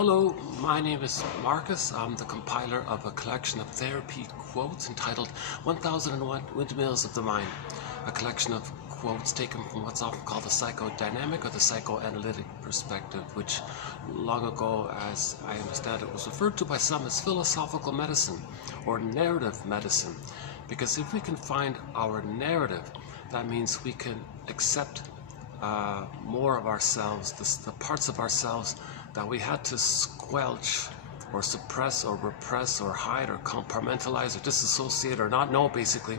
Hello, my name is Marcus. I'm the compiler of a collection of therapy quotes entitled 1001 Windmills of the Mind, a collection of quotes taken from what's often called the psychodynamic or the psychoanalytic perspective, which long ago, as I understand it, was referred to by some as philosophical medicine or narrative medicine. Because if we can find our narrative, that means we can accept more of ourselves, the parts of ourselves that we had to squelch or suppress or repress or hide or compartmentalize or disassociate or not know, basically,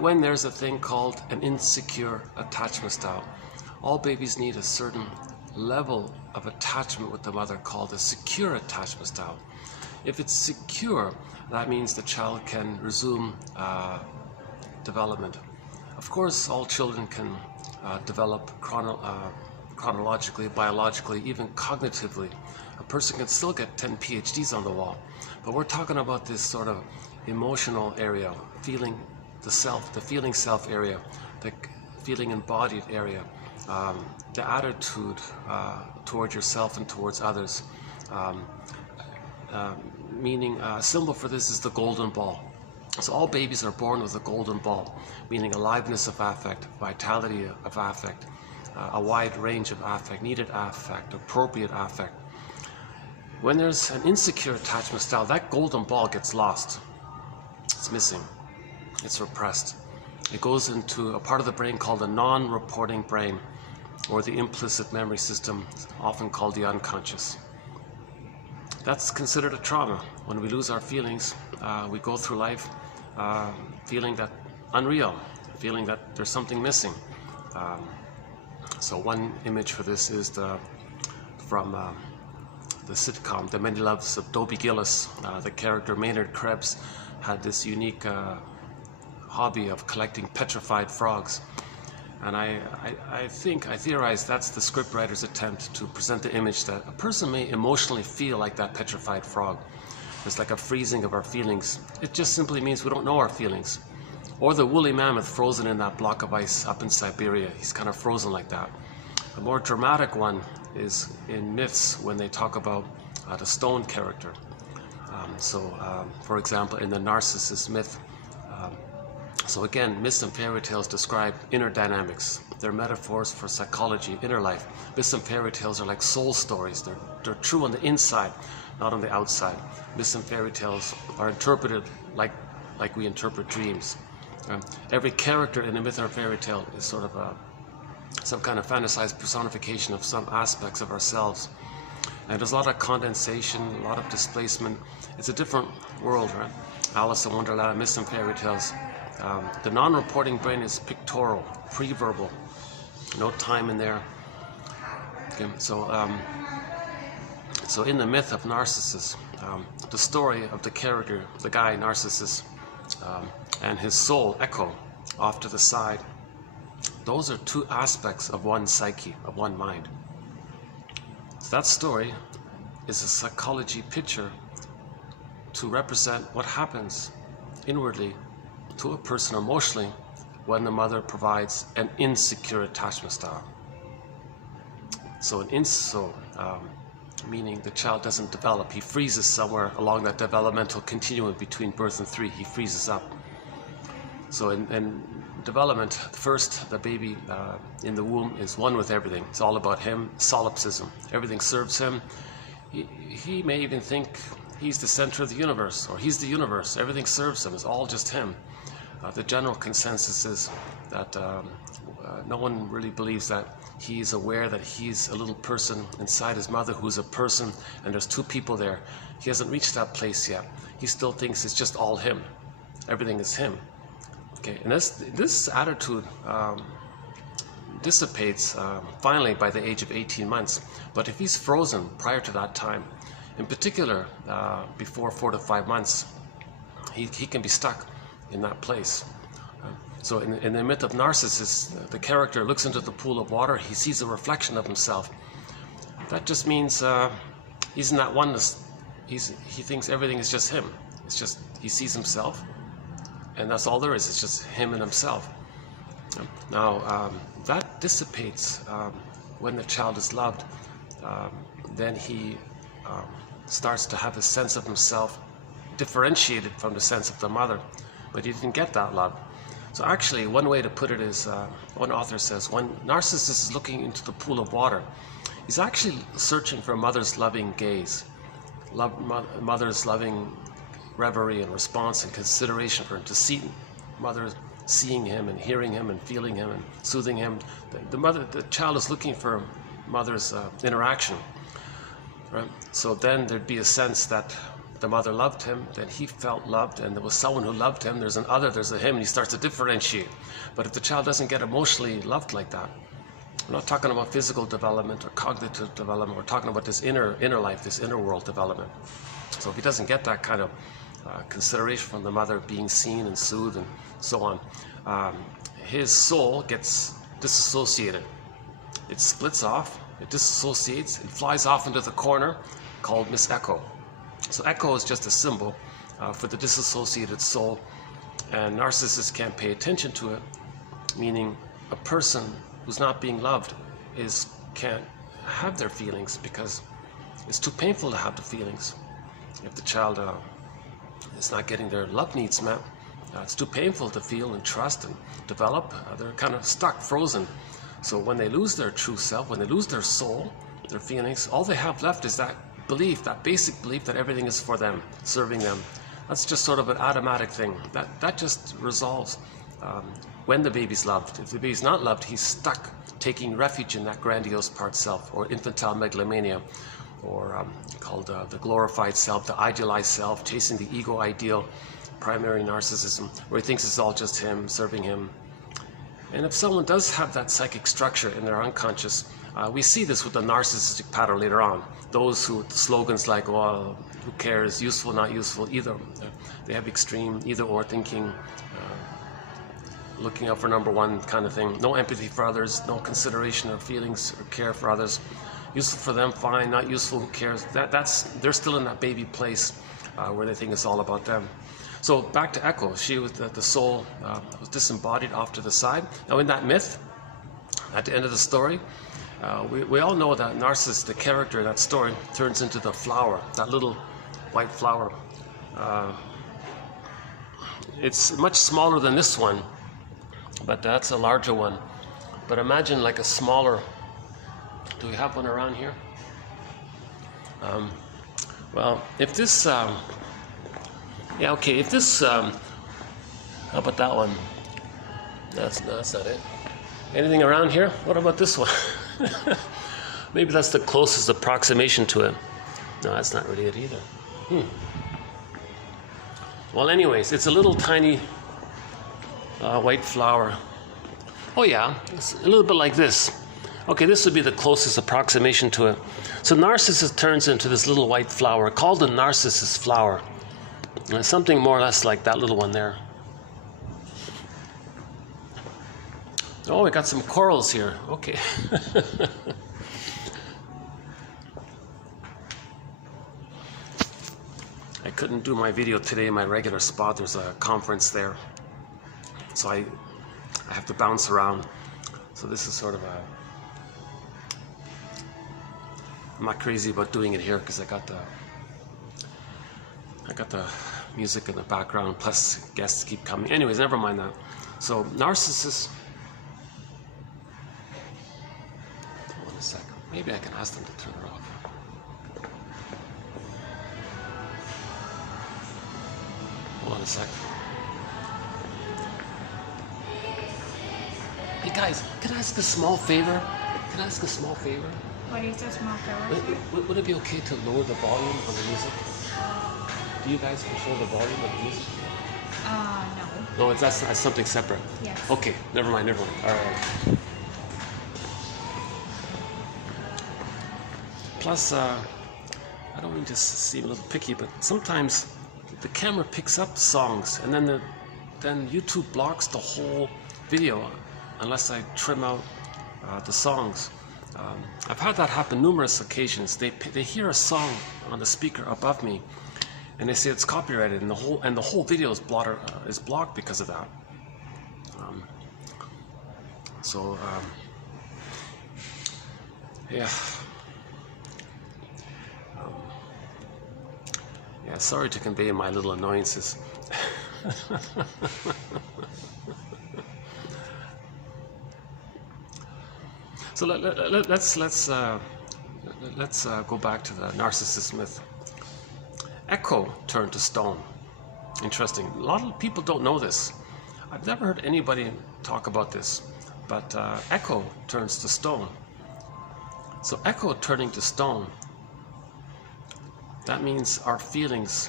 when there's a thing called an insecure attachment style. All babies need a certain level of attachment with the mother called a secure attachment style. If it's secure, that means the child can resume development. Of course, all children can develop chronologically, biologically, even cognitively. A person can still get 10 PhDs on the wall. But we're talking about this sort of emotional area, feeling the self, the feeling self area, the feeling embodied area, the attitude towards yourself and towards others. Meaning, a symbol for this is the golden ball. So all babies are born with a golden ball, meaning aliveness of affect, vitality of affect, a wide range of affect, needed affect, appropriate affect. When there's an insecure attachment style, that golden ball gets lost. It's missing. It's repressed. It goes into a part of the brain called the non-reporting brain, or the implicit memory system, often called the unconscious. That's considered a trauma. When we lose our feelings, we go through life feeling that unreal, feeling that there's something missing. So one image for this is from the sitcom The Many Loves of Dobie Gillis. The character Maynard Krebs had this unique hobby of collecting petrified frogs. And I theorize that's the scriptwriter's attempt to present the image that a person may emotionally feel like that petrified frog. It's like a freezing of our feelings. It just simply means we don't know our feelings. Or the woolly mammoth frozen in that block of ice up in Siberia. He's kind of frozen like that. The more dramatic one is in myths when they talk about the stone character. For example, in the Narcissus myth, so again, myths and fairy tales describe inner dynamics. They're metaphors for psychology, inner life. Myths and fairy tales are like soul stories. They're true on the inside, not on the outside. Myths and fairy tales are interpreted like we interpret dreams. Every character in a myth or fairy tale is sort of some kind of fantasized personification of some aspects of ourselves. And there's a lot of condensation, a lot of displacement. It's a different world, right? Alice in Wonderland, myths and fairy tales. The non-reporting brain is pictorial, pre-verbal, no time in there. Okay, so in the myth of Narcissus, the story of the character, the guy Narcissus, and his soul, Echo, off to the side, those are two aspects of one psyche, of one mind. So that story is a psychology picture to represent what happens inwardly to a person emotionally when the mother provides an insecure attachment style. So meaning the child doesn't develop. He freezes somewhere along that developmental continuum between birth and 3. He freezes up. So in development, first the baby in the womb is one with everything. It's all about him, solipsism. Everything serves him. He may even think he's the center of the universe, or he's the universe. Everything serves him. It's all just him. The general consensus is that no one really believes that he's aware that he's a little person inside his mother who's a person, and there's two people there. He hasn't reached that place yet. He still thinks it's just all him. Everything is him. Okay, and this attitude dissipates finally by the age of 18 months. But if he's frozen prior to that time, in particular before 4 to 5 months, he can be stuck in that place. So in the myth of Narcissus, the character looks into the pool of water, he sees a reflection of himself. That just means he's in that oneness. He thinks everything is just him. It's just, he sees himself, and that's all there is. It's just him and himself. Now, that dissipates when the child is loved. Then he starts to have a sense of himself differentiated from the sense of the mother, but he didn't get that love. So actually, one way to put it is, one author says, when narcissist is looking into the pool of water, he's actually searching for a mother's loving gaze, mother's loving reverie and response and consideration for him, to see mother seeing him and hearing him and feeling him and soothing him. The child is looking for mother's interaction, right? So then there'd be a sense that the mother loved him, that he felt loved, and there was someone who loved him. There's an other, there's a him, and he starts to differentiate. But if the child doesn't get emotionally loved like that, we're not talking about physical development or cognitive development. We're talking about this inner life, this inner world development. So if he doesn't get that kind of consideration from the mother, being seen and soothed and so on, his soul gets disassociated. It splits off, it disassociates, it flies off into the corner called Miss Echo. So echo is just a symbol for the disassociated soul, and narcissists can't pay attention to it, meaning a person who's not being loved can't have their feelings because it's too painful to have the feelings. If the child is not getting their love needs met, it's too painful to feel and trust and develop. They're kind of stuck, frozen. So when they lose their true self, when they lose their soul, their feelings, all they have left is that belief, that basic belief that everything is for them, serving them. That's just sort of an automatic thing. That just resolves when the baby's loved. If the baby's not loved, he's stuck taking refuge in that grandiose part self, or infantile megalomania, or called the glorified self, the idealized self, chasing the ego ideal, primary narcissism, where he thinks it's all just him, serving him. And if someone does have that psychic structure in their unconscious, we see this with the narcissistic pattern later on. Those who, slogans like, well, who cares, useful, not useful, either. They have extreme either or thinking, looking out for number one kind of thing. No empathy for others, no consideration or feelings or care for others. Useful for them, fine, not useful, who cares? They're still in that baby place where they think it's all about them. So back to Echo, she was the soul was disembodied off to the side. Now in that myth, at the end of the story, we all know that Narcissus, the character in that story, turns into the flower, that little white flower. It's much smaller than this one, but that's a larger one. But imagine like a smaller, do we have one around here? Well, if this, yeah, okay, if this, how about that one? That's not it. Anything around here? What about this one? Maybe that's the closest approximation to it. No, that's not really it either. Well, anyways, it's a little tiny white flower. Oh yeah, it's a little bit like this. Okay, this would be the closest approximation to it. So Narcissus turns into this little white flower called the Narcissus flower. Something more or less like that little one there. Oh, we got some corals here. Okay. I couldn't do my video today in my regular spot. There's a conference there. So I have to bounce around. So this is sort of a... I'm not crazy about doing it here because I got the music in the background, plus guests keep coming. Anyways, never mind that. So Narcissus... Hold on a second. Maybe I can ask them to turn it off. Hold on a second. Hey guys, can I ask a small favor? Can I ask a small favor? What is a small favor? Would it be okay to lower the volume on the music? Do you guys control the volume of the music? No. No, that's something separate. Yes. Okay, never mind. All right. Plus, I don't mean to seem a little picky, but sometimes the camera picks up songs, and then YouTube blocks the whole video unless I trim out the songs. I've had that happen numerous occasions. They hear a song on the speaker above me, and they say it's copyrighted, and the whole video is blocked because of that. Yeah. Yeah, sorry to convey my little annoyances. So let's go back to the narcissist myth. Echo turned to stone. Interesting. A lot of people don't know this. I've never heard anybody talk about this, but echo turns to stone. So echo turning to stone, that means our feelings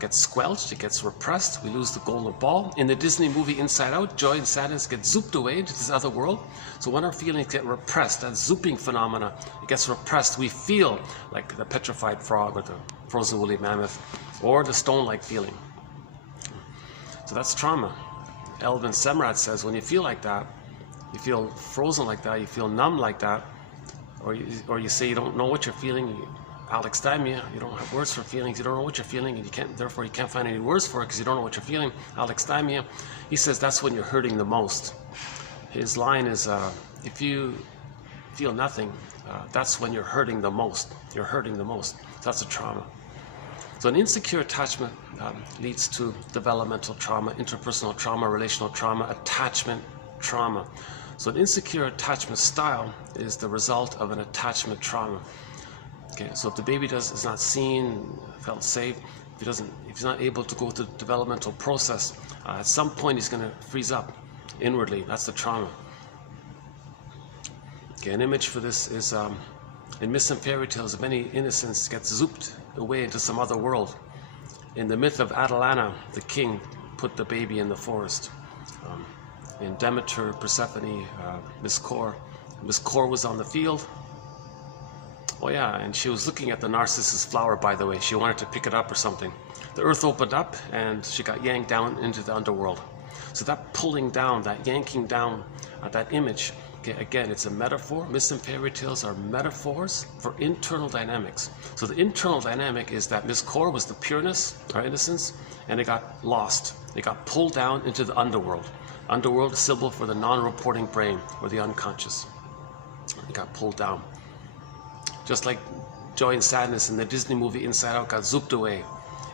get squelched, it gets repressed, we lose the golden ball. In the Disney movie Inside Out, joy and sadness get zooped away into this other world. So when our feelings get repressed, that zooping phenomena, it gets repressed, we feel like the petrified frog or the frozen woolly mammoth or the stone-like feeling. So that's trauma. Elvin Semrat says when you feel like that, you feel frozen like that, you feel numb like that, or you say you don't know what you're feeling, alexithymia, you don't have words for feelings, you don't know what you're feeling, and therefore you can't find any words for it because you don't know what you're feeling, alexithymia. He says that's when you're hurting the most. His line is, if you feel nothing, that's when you're hurting the most. You're hurting the most. That's a trauma. So an insecure attachment leads to developmental trauma, interpersonal trauma, relational trauma, attachment trauma. So an insecure attachment style is the result of an attachment trauma. Okay, so if the baby is not seen, felt safe, if he's not able to go through the developmental process, at some point he's going to freeze up inwardly. That's the trauma. Okay, an image for this is in myths and fairy tales, many innocence gets zooped away into some other world. In the myth of Atalanta, the king put the baby in the forest. In Demeter, Persephone, Miss Kor was on the field. Oh yeah, and she was looking at the narcissus flower, by the way. She wanted to pick it up or something. The earth opened up and she got yanked down into the underworld. So that pulling down, that yanking down, that image, okay, again, it's a metaphor. Myths and fairy tales are metaphors for internal dynamics. So the internal dynamic is that Miss Kor was the pureness, our innocence, and it got lost. It got pulled down into the underworld. Underworld, symbol for the non-reporting brain or the unconscious. It got pulled down. Just like joy and sadness in the Disney movie Inside Out got zooped away.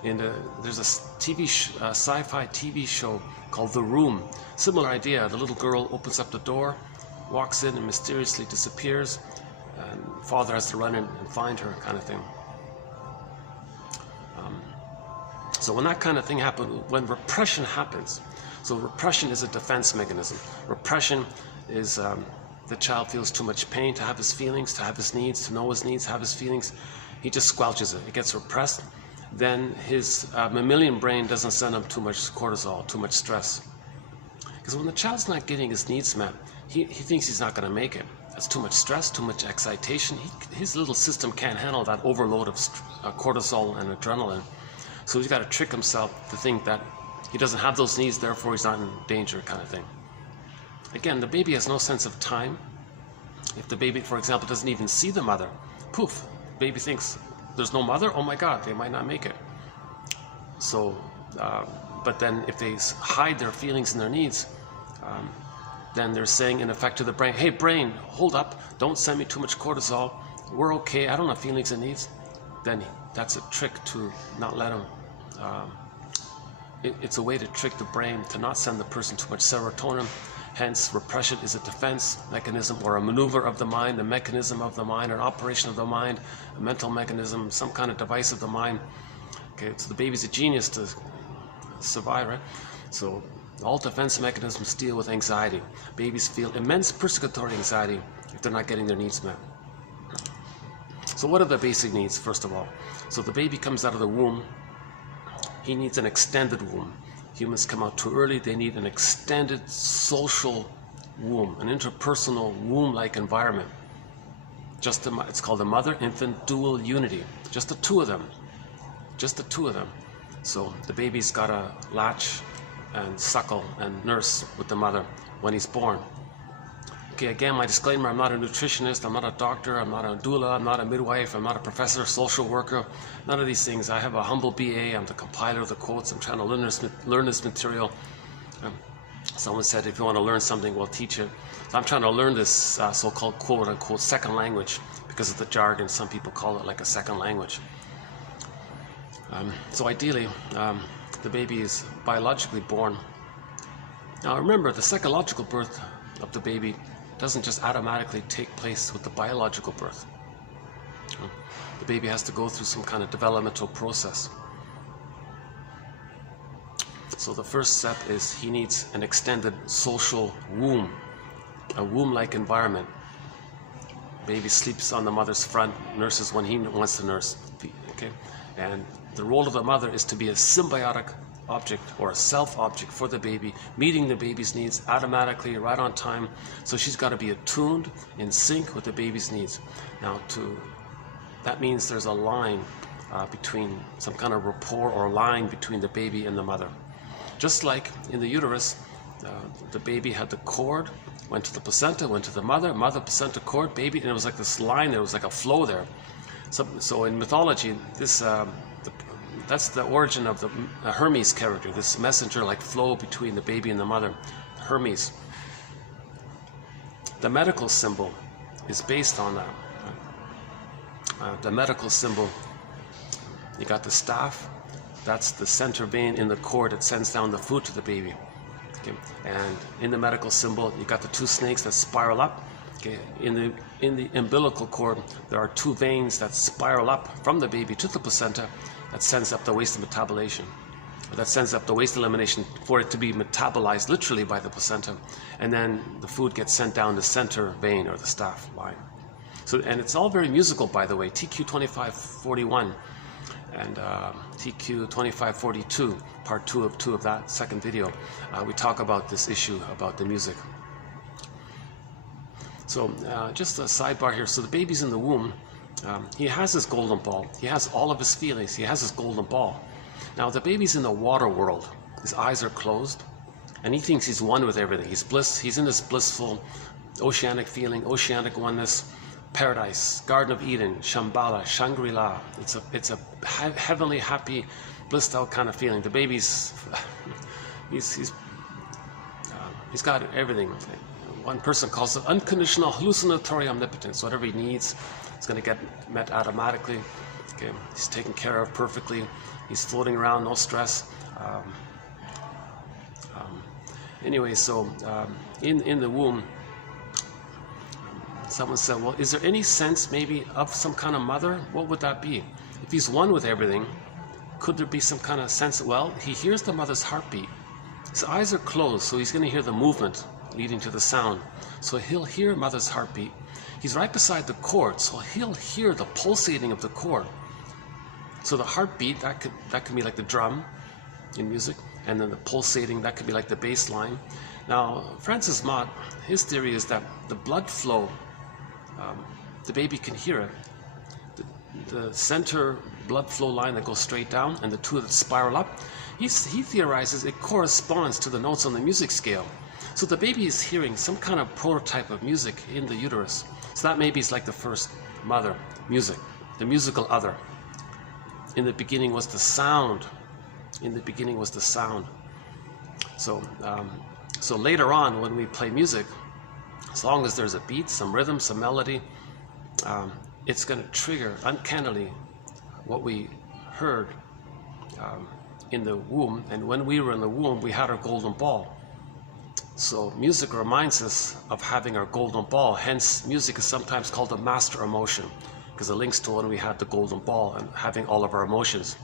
There's a sci-fi TV show called The Room. Similar idea. The little girl opens up the door, walks in and mysteriously disappears, and father has to run in and find her, kind of thing. So when that kind of thing happens, when repression happens, so repression is a defense mechanism. Repression is the child feels too much pain to have his feelings, to have his needs, to know his needs, have his feelings. He just squelches it. It gets repressed. Then his mammalian brain doesn't send him too much cortisol, too much stress. Because when the child's not getting his needs met, he thinks he's not going to make it. That's too much stress, too much excitation. His little system can't handle that overload of cortisol and adrenaline. So he's got to trick himself to think that he doesn't have those needs, therefore he's not in danger, kind of thing. Again, the baby has no sense of time. If the baby, for example, doesn't even see the mother, poof, baby thinks there's no mother, oh my God, they might not make it. So, but then if they hide their feelings and their needs, then they're saying in effect to the brain, hey brain, hold up, don't send me too much cortisol, we're okay, I don't have feelings and needs. Then that's a trick to not let them, it's a way to trick the brain to not send the person too much serotonin. Hence, repression is a defense mechanism or a maneuver of the mind, a mechanism of the mind, an operation of the mind, a mental mechanism, some kind of device of the mind. Okay, so the baby's a genius to survive, right? So all defense mechanisms deal with anxiety. Babies feel immense persecutory anxiety if they're not getting their needs met. So what are the basic needs, first of all? So the baby comes out of the womb. He needs an extended womb. Humans come out too early, they need an extended social womb, an interpersonal womb-like environment. It's called the mother-infant dual unity. Just the two of them. Just the two of them. So the baby's got to latch and suckle and nurse with the mother when he's born. Okay, again, my disclaimer, I'm not a nutritionist, I'm not a doctor, I'm not a doula, I'm not a midwife, I'm not a professor, social worker, none of these things. I have a humble BA, I'm the compiler of the quotes, I'm trying to learn this material. Someone said, if you want to learn something, we'll teach it. So I'm trying to learn this so-called quote-unquote second language because of the jargon. Some people call it like a second language. So ideally, the baby is biologically born. Now remember, the psychological birth of the baby doesn't just automatically take place with the biological birth. The baby has to go through some kind of developmental process. So the first step is he needs an extended social womb, a womb-like environment. Baby sleeps on the mother's front, nurses when he wants to nurse. Okay? And the role of the mother is to be a symbiotic object or a self-object for the baby, meeting the baby's needs automatically, right on time. So she's got to be attuned, in sync with the baby's needs. Now, that means there's a line between some kind of rapport or line between the baby and the mother. Just like in the uterus, the baby had the cord, went to the placenta, went to the mother, placenta, cord, baby, and it was like this line, there was like a flow there. So in mythology, that's the origin of the Hermes character, this messenger-like flow between the baby and the mother, Hermes. The medical symbol is based on that. The medical symbol, you got the staff, that's the center vein in the cord that sends down the food to the baby. Okay. And in the medical symbol, you got the two snakes that spiral up. Okay. In the umbilical cord, there are two veins that spiral up from the baby to the placenta that sends up the waste metabolization. That sends up the waste elimination for it to be metabolized literally by the placenta. And then the food gets sent down the center vein or the staff line. So, and it's all very musical, by the way. TQ 2541 and TQ 2542, part 2 of that second video, we talk about this issue about the music. So just a sidebar here. So the baby's in the womb. He has his golden ball. He has all of his feelings. He has his golden ball. Now the baby's in the water world. His eyes are closed, and he thinks he's one with everything. He's in this blissful, oceanic feeling, oceanic oneness, paradise, Garden of Eden, Shambhala, Shangri-La. It's a heavenly, happy, blissed out kind of feeling. The baby's he's got everything. One person calls it unconditional hallucinatory omnipotence. Whatever he needs, it's going to get met automatically. Okay, he's taken care of perfectly. He's floating around, no stress. Anyway, so in the womb, someone said, well, is there any sense maybe of some kind of mother? What would that be? If he's one with everything, could there be some kind of sense? Well, he hears the mother's heartbeat. His eyes are closed, so he's going to hear the movement leading to the sound. So he'll hear mother's heartbeat. He's right beside the cord, so he'll hear the pulsating of the cord. So the heartbeat, that could be like the drum in music, and then the pulsating, that could be like the bass line. Now, Francis Mott, his theory is that the blood flow, the baby can hear it. The center blood flow line that goes straight down, and the two that spiral up, he theorizes it corresponds to the notes on the music scale. So the baby is hearing some kind of prototype of music in the uterus. So that maybe is like the first mother, music, the musical other. In the beginning was the sound. In the beginning was the sound. So, so later on when we play music, as long as there's a beat, some rhythm, some melody, it's going to trigger uncannily what we heard in the womb. And when we were in the womb, we had our golden ball. So music reminds us of having our golden ball. Hence, music is sometimes called a master emotion, because it links to when we had the golden ball and having all of our emotions.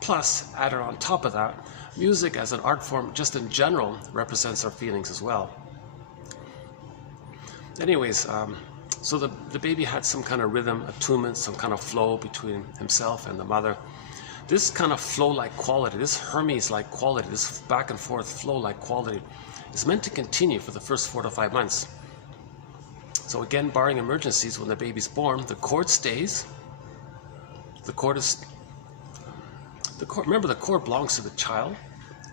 Plus, added on top of that, music as an art form, just in general, represents our feelings as well. Anyways, so the baby had some kind of rhythm, attunement, some kind of flow between himself and the mother. This kind of flow-like quality, this Hermes-like quality, this back and forth flow-like quality, is meant to continue for the first 4 to 5 months. So again, barring emergencies, when the baby's born, the cord stays. The cord is, remember, the cord belongs to the child.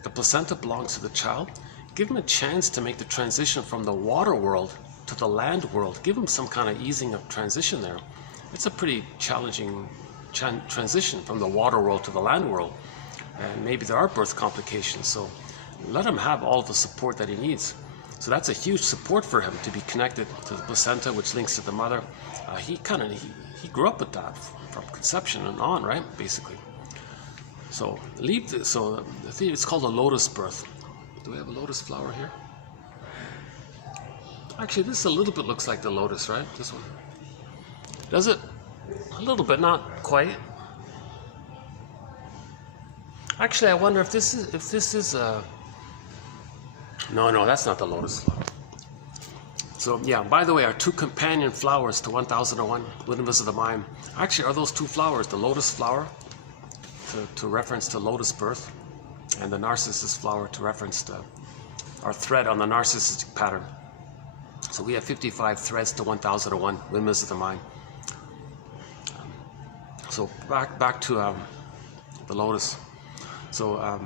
The placenta belongs to the child. Give him a chance to make the transition from the water world to the land world. Give him some kind of easing of transition there. It's a pretty challenging transition from the water world to the land world. And maybe there are birth complications, so let him have all the support that he needs. So that's a huge support for him to be connected to the placenta, which links to the mother. He grew up with that from conception and on, right? Basically. So it's called a lotus birth. Do we have a lotus flower here? Actually, this a little bit looks like the lotus, right? This one. Does it? A little bit, not quite. Actually, I wonder if this is a... No, that's not the lotus flower. So yeah, by the way, our two companion flowers to 1001, Windmills of the Mind, actually are those two flowers, the lotus flower, to reference to lotus birth, and the narcissus flower to reference to our thread on the narcissistic pattern. So we have 55 threads to 1001, Windmills of the Mind. So back to the lotus. So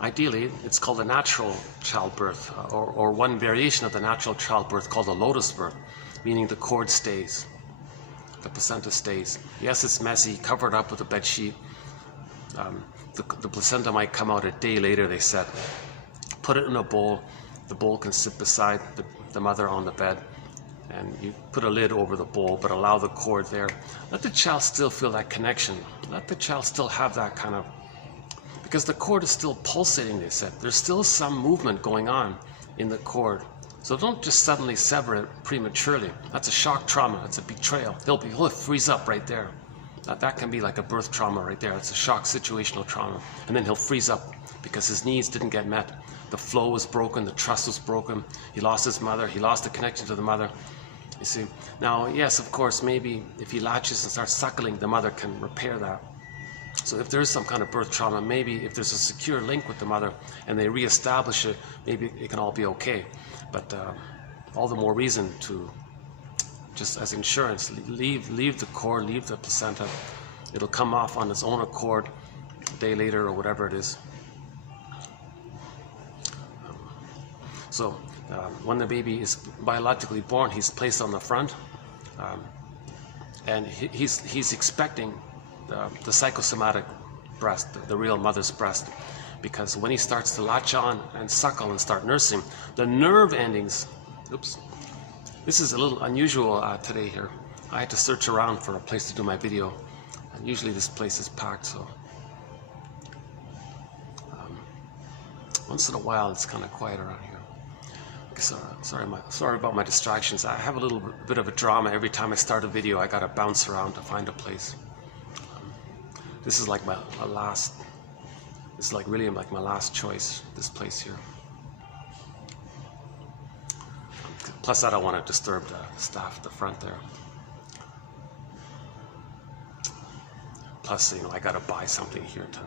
ideally, it's called a natural childbirth, or one variation of the natural childbirth called a lotus birth, meaning the cord stays, the placenta stays. Yes, it's messy, covered up with a bed sheet. The placenta might come out a day later, they said. Put it in a bowl. The bowl can sit beside the mother on the bed, and you put a lid over the bowl, but allow the cord there. Let the child still feel that connection. Let the child still have that kind of... Because the cord is still pulsating, they said. There's still some movement going on in the cord. So don't just suddenly sever it prematurely. That's a shock trauma. That's a betrayal. He'll freeze up right there. That can be like a birth trauma right there. It's a shock situational trauma. And then he'll freeze up because his needs didn't get met. The flow was broken. The trust was broken. He lost his mother. He lost the connection to the mother. You see. Now, yes, of course, maybe if he latches and starts suckling, the mother can repair that. So if there is some kind of birth trauma, maybe if there's a secure link with the mother and they reestablish it, maybe it can all be okay. But all the more reason to, just as insurance, leave the cord, leave the placenta. It'll come off on its own accord a day later or whatever it is. So when the baby is biologically born, he's placed on the front, and he's expecting the psychosomatic breast, the real mother's breast, because when he starts to latch on and suckle and start nursing, the nerve endings, oops, this is a little unusual today here. I had to search around for a place to do my video, and usually this place is packed, so once in a while it's kind of quiet around here. Sorry about my distractions. I have a little bit of a drama every time I start a video. I gotta bounce around to find a place. This is like my last. This is like really like my last choice. This place here. Plus, I don't want to disturb the staff at the front there. Plus, I gotta buy something here to.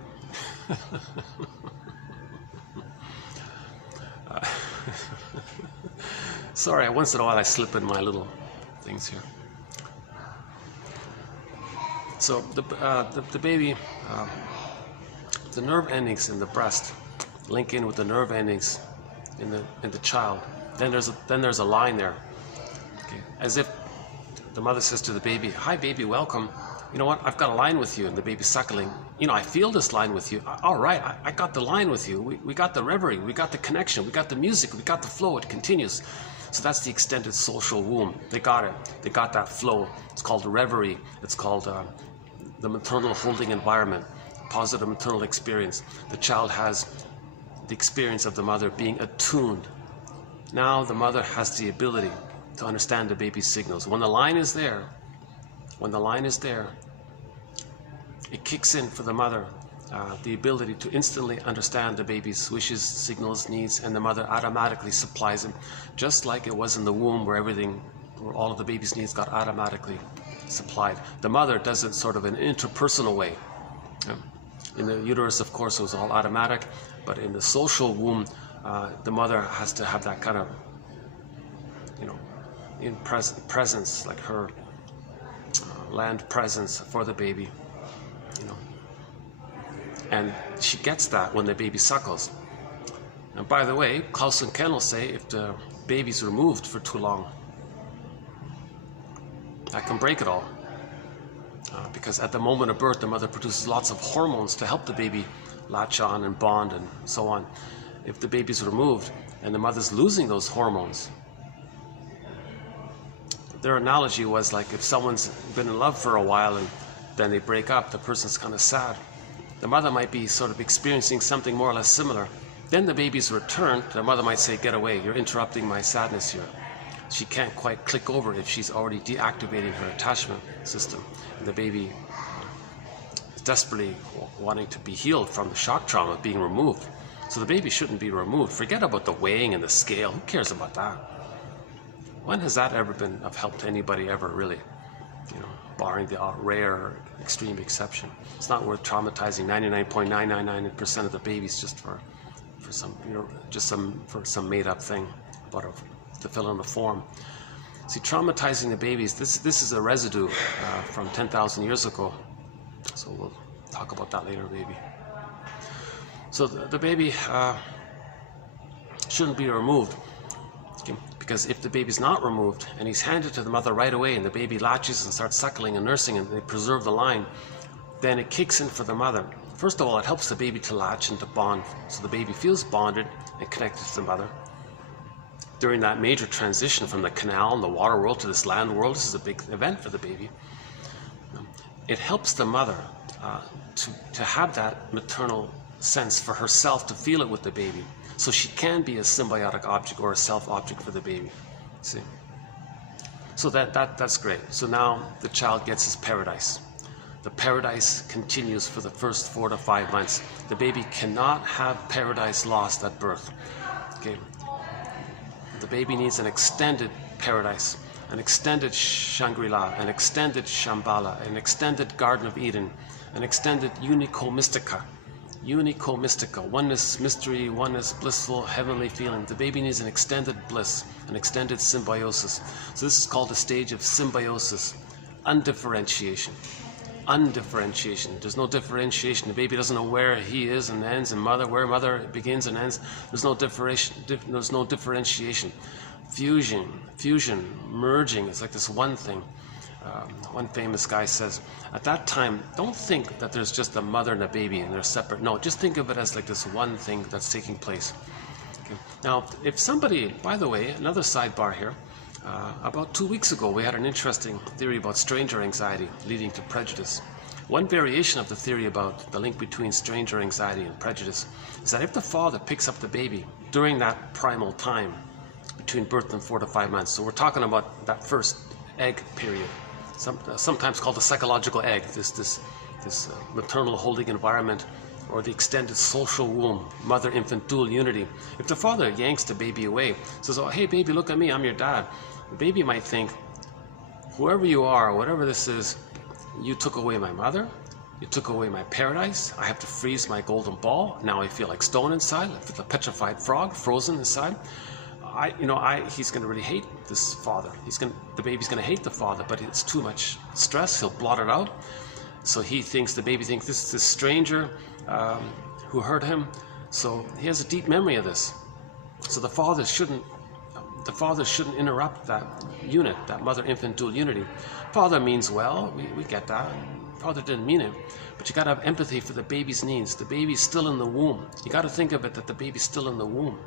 Sorry, once in a while I slip in my little things here. So the baby, the nerve endings in the breast link in with the nerve endings in the child. Then there's a line there, okay? As if the mother says to the baby, "Hi, baby, welcome. You know what? I've got a line with you." And the baby's suckling. I feel this line with you. All right, I got the line with you. We got the reverie. We got the connection. We got the music. We got the flow. It continues. So that's the extended social womb. They got it. They got that flow. It's called reverie. It's called the maternal holding environment, positive maternal experience. The child has the experience of the mother being attuned. Now the mother has the ability to understand the baby's signals. When the line is there, it kicks in for the mother the ability to instantly understand the baby's wishes, signals, needs, and the mother automatically supplies them, just like it was in the womb where all of the baby's needs got automatically supplied. The mother does it sort of in an interpersonal way. In the uterus, of course, it was all automatic, but in the social womb, the mother has to have that kind of, in presence, like her land presence for the baby, and she gets that when the baby suckles. And by the way, Klaus and Ken will say if the baby's removed for too long, that can break it all. Because at the moment of birth, the mother produces lots of hormones to help the baby latch on and bond and so on. If the baby's removed and the mother's losing those hormones, their analogy was like if someone's been in love for a while and then they break up, the person's kind of sad. The mother might be sort of experiencing something more or less similar. Then the baby's returned, the mother might say, get away, you're interrupting my sadness here. She can't quite click over if she's already deactivating her attachment system. And the baby is desperately wanting to be healed from the shock trauma being removed. So the baby shouldn't be removed. Forget about the weighing and the scale. Who cares about that? When has that ever been of help to anybody ever, really? Barring the rare or extreme exception. It's not worth traumatizing 99.999% of the babies just for some made-up thing to fill in the form. See, traumatizing the babies, this is a residue from 10,000 years ago. So we'll talk about that later, maybe. So the baby shouldn't be removed. Okay? Because if the baby's not removed and he's handed to the mother right away and the baby latches and starts suckling and nursing and they preserve the line, then it kicks in for the mother. First of all, it helps the baby to latch and to bond, so the baby feels bonded and connected to the mother. During that major transition from the canal and the water world to this land world, this is a big event for the baby. It helps the mother to have that maternal sense for herself, to feel it with the baby, so she can be a symbiotic object or a self-object for the baby. See? So that's great. So now the child gets his paradise. The paradise continues for the first 4 to 5 months. The baby cannot have paradise lost at birth. Okay? The baby needs an extended paradise, an extended Shangri-La, an extended Shambhala, an extended Garden of Eden, an extended Unico Mystica. Unico Mystica, oneness, mystery, oneness, blissful, heavenly feeling. The baby needs an extended bliss, an extended symbiosis. So this is called a stage of symbiosis, undifferentiation. Undifferentiation. There's no differentiation. The baby doesn't know where he is and ends, and where mother begins and ends. There's no differentiation. Fusion, merging. It's like this one thing. One famous guy says, at that time, don't think that there's just a mother and a baby and they're separate. No, just think of it as like this one thing that's taking place. Okay. Now, if somebody, by the way, another sidebar here, about 2 weeks ago, we had an interesting theory about stranger anxiety leading to prejudice. One variation of the theory about the link between stranger anxiety and prejudice is that if the father picks up the baby during that primal time, between birth and 4 to 5 months, so we're talking about that first egg period, sometimes called the psychological egg, this maternal holding environment, or the extended social womb, mother-infant dual unity. If the father yanks the baby away, says, oh, hey baby, look at me, I'm your dad, the baby might think, whoever you are, whatever this is, you took away my mother, you took away my paradise, I have to freeze my golden ball, now I feel like stone inside, I feel a petrified frog, frozen inside. He's going to really hate this father. The baby's going to hate the father, but it's too much stress. He'll blot it out. So the baby thinks this is this stranger who hurt him. So he has a deep memory of this. So the father shouldn't interrupt that unit, that mother-infant dual unity. Father means well. We get that. Father didn't mean it. But you got to have empathy for the baby's needs. The baby's still in the womb. You got to think of it that the baby's still in the womb.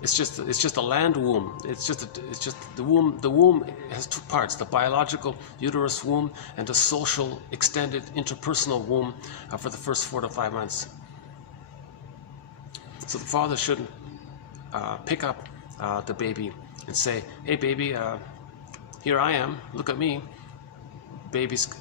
It's just a land womb. It's just the womb. The womb has 2 parts: the biological uterus womb and the social extended interpersonal womb for the first 4 to 5 months. So the father shouldn't pick up the baby and say, "Hey, baby, here I am. Look at me." Baby's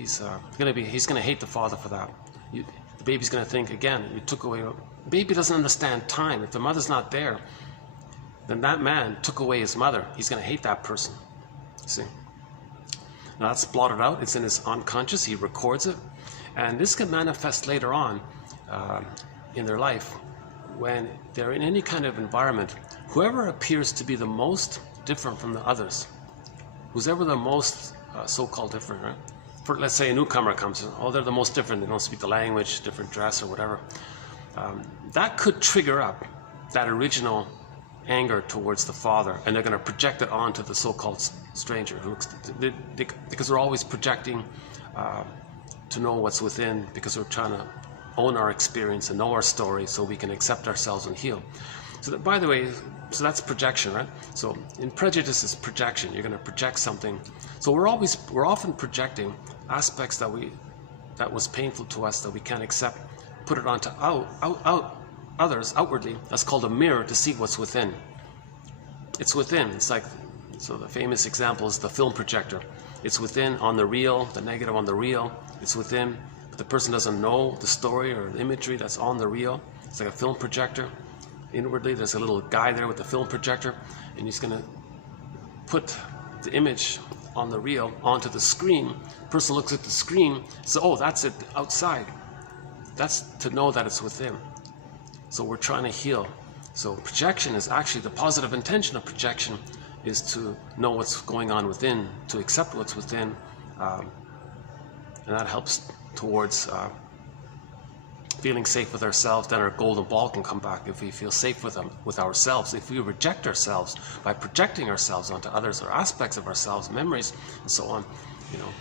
he's gonna hate the father for that. The baby's gonna think again. You took away. Baby doesn't understand time. If the mother's not there, then that man took away his mother. He's going to hate that person. See? Now that's blotted out. It's in his unconscious. He records it. And this can manifest later on in their life when they're in any kind of environment. Whoever appears to be the most different from the others, who's ever the most so-called different, right? Let's say a newcomer comes in. Oh, they're the most different. They don't speak the language, different dress or whatever. That could trigger up that original anger towards the father, and they're going to project it onto the so-called stranger, because we're always projecting to know what's within, because we're trying to own our experience and know our story so we can accept ourselves and heal. So that, by the way, so that's projection, right? So in prejudice is projection. You're going to project something. So we're often projecting aspects that was painful to us that we can't accept, put it onto others outwardly. That's called a mirror to see what's within. It's within. It's like, so the famous example is the film projector. It's within on the reel, the negative on the reel. It's within, but the person doesn't know the story or the imagery that's on the reel. It's like a film projector. Inwardly, there's a little guy there with the film projector, and he's going to put the image on the reel onto the screen. The person looks at the screen, says, oh, that's it outside. That's to know that it's within. So we're trying to heal. So projection is actually, the positive intention of projection is to know what's going on within, to accept what's within, and that helps towards feeling safe with ourselves. Then our golden ball can come back if we feel safe with ourselves. If we reject ourselves by projecting ourselves onto others or aspects of ourselves, memories, and so on, you know.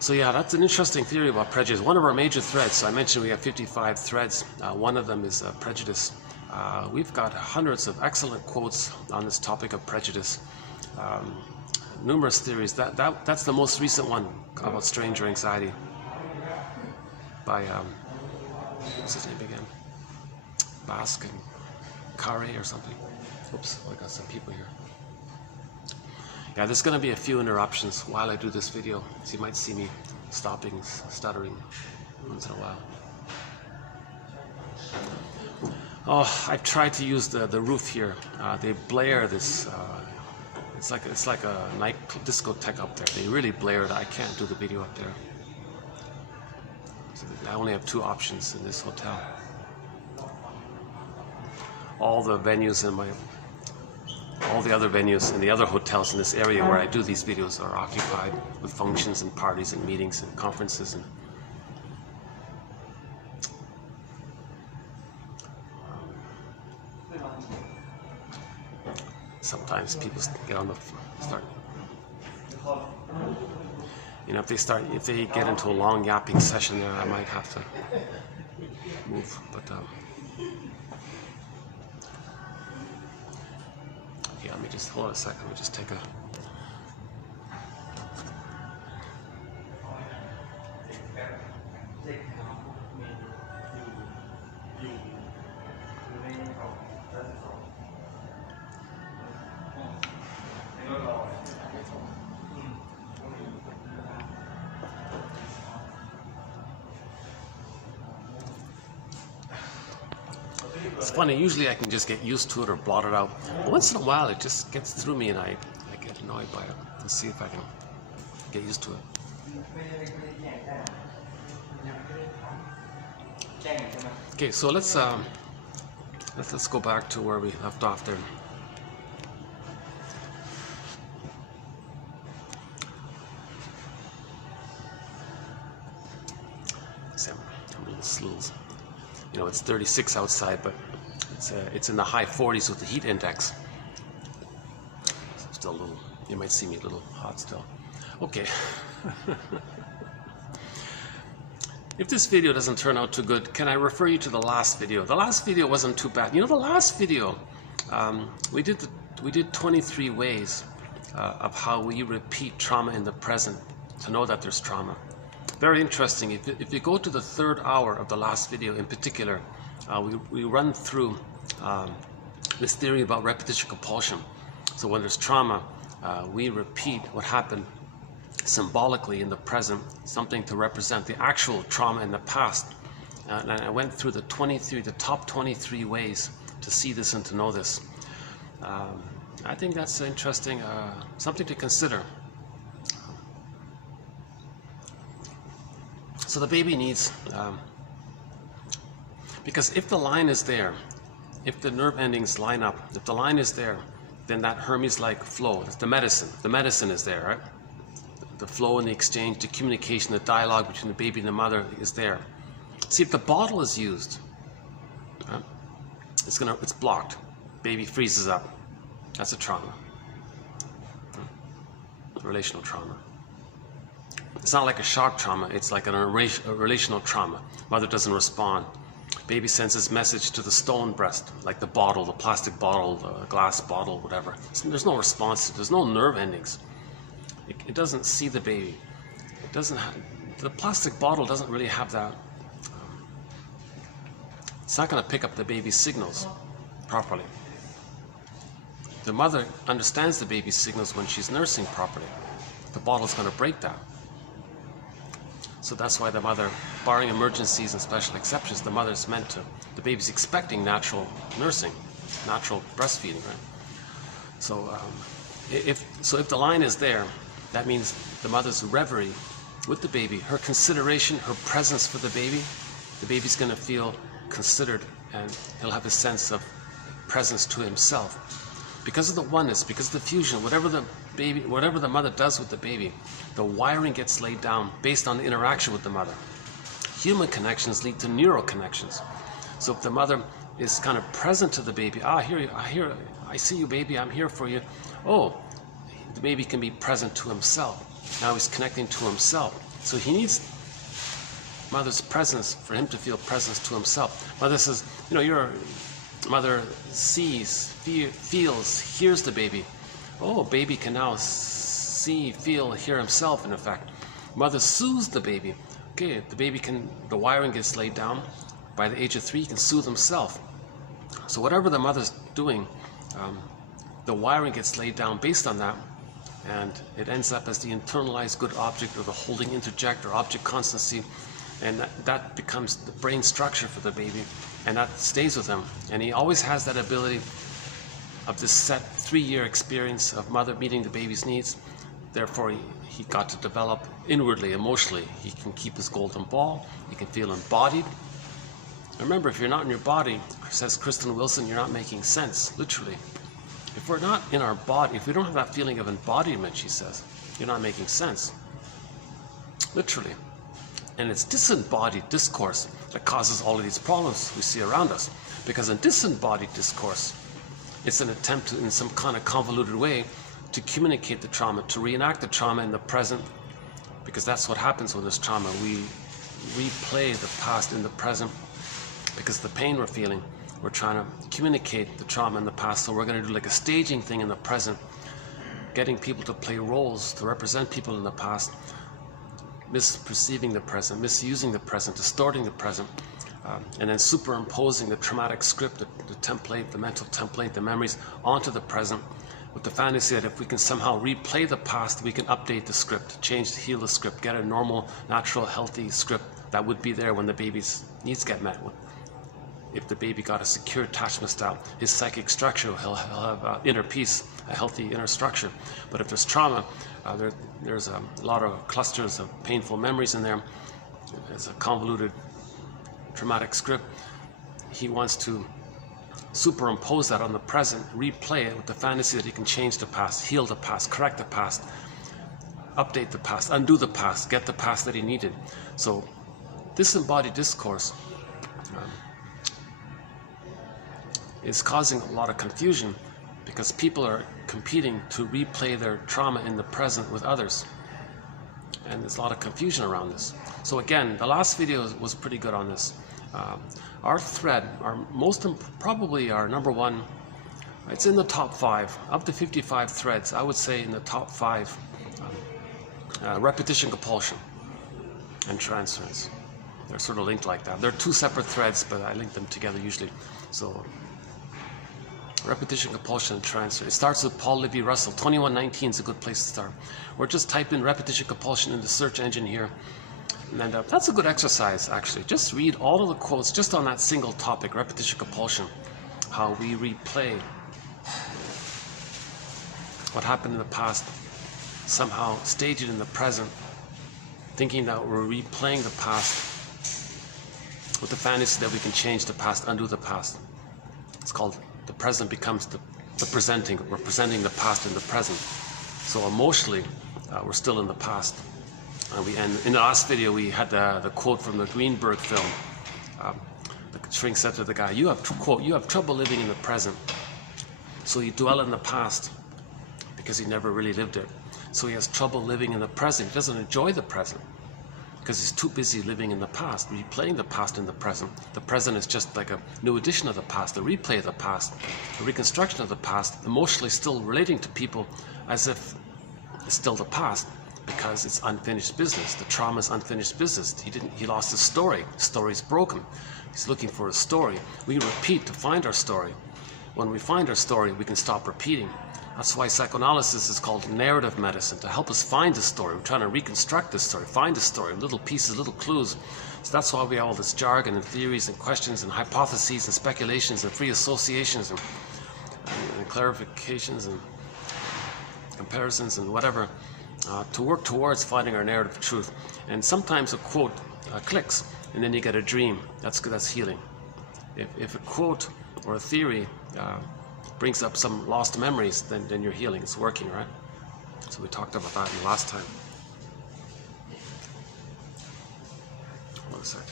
So yeah, that's an interesting theory about prejudice. One of our major threads, so I mentioned we have 55 threads. One of them is prejudice. We've got hundreds of excellent quotes on this topic of prejudice. Numerous theories. That's the most recent one about stranger anxiety by what's his name again? Basque and Kare or something. Oops, I got some people here. Yeah, there's going to be a few interruptions while I do this video, so you might see me stopping, stuttering once in a while. Oh, I've tried to use the roof here. They blare this. It's like a night discotheque up there. They really blare it. I can't do the video up there. So I only have two options in this hotel. All the other venues in the other hotels in this area where I do these videos are occupied with functions and parties and meetings and conferences and sometimes people get on the start. You know, if they get into a long yapping session there, I might have to move. But okay, let me just hold on a second. Let me just take a. It's funny, usually I can just get used to it or blot it out. But once in a while it just gets through me and I get annoyed by it. Let's see if I can get used to it. Okay, so let's go back to where we left off there. I'm a little slow. You know, it's 36 outside, but it's in the high 40s with the heat index. Still a little, you might see me a little hot still. Okay. If this video doesn't turn out too good, can I refer you to the last video? The last video wasn't too bad. You know, the last video, we did 23 ways of how we repeat trauma in the present to know that there's trauma. Very interesting. If you go to the third hour of the last video in particular, we run through this theory about repetition compulsion. So when there's trauma, we repeat what happened symbolically in the present, something to represent the actual trauma in the past. And I went through the top 23 ways to see this and to know this. I think that's interesting, something to consider. So the baby needs, because if the line is there, if the nerve endings line up, if the line is there, then that Hermes-like flow, the medicine is there, right? The flow and the exchange, the communication, the dialogue between the baby and the mother is there. See, if the bottle is used, it's blocked. Baby freezes up. That's a trauma. Relational trauma. It's not like a shock trauma, it's like a relational trauma. Mother doesn't respond. Baby sends his message to the stone breast, like the bottle, the plastic bottle, the glass bottle, whatever. There's no response. There's no nerve endings. It doesn't see the baby. It doesn't have, the plastic bottle doesn't really have that. It's not going to pick up the baby's signals properly. The mother understands the baby's signals when she's nursing properly. The bottle's going to break that. So that's why the mother, barring emergencies and special exceptions, the mother's meant to, the baby's expecting natural nursing, natural breastfeeding, right? So if the line is there, that means the mother's reverie with the baby, her consideration, her presence for the baby's going to feel considered, and he'll have a sense of presence to himself. Because of the oneness, because of the fusion, whatever the mother does with the baby, the wiring gets laid down based on the interaction with the mother. Human connections lead to neural connections. So if the mother is kind of present to the baby, I see you, baby, I'm here for you. Oh, the baby can be present to himself. Now he's connecting to himself. So he needs mother's presence for him to feel presence to himself. Mother says, mother sees, feels, hears the baby. Oh, baby can now see, feel, hear himself, in effect. Mother soothes the baby. Okay, the wiring gets laid down. By the age of 3, he can soothe himself. So whatever the mother's doing, the wiring gets laid down based on that, and it ends up as the internalized good object, or the holding interject, or object constancy, and that becomes the brain structure for the baby, and that stays with him. And he always has that ability of this set 3-year experience of mother meeting the baby's needs. Therefore, he got to develop inwardly, emotionally. He can keep his golden ball. He can feel embodied. Remember, if you're not in your body, says Kristen Wilson, you're not making sense, literally. If we're not in our body, if we don't have that feeling of embodiment, she says, you're not making sense, literally. And it's disembodied discourse that causes all of these problems we see around us. Because in disembodied discourse, it's an attempt to, in some kind of convoluted way, to communicate the trauma, to reenact the trauma in the present, because that's what happens when there's trauma. We replay the past in the present, because the pain we're feeling, we're trying to communicate the trauma in the past. So we're going to do like a staging thing in the present, getting people to play roles, to represent people in the past, misperceiving the present, misusing the present, distorting the present, and then superimposing the traumatic script, the template, the mental template, the memories onto the present, with the fantasy that if we can somehow replay the past, we can update the script, heal the script, get a normal, natural, healthy script that would be there when the baby's needs get met. If the baby got a secure attachment style, his psychic structure, he'll have inner peace, a healthy inner structure. But if there's trauma, there's a lot of clusters of painful memories in there. There's a convoluted traumatic script. He wants to superimpose that on the present, replay it with the fantasy that he can change the past, heal the past, correct the past, update the past, undo the past, get the past that he needed. So disembodied discourse is causing a lot of confusion, because people are competing to replay their trauma in the present with others. And there's a lot of confusion around this. So again, the last video was pretty good on this. Our thread, probably our number one, it's in the top 5, up to 55 threads. I would say in the top 5, repetition compulsion and transference. They're sort of linked like that. They're 2 separate threads, but I link them together usually. So repetition, compulsion, and transfer. It starts with Paul Libby Russell. 2119 is a good place to start. Or just type in repetition, compulsion in the search engine here. And that's a good exercise, actually. Just read all of the quotes just on that single topic, repetition, compulsion. How we replay what happened in the past, somehow stage it in the present, thinking that we're replaying the past with the fantasy that we can change the past, undo the past. It's called the present becomes the presenting. We're presenting the past in the present. So emotionally, we're still in the past. And in the last video, we had the quote from the Greenberg film. The shrink said to the guy, you have trouble living in the present. So you dwell in the past because he never really lived it. So he has trouble living in the present. He doesn't enjoy the present. because he's too busy living in the past, replaying the past in the present. The present is just like a new edition of the past, a replay of the past, a reconstruction of the past, emotionally still relating to people as if it's still the past, because it's unfinished business. The trauma is unfinished business. He lost his story. His story's broken. He's looking for a story. We repeat to find our story. When we find our story, we can stop repeating. That's why psychoanalysis is called narrative medicine, to help us find the story. We're trying to reconstruct the story, find the story, little pieces, little clues. So that's why we have all this jargon and theories and questions and hypotheses and speculations and free associations and clarifications and comparisons and whatever, to work towards finding our narrative truth. And sometimes a quote clicks, and then you get a dream. That's healing. If a quote or a theory brings up some lost memories, then you're healing. It's working, right? So we talked about that in the last time. One second.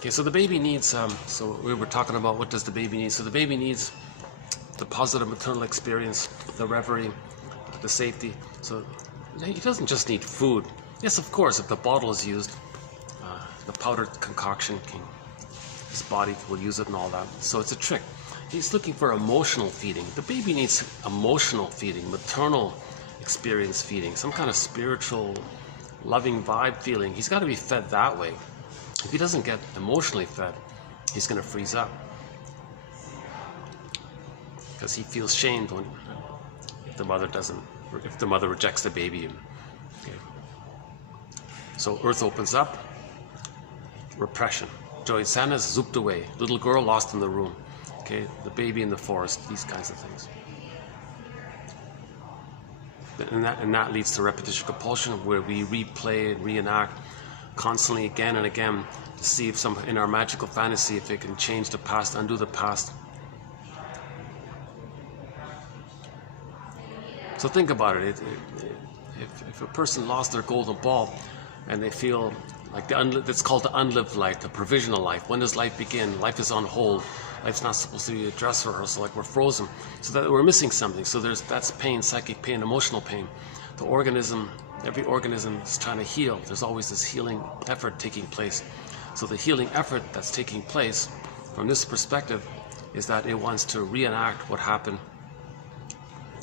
Okay, so the baby needs, so we were talking about what does the baby need. So the baby needs the positive maternal experience, the reverie, the safety. So he doesn't just need food. Yes, of course, if the bottle is used, the powdered concoction, his body will use it and all that. So it's a trick. He's looking for emotional feeding. The baby needs emotional feeding, maternal experience feeding, some kind of spiritual, loving vibe feeling. He's got to be fed that way. If he doesn't get emotionally fed, he's going to freeze up, because he feels shamed if the mother rejects the baby. Okay. So earth opens up, repression. Joy Sana's zooped away. Little girl lost in the room. Okay, the baby in the forest. These kinds of things. And that leads to repetition compulsion, where we replay and reenact constantly again and again to see if in our magical fantasy, if it can change the past, undo the past. So think about it. If a person lost their golden ball and they feel like it's called the unlived life, the provisional life. When does life begin? Life is on hold. Life's not supposed to be a dress rehearsal, like we're frozen. So that we're missing something. So that's pain, psychic pain, emotional pain. The organism, every organism is trying to heal. There's always this healing effort taking place. So the healing effort that's taking place from this perspective is that it wants to reenact what happened,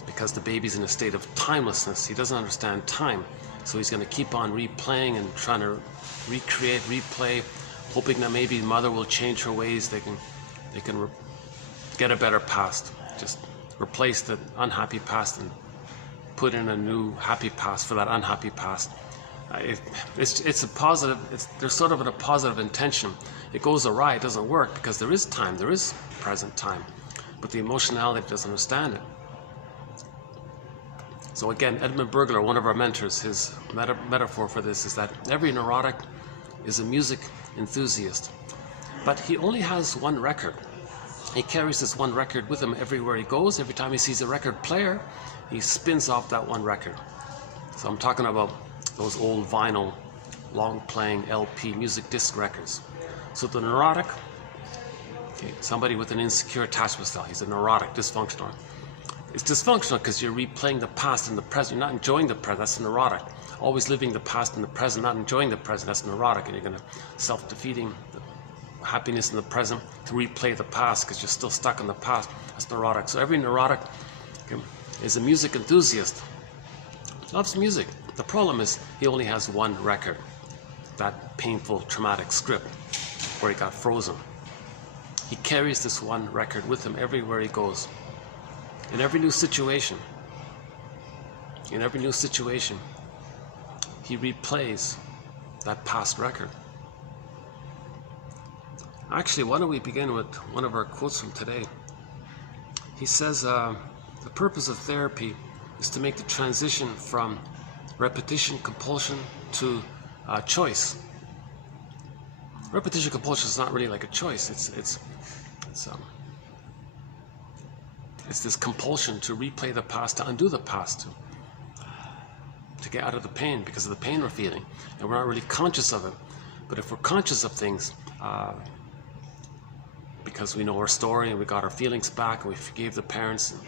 because the baby's in a state of timelessness. He doesn't understand time. So he's going to keep on replaying and trying to recreate, replay, hoping that maybe mother will change her ways. They can get a better past. Just replace the unhappy past and put in a new happy past for that unhappy past. It's a positive. There's sort of a positive intention. It goes awry. It doesn't work because there is time. There is present time, but the emotionality doesn't understand it. So again, Edmund Burglar, one of our mentors, his metaphor for this is that every neurotic is a music enthusiast, but he only has one record. He carries this one record with him everywhere he goes. Every time he sees a record player, he spins off that one record. So I'm talking about those old vinyl, long-playing LP music disc records. So the neurotic, okay, somebody with an insecure attachment style, he's a neurotic, dysfunctional. It's dysfunctional because you're replaying the past and the present. You're not enjoying the present. That's neurotic. Always living the past and the present, not enjoying the present. That's neurotic. And you're going to self-defeating the happiness in the present to replay the past because you're still stuck in the past. That's neurotic. So every neurotic, okay, is a music enthusiast. Loves music. The problem is he only has one record. That painful, traumatic script where he got frozen. He carries this one record with him everywhere he goes. In every new situation, he replays that past record. Actually, why don't we begin with one of our quotes from today? He says, the purpose of therapy is to make the transition from repetition, compulsion to choice. repetition compulsion is not really like a choice. It's this compulsion to replay the past, to undo the past, to get out of the pain because of the pain we're feeling, and we're not really conscious of it. But if we're conscious of things, because we know our story and we got our feelings back and we forgave the parents, and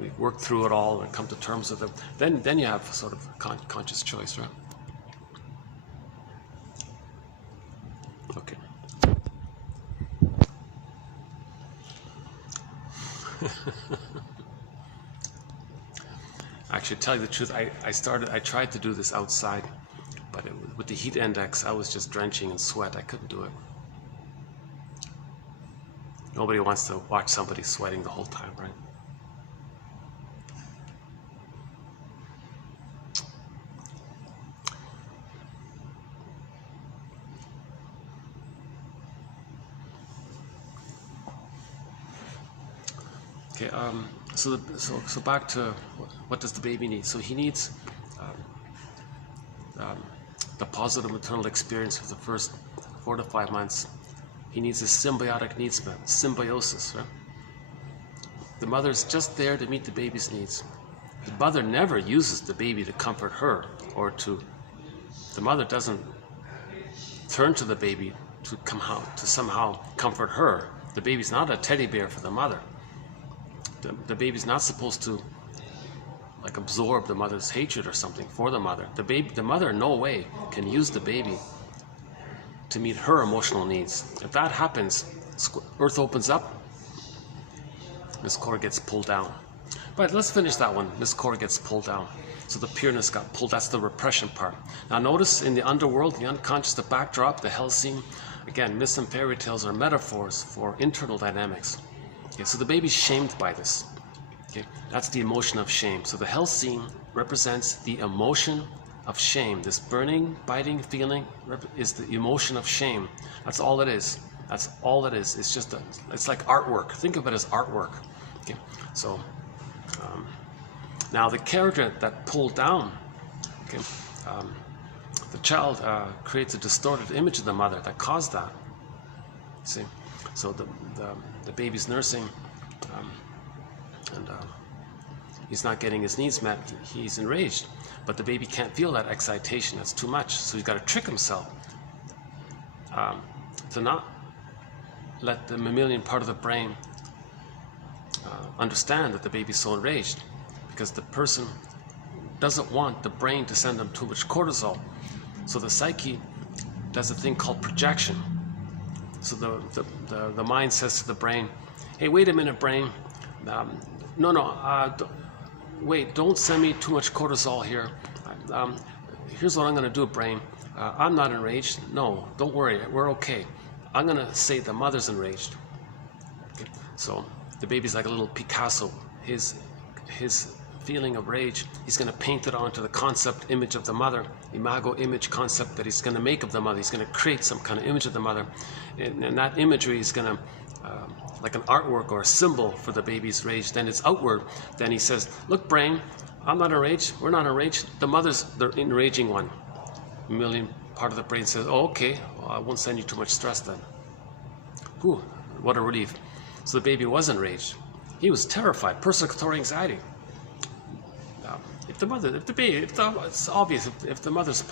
we worked through it all and come to terms with it, then you have sort of conscious choice, right? Okay. Actually, to tell you the truth, I tried to do this outside, but with the heat index, I was just drenching in sweat. I couldn't do it. Nobody wants to watch somebody sweating the whole time, right? Okay, so back to what does the baby need? So he needs the positive maternal experience for the first 4 to 5 months. He needs a symbiotic needs met, symbiosis, right? The mother's just there to meet the baby's needs. The mother never uses the baby to comfort her, or the mother doesn't turn to the baby to somehow comfort her. The baby's not a teddy bear for the mother. The baby's not supposed to like absorb the mother's hatred or something for the mother. The mother in no way can use the baby to meet her emotional needs. If that happens, earth opens up, Miss Core gets pulled down. But let's finish that one. Miss Core gets pulled down. So the pureness got pulled. That's the repression part. Now notice in the underworld, the unconscious, the backdrop, the hell scene, again, myths and fairy tales are metaphors for internal dynamics. Okay, so the baby's shamed by this. Okay, that's the emotion of shame. So the hell scene represents the emotion of shame. This burning, biting feeling is the emotion of shame. That's all it is. That's all it is. It's just it's like artwork. Think of it as artwork. Okay, so now the character that pulled down, okay, the child creates a distorted image of the mother that caused that. See, so the baby's nursing, and he's not getting his needs met. He's enraged, but the baby can't feel that excitation. That's too much. So he's got to trick himself to not let the mammalian part of the brain understand that the baby's so enraged, because the person doesn't want the brain to send them too much cortisol. So the psyche does a thing called projection. So the mind says to the brain, hey, wait a minute, brain. Wait, don't send me too much cortisol here. Here's what I'm going to do, brain. I'm not enraged. No, don't worry. We're okay. I'm going to say the mother's enraged. Okay. So the baby's like a little Picasso. His feeling of rage, he's going to paint it onto the concept image of the mother, imago image concept that he's going to make of the mother. He's going to create some kind of image of the mother, and that imagery is going to like an artwork or a symbol for the baby's rage. Then it's outward. Then he says, look, brain, I'm not enraged. We're not enraged. The mother's the enraging one. Mammalian part of the brain says, oh, okay, well, I won't send you too much stress then. Whew, what a relief. So the baby was enraged. He was terrified, persecutory anxiety. It's obvious if the mother's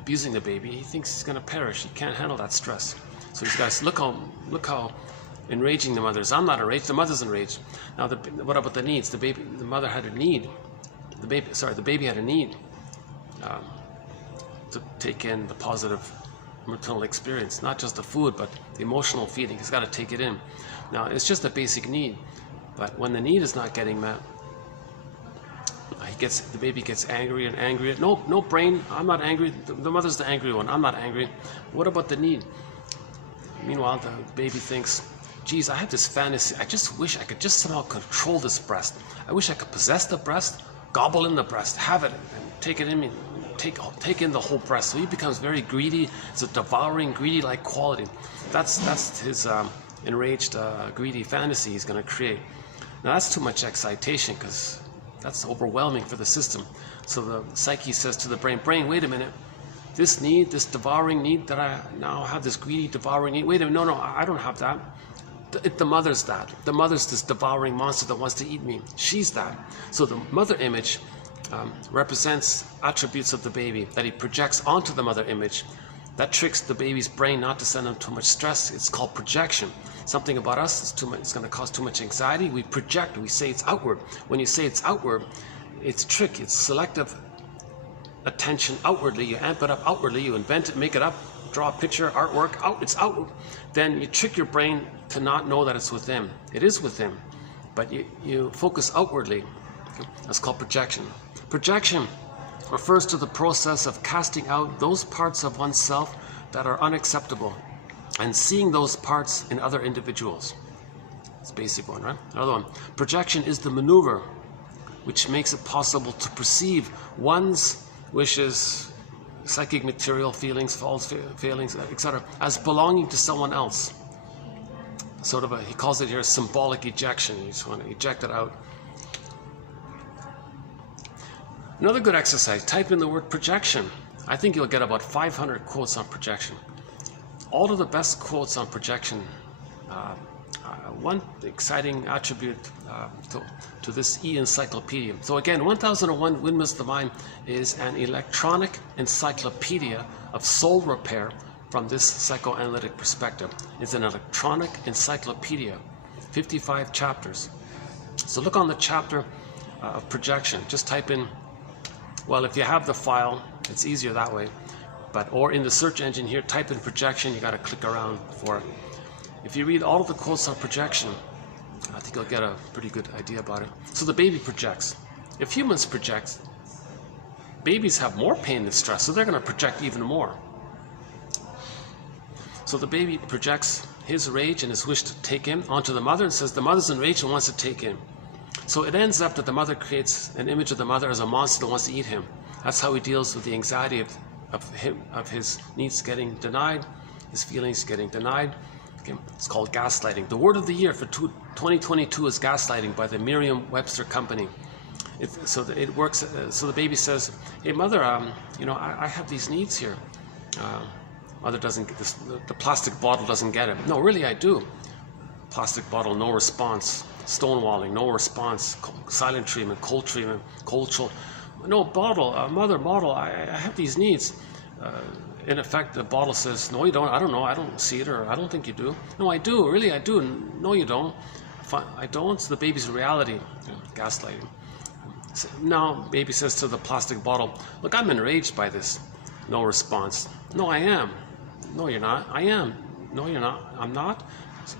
abusing the baby, he thinks he's going to perish. He can't handle that stress. So he's got to look how enraging the mother is. I'm not enraged. The mother's enraged. Now, what about the needs? The mother had a need. The baby had a need to take in the positive maternal experience, not just the food, but the emotional feeding. He's got to take it in. Now, it's just a basic need, but when the need is not getting met, the baby gets angry and angrier. No, brain, I'm not angry. The mother's the angry one. I'm not angry. What about the need? Meanwhile, the baby thinks, geez, I have this fantasy. I just wish I could just somehow control this breast. I wish I could possess the breast, gobble in the breast, have it, and take it in me, take in the whole breast. So he becomes very greedy. It's a devouring, greedy-like quality. That's his enraged, greedy fantasy he's going to create. Now that's too much excitation, because that's overwhelming for the system. So the psyche says to the brain, wait a minute, this need, this devouring need that I now have, this greedy, devouring need. Wait a minute, no, I don't have that. The mother's that. The mother's this devouring monster that wants to eat me. She's that. So the mother image represents attributes of the baby that he projects onto the mother image. That tricks the baby's brain not to send him too much stress. It's called projection. Something about us is too much, it's going to cause too much anxiety. We project, we say it's outward. When you say it's outward, it's trick, it's selective attention outwardly. You amp it up outwardly, you invent it, make it up, draw a picture, artwork, it's outward. Then you trick your brain to not know that it's within. It is within, but you focus outwardly. Okay? That's called projection. Projection refers to the process of casting out those parts of oneself that are unacceptable and seeing those parts in other individuals. It's a basic one, right? Another one. Projection is the maneuver which makes it possible to perceive one's wishes, psychic material, feelings, false feelings, etc., as belonging to someone else. Sort of he calls it here symbolic ejection. You just want to eject it out. Another good exercise, type in the word projection. I think you'll get about 500 quotes on projection. All of the best quotes on projection. One exciting attribute to this e-encyclopedia. So again, 1001 Windmills of the Mind is an electronic encyclopedia of soul repair from this psychoanalytic perspective. It's an electronic encyclopedia, 55 chapters. So look on the chapter of projection. Just type in, well, if you have the file, it's easier that way. Or in the search engine here, type in projection, you got to click around for it. If you read all of the quotes on projection, I think you'll get a pretty good idea about it. So the baby projects. If humans project, babies have more pain and stress, so they're going to project even more. So the baby projects his rage and his wish to take in onto the mother and says the mother's enraged and wants to take in. So it ends up that the mother creates an image of the mother as a monster that wants to eat him. That's how he deals with the anxiety of his needs getting denied, his feelings getting denied. Okay, it's called gaslighting. The word of the year for 2022 is gaslighting by the Merriam-Webster Company. So it works. So the baby says, "Hey, mother, I have these needs here." Mother doesn't get this. The plastic bottle doesn't get it. No, really, I do. Plastic bottle, no response. Stonewalling, no response. Silent treatment, cold chill. No, bottle, mother, bottle. I have these needs. In effect, the bottle says, "No, you don't. I don't know. I don't see it, or I don't think you do." "No, I do. Really, I do." "No, you don't." "I don't." It's the baby's reality. Gaslighting. So now, baby says to the plastic bottle, "Look, I'm enraged by this." No response. "No, I am." "No, you're not." "I am." "No, you're not." "I'm not."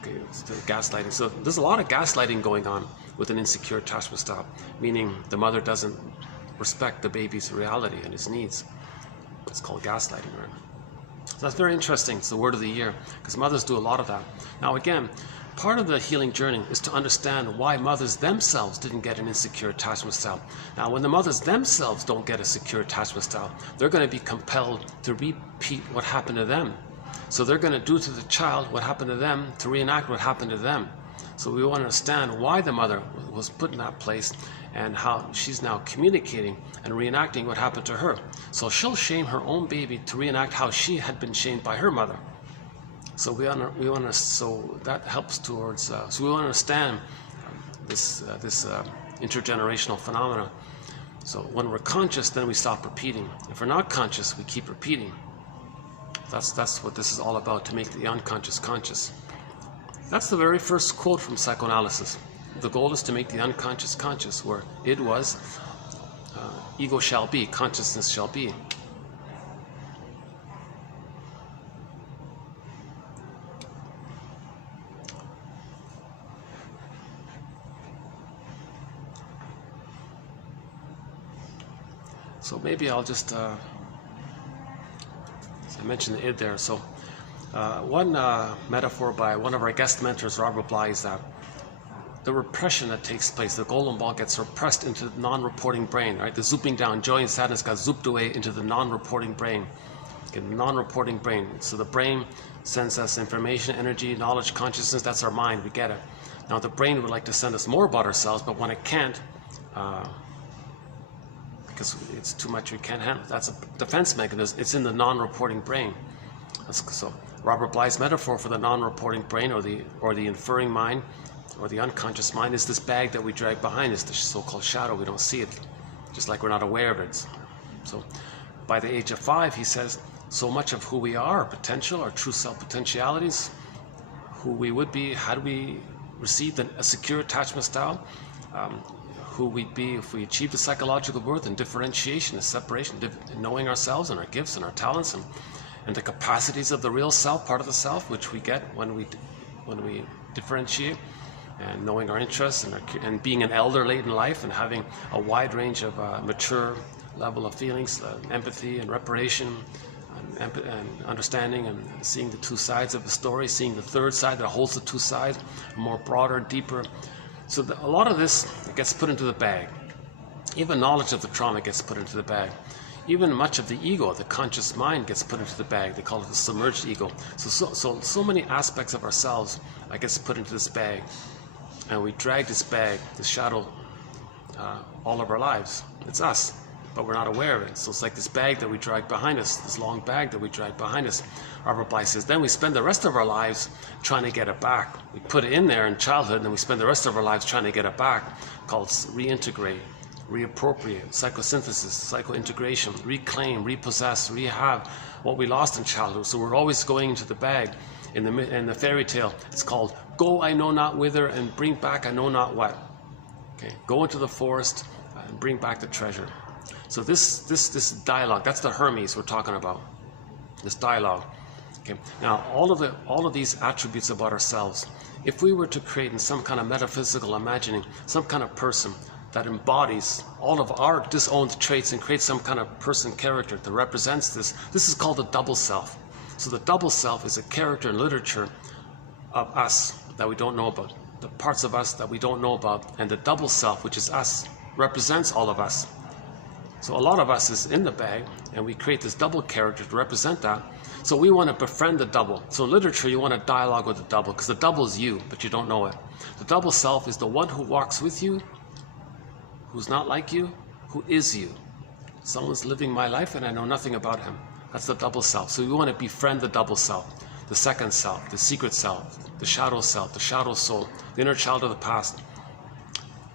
Okay, it's the gaslighting. So there's a lot of gaslighting going on with an insecure attachment style, meaning the mother doesn't respect the baby's reality and his needs. It's called gaslighting, right? So that's very interesting. It's the word of the year, because mothers do a lot of that. Now again, part of the healing journey is to understand why mothers themselves didn't get an insecure attachment style. Now when the mothers themselves don't get a secure attachment style, they're going to be compelled to repeat what happened to them. So they're going to do to the child what happened to them, to reenact what happened to them. So we want to understand why the mother was put in that place and how she's now communicating and reenacting what happened to her. So she'll shame her own baby to reenact how she had been shamed by her mother. So so that helps towards. So we want to understand this intergenerational phenomena. So when we're conscious, then we stop repeating. If we're not conscious, we keep repeating. That's what this is all about, to make the unconscious conscious. That's the very first quote from psychoanalysis. The goal is to make the unconscious conscious, where it was ego shall be, consciousness shall be. So maybe I'll just, I mentioned the id there. So one metaphor by one of our guest mentors, Robert Bly, is that the repression that takes place, the golden ball gets repressed into the non-reporting brain, right? The zooping down, joy and sadness got zooped away into the non-reporting brain. Okay, non-reporting brain. So the brain sends us information, energy, knowledge, consciousness. That's our mind. We get it. Now the brain would like to send us more about ourselves, but when it can't, because it's too much we can't handle. That's a defense mechanism. It's in the non-reporting brain. So Robert Bly's metaphor for the non-reporting brain, or the inferring mind, or the unconscious mind, is this bag that we drag behind us, the so-called shadow. We don't see it, just like we're not aware of it. So by the age of 5, he says, so much of who we are, our potential, our true self potentialities, who we would be had we received a secure attachment style, who we'd be if we achieved a psychological birth, and differentiation, and separation, knowing ourselves and our gifts and our talents, and the capacities of the real self, part of the self, which we get when we differentiate, and knowing our interests, and being an elder late in life, and having a wide range of mature level of feelings, empathy and reparation, and understanding, and seeing the two sides of the story, seeing the third side that holds the two sides, more broader, deeper. So a lot of this gets put into the bag. Even knowledge of the trauma gets put into the bag. Even much of the ego, the conscious mind, gets put into the bag. They call it the submerged ego. So many aspects of ourselves gets put into this bag, and we drag this bag, this shadow, all of our lives. It's us, but we're not aware of it. So it's like this bag that we drag behind us, this long bag that we drag behind us. Robert Bly says, then we spend the rest of our lives trying to get it back. We put it in there in childhood, and then we spend the rest of our lives trying to get it back, called reintegrate, reappropriate, psychosynthesis, psychointegration, reclaim, repossess, rehab what we lost in childhood. So we're always going into the bag. In the fairy tale, it's called go I know not whither, and bring back I know not what. Okay, go into the forest and bring back the treasure. So this dialogue, that's the Hermes we're talking about. This dialogue. Okay. Now all of these attributes about ourselves, if we were to create in some kind of metaphysical imagining some kind of person that embodies all of our disowned traits and creates some kind of person character that represents this is called the double self. So the double self is a character in literature of us that we don't know about, the parts of us that we don't know about, and the double self, which is us, represents all of us. So a lot of us is in the bag, and we create this double character to represent that. So we want to befriend the double. So in literature, you want to dialogue with the double, because the double is you, but you don't know it. The double self is the one who walks with you, who's not like you, who is you. Someone's living my life, and I know nothing about him. That's the double self. So we want to befriend the double self, the second self, the secret self, the shadow soul, the inner child of the past.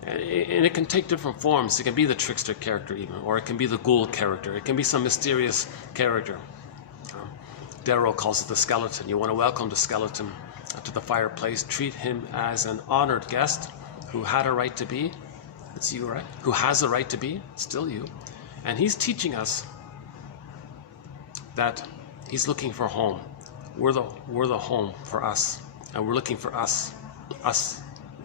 And it can take different forms. It can be the trickster character even, or it can be the ghoul character. It can be some mysterious character. Darrow calls it the skeleton. You want to welcome the skeleton to the fireplace. Treat him as an honored guest who had a right to be. It's you, right? Who has a right to be. Still you. And he's teaching us that he's looking for home. We're the home for us, and we're looking for us. Us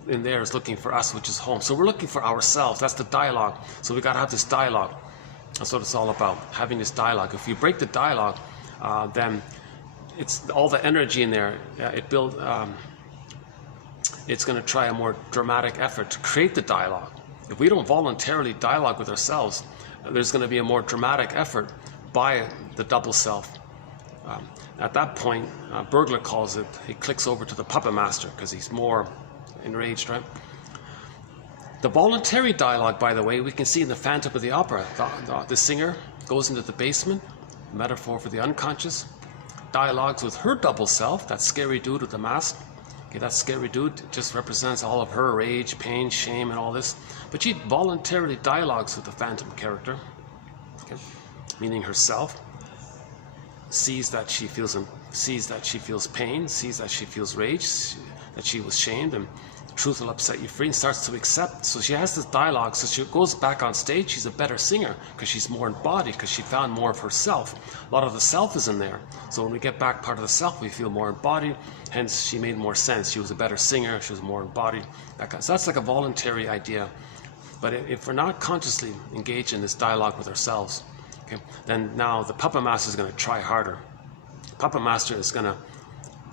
in there is looking for us, which is home. So we're looking for ourselves. That's the dialogue. So we got to have this dialogue. That's what it's all about, having this dialogue. If you break the dialogue, then it's all the energy in there. It's going to try a more dramatic effort to create the dialogue. If we don't voluntarily dialogue with ourselves, there's going to be a more dramatic effort by the double self. At that point, Bergler calls it, he clicks over to the puppet master because he's more enraged, right? The voluntary dialogue, by the way, we can see in the Phantom of the Opera. The singer goes into the basement, metaphor for the unconscious, dialogues with her double self, that scary dude with the mask. Okay, that scary dude just represents all of her rage, pain, shame, and all this. But she voluntarily dialogues with the phantom character, okay, meaning herself. Sees that she feels pain, sees that she feels rage, that she was shamed, and the truth will upset you free, and starts to accept. So she has this dialogue. So she goes back on stage. She's a better singer because she's more embodied, because she found more of herself. A lot of the self is in there. So when we get back part of the self, we feel more embodied. Hence, she made more sense. She was a better singer. She was more embodied. So that's like a voluntary idea. But if we're not consciously engaged in this dialogue with ourselves, okay, then now the puppet master is going to try harder. The puppet master is going to,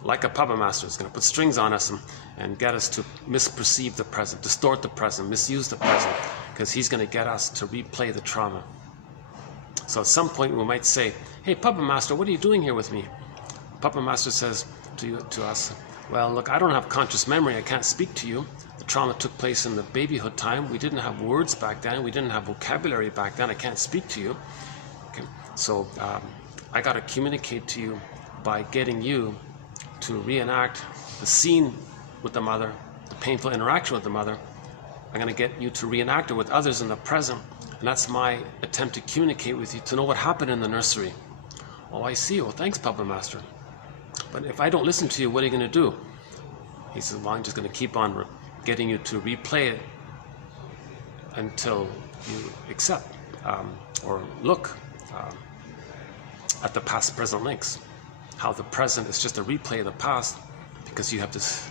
like a puppet master, is going to put strings on us and get us to misperceive the present, distort the present, misuse the present, because he's going to get us to replay the trauma. So at some point we might say, hey, puppet master, what are you doing here with me? Puppet master says to us, well, look, I don't have conscious memory. I can't speak to you. The trauma took place in the babyhood time. We didn't have words back then. We didn't have vocabulary back then. I can't speak to you. Okay, so I got to communicate to you by getting you to reenact the scene with the mother, the painful interaction with the mother. I'm going to get you to reenact it with others in the present, and that's my attempt to communicate with you, to know what happened in the nursery. Oh, I see. Well, thanks, Puppet Master. But if I don't listen to you, what are you going to do? He says, well, I'm just going to keep on getting you to replay it until you accept or look at the past present links. How the present is just a replay of the past, because you have this.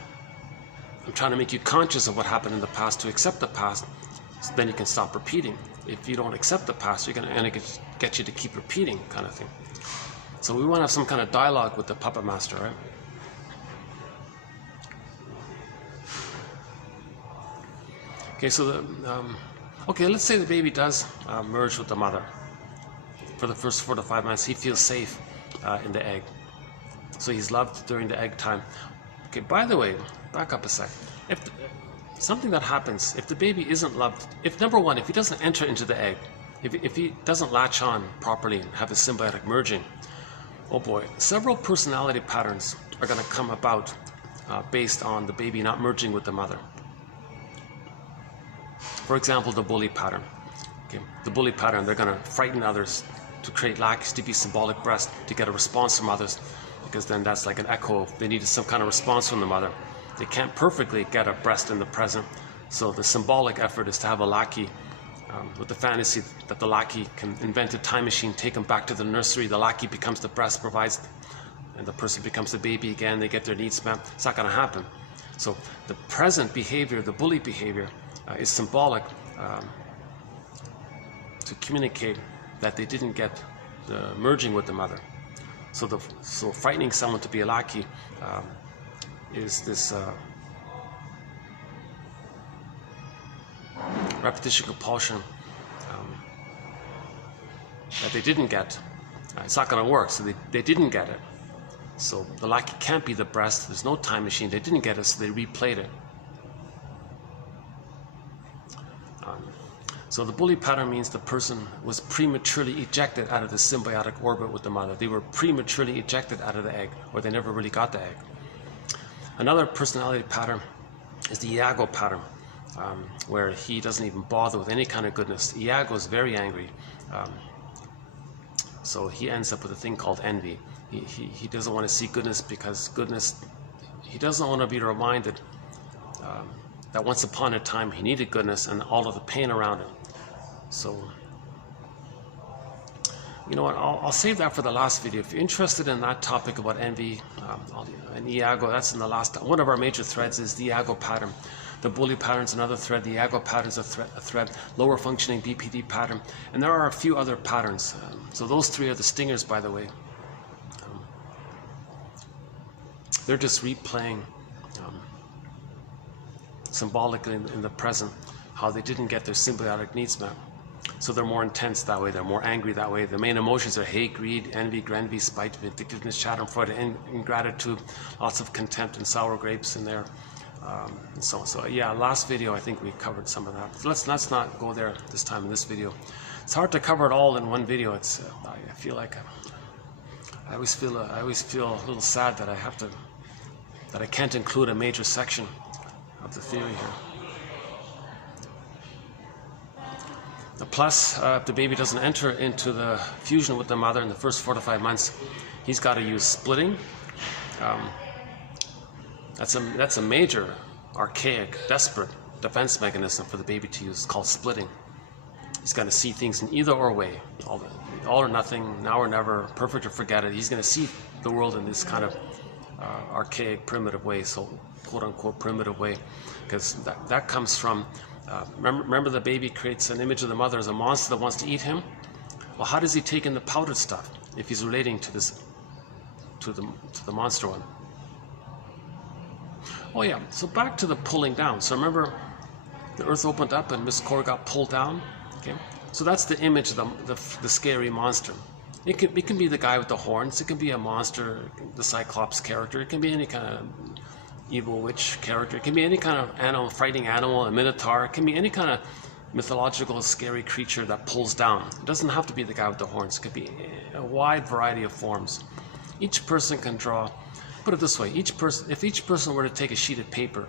I'm trying to make you conscious of what happened in the past to accept the past, so then you can stop repeating. If you don't accept the past, you're going to get you to keep repeating, kind of thing. So we want to have some kind of dialogue with the Puppet Master, right? Okay, so okay, let's say the baby does merge with the mother. For the first 4 to 5 months, he feels safe in the egg. So he's loved during the egg time. Okay, by the way, back up a sec. If something that happens, if the baby isn't loved, number one, if he doesn't enter into the egg, if he doesn't latch on properly and have a symbiotic merging, oh boy, several personality patterns are going to come about based on the baby not merging with the mother. For example, the bully pattern. Okay, the bully pattern, they're going to frighten others to create lacks, to be symbolic breast, to get a response from others, because then that's like an echo. They needed some kind of response from the mother. They can't perfectly get a breast in the present, so the symbolic effort is to have a lackey with the fantasy that the lackey can invent a time machine, take them back to the nursery, the lackey becomes the breast, provides, and the person becomes the baby again, they get their needs met. It's not going to happen. So the present behavior, the bully behavior, is symbolic to communicate that they didn't get the merging with the mother. So frightening someone to be a lackey is this repetition compulsion that they didn't get. It's not going to work, so they didn't get it. So the lackey can't be the breast. There's no time machine. They didn't get it, so they replayed it. So the bully pattern means the person was prematurely ejected out of the symbiotic orbit with the mother. They were prematurely ejected out of the egg, or they never really got the egg. Another personality pattern is the Iago pattern, where he doesn't even bother with any kind of goodness. Iago is very angry, so he ends up with a thing called envy. He doesn't want to see goodness, because goodness, he doesn't want to be reminded that once upon a time he needed goodness and all of the pain around him. So, you know what, I'll save that for the last video. If you're interested in that topic about envy and Iago, that's in the last. One of our major threads is the Iago pattern. The bully pattern is another thread. The Iago pattern is a thread. Lower functioning BPD pattern. And there are a few other patterns. So those three are the stingers, by the way. They're just replaying symbolically in the present how they didn't get their symbiotic needs met. So they're more intense that way, they're more angry that way. The main emotions are hate, greed, envy, spite, vindictiveness, schadenfreude, ingratitude, lots of contempt and sour grapes in there, and so on. So yeah, last video I think we covered some of that. Let's not go there this time in this video. It's hard to cover it all in one video. It's I feel like I always feel a little sad that I can't include a major section of the theory here. The plus, if the baby doesn't enter into the fusion with the mother in the first 4 to 5 months, he's got to use splitting. That's a major, archaic, desperate defense mechanism for the baby to use, called splitting. He's going to see things in either or way, all or nothing, now or never, perfect or forget it. He's going to see the world in this kind of archaic, primitive way, so quote-unquote primitive way, because that comes from. Remember the baby creates an image of the mother as a monster that wants to eat him? Well, how does he take in the powdered stuff if he's relating to this, to the monster one? Oh yeah, so back to the pulling down. So remember, the earth opened up and Miss Core got pulled down. Okay, so that's the image of the scary monster. It can be the guy with the horns. It can be a monster, the Cyclops character. It can be any kind of evil witch character. It can be any kind of animal, fighting animal, a minotaur. It can be any kind of mythological, scary creature that pulls down. It doesn't have to be the guy with the horns. It could be a wide variety of forms. Each person can draw. Put it this way: if each person were to take a sheet of paper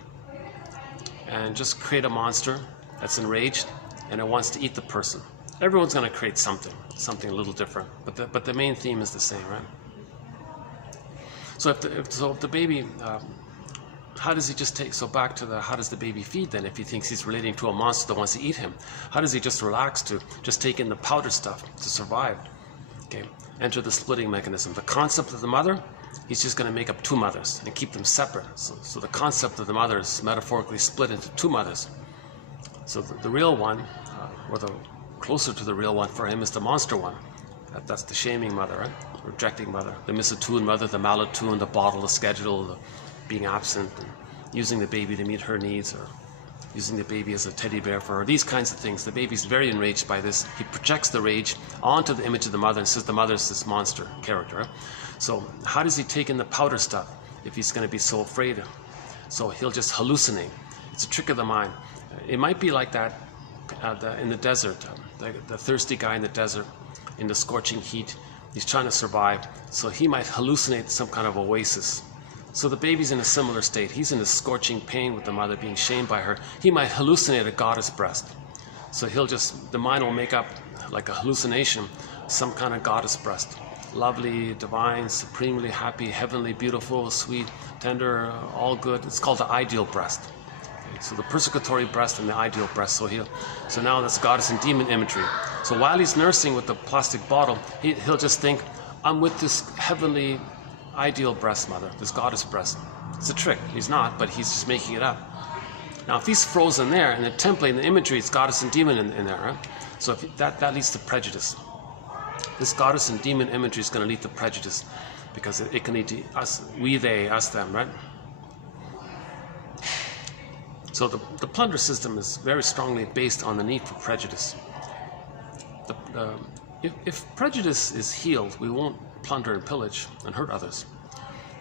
and just create a monster that's enraged and it wants to eat the person, everyone's going to create something a little different. But the main theme is the same, right? So if the baby, how does he just take, so back to how does the baby feed then if he thinks he's relating to a monster that wants to eat him? How does he just relax to just take in the powder stuff to survive? Okay, enter the splitting mechanism. The concept of the mother, he's just going to make up two mothers and keep them separate. So the concept of the mother is metaphorically split into two mothers. So the real one, or the closer to the real one for him, is the monster one. That's the shaming mother, right? Rejecting mother, the misattuned mother, the malattuned, the bottle, the schedule, the being absent, and using the baby to meet her needs, or using the baby as a teddy bear for her, these kinds of things. The baby's very enraged by this. He projects the rage onto the image of the mother and says the mother's this monster character. Right? So how does he take in the powder stuff if he's going to be so afraid? So he'll just hallucinate. It's a trick of the mind. It might be like that in the desert, the thirsty guy in the desert, in the scorching heat. He's trying to survive, so he might hallucinate some kind of oasis. So the baby's in a similar state. He's in a scorching pain with the mother being shamed by her. He might hallucinate a goddess breast. So the mind will make up, like a hallucination, some kind of goddess breast. Lovely, divine, supremely happy, heavenly, beautiful, sweet, tender, all good. It's called the ideal breast. Okay, so the persecutory breast and the ideal breast. So now that's goddess and demon imagery. So while he's nursing with the plastic bottle, he'll just think, I'm with this heavenly, ideal breast mother, this goddess breast. It's a trick. He's not, but he's just making it up. Now, if he's frozen there, in the template, in the imagery, it's goddess and demon in there, right? So that leads to prejudice. This goddess and demon imagery is going to lead to prejudice, because it can lead to us, we, they, us, them, right? So the plunder system is very strongly based on the need for prejudice. If prejudice is healed, we won't plunder and pillage and hurt others.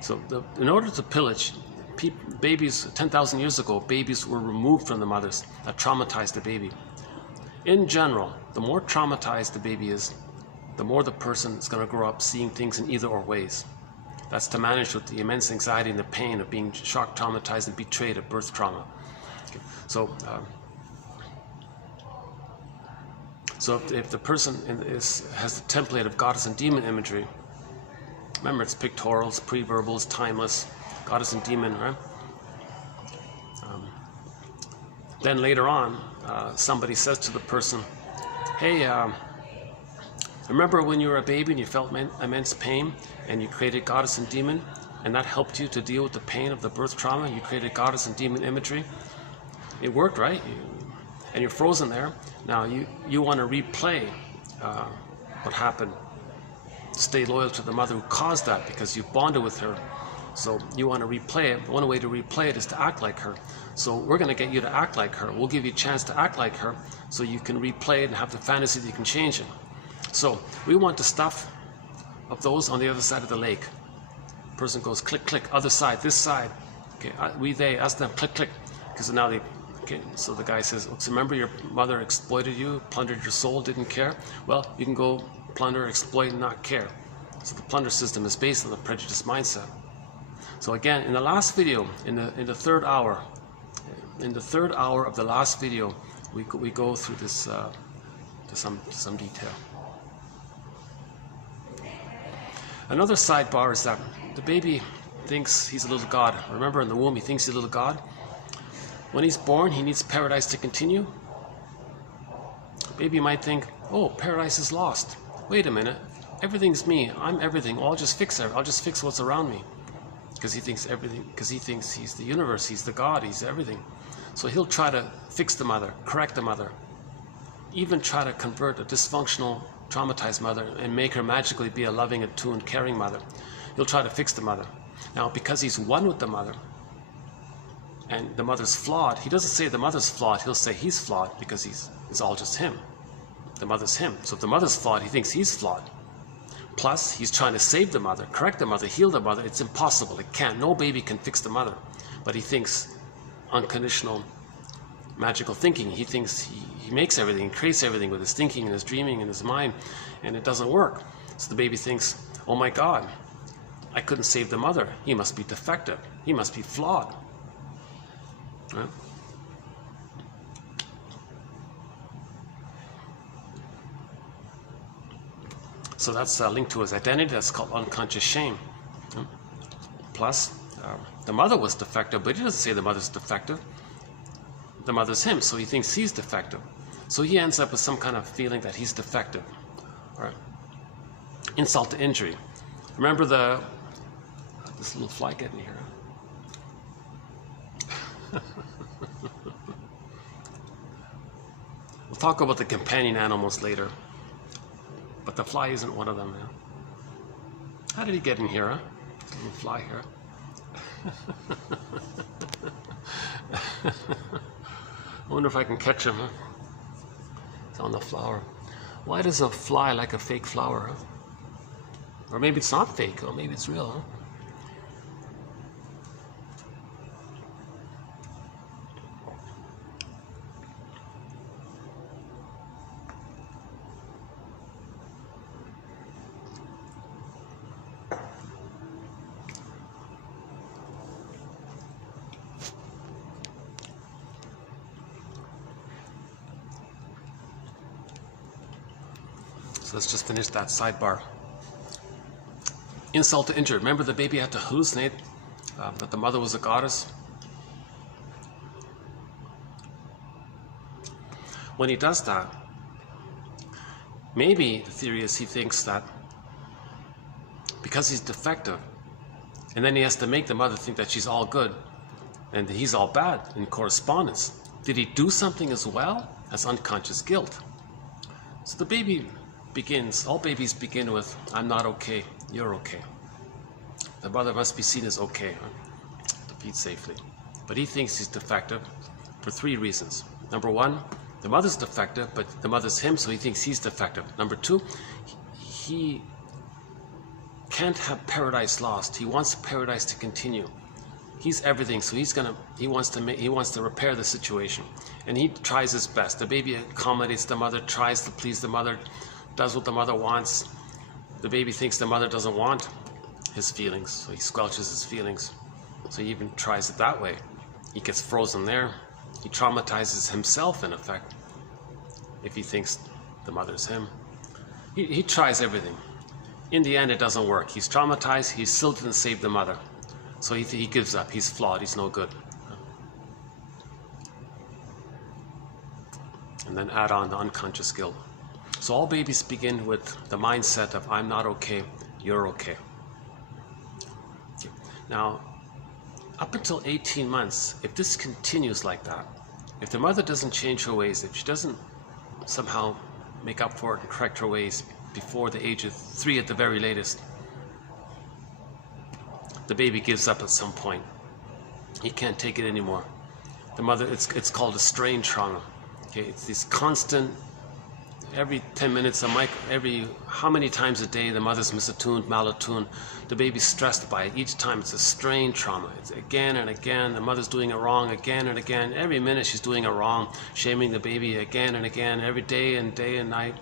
So in order to pillage, babies, 10,000 years ago, babies were removed from the mothers that traumatized the baby. In general, the more traumatized the baby is, the more the person is going to grow up seeing things in either or ways. That's to manage with the immense anxiety and the pain of being shocked, traumatized, and betrayed at birth trauma. Okay. So if the person has the template of goddess and demon imagery, remember it's pictorials, pre-verbals, timeless, goddess and demon, right? Then later on, somebody says to the person, hey, remember when you were a baby and you felt immense pain and you created goddess and demon, and that helped you to deal with the pain of the birth trauma? You created goddess and demon imagery. It worked, right? And you're frozen there. Now you want to replay what happened. Stay loyal to the mother who caused that, because you bonded with her. So you want to replay it. One way to replay it is to act like her. So we're going to get you to act like her. We'll give you a chance to act like her, so you can replay it and have the fantasy that you can change it. So we want the stuff of those on the other side of the lake. Person goes click, click, other side, this side. Okay, we, they, us, them, click, click. Because now so the guy says, so remember your mother exploited you, plundered your soul, didn't care? Well, you can go plunder, exploit, and not care. So the plunder system is based on the prejudice mindset. So again, in the last video, in the third hour of the last video, we go through this to some detail. Another sidebar is that the baby thinks he's a little god. Remember, in the womb, he thinks he's a little god. When he's born, he needs paradise to continue. The baby might think, oh, paradise is lost. Wait a minute, everything's me. I'm everything. I'll just fix it. I'll just fix what's around me. Because he thinks everything. Because he thinks he's the universe. He's the God. He's everything. So he'll try to fix the mother, correct the mother, even try to convert a dysfunctional, traumatized mother and make her magically be a loving, attuned, caring mother. He'll try to fix the mother. Now, because he's one with the mother, and the mother's flawed, he doesn't say the mother's flawed. He'll say he's flawed, because it's all just him. The mother's him. So if the mother's flawed, he thinks he's flawed. Plus, he's trying to save the mother, correct the mother, heal the mother. It's impossible. It can't. No baby can fix the mother, but he thinks unconditional, magical thinking. He thinks he makes everything, creates everything with his thinking and his dreaming and his mind, and it doesn't work. So the baby thinks, oh my God, I couldn't save the mother. He must be defective. He must be flawed. Right? So that's linked to his identity. That's called unconscious shame. Plus, the mother was defective, but he doesn't say the mother's defective. The mother's him, so he thinks he's defective. So he ends up with some kind of feeling that he's defective. All right. Insult to injury. Remember this little fly getting here. We'll talk about the companion animals later, but the fly isn't one of them. Man. How did he get in here, huh? This little fly here. I wonder if I can catch him, huh? It's on the flower. Why does a fly like a fake flower, huh? Or maybe it's not fake, or maybe it's real, huh? So let's just finish that sidebar. Insult to injury. Remember the baby had to hallucinate that the mother was a goddess? When he does that, maybe the theory is he thinks that because he's defective, and then he has to make the mother think that she's all good and that he's all bad in correspondence. Did he do something as well as unconscious guilt? So the baby begins, all babies begin with, I'm not okay, you're okay. The mother must be seen as okay, to feed safely. But he thinks he's defective for 3 reasons. Number 1, the mother's defective, but the mother's him, so he thinks he's defective. Number 2, he can't have paradise lost. He wants paradise to continue. He's everything, so he wants to repair the situation, and he tries his best. The baby accommodates the mother, tries to please the mother, does what the mother wants. The baby thinks the mother doesn't want his feelings, so he squelches his feelings. So he even tries it that way. He gets frozen there. He traumatizes himself, in effect, if he thinks the mother's him. He tries everything. In the end, it doesn't work. He's traumatized. He still didn't save the mother. So he gives up. He's flawed. He's no good. And then add on the unconscious guilt. So all babies begin with the mindset of, I'm not okay, you're okay. Now, up until 18 months, if this continues like that, if the mother doesn't change her ways, if she doesn't somehow make up for it and correct her ways before the age of 3 at the very latest, the baby gives up at some point. He can't take it anymore. The mother, it's called a strain trauma. Okay, it's this constant, every 10 minutes, how many times a day the mother's misattuned, malattuned, the baby's stressed by it. Each time it's a strain trauma. It's again and again, the mother's doing it wrong again and again. Every minute she's doing it wrong, shaming the baby again and again, every day and night,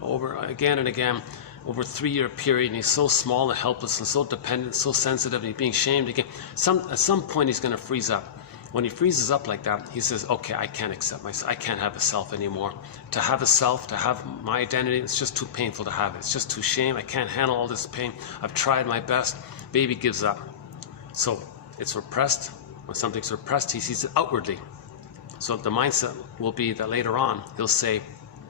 over again and again, over a 3-year period. And he's so small and helpless and so dependent, so sensitive, and he's being shamed again. At some point he's going to freeze up. When he freezes up like that, he says, okay, I can't accept myself. I can't have a self anymore. To have a self, to have my identity, it's just too painful to have it. It's just too shame. I can't handle all this pain. I've tried my best. Baby gives up. So it's repressed. When something's repressed, he sees it outwardly. So the mindset will be that later on, he'll say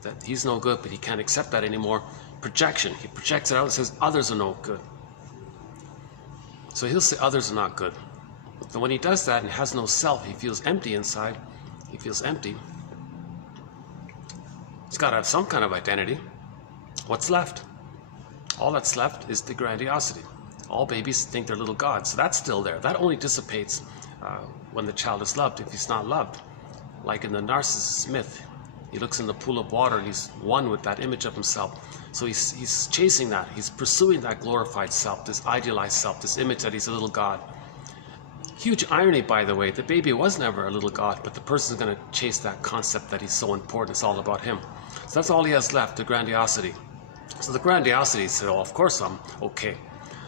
that he's no good, but he can't accept that anymore. Projection. He projects it out and says, others are no good. So he'll say others are not good. And when he does that and has no self, he feels empty inside. He feels empty. He's got to have some kind of identity. What's left? All that's left is the grandiosity. All babies think they're little gods. So that's still there. That only dissipates when the child is loved, if he's not loved. Like in the narcissist myth, he looks in the pool of water and he's one with that image of himself. So he's chasing that. He's pursuing that glorified self, this idealized self, this image that he's a little god. Huge irony, by the way, the baby was never a little God, but the person is going to chase that concept that he's so important, it's all about him. So that's all he has left, the grandiosity. So the grandiosity said, oh, of course I'm okay.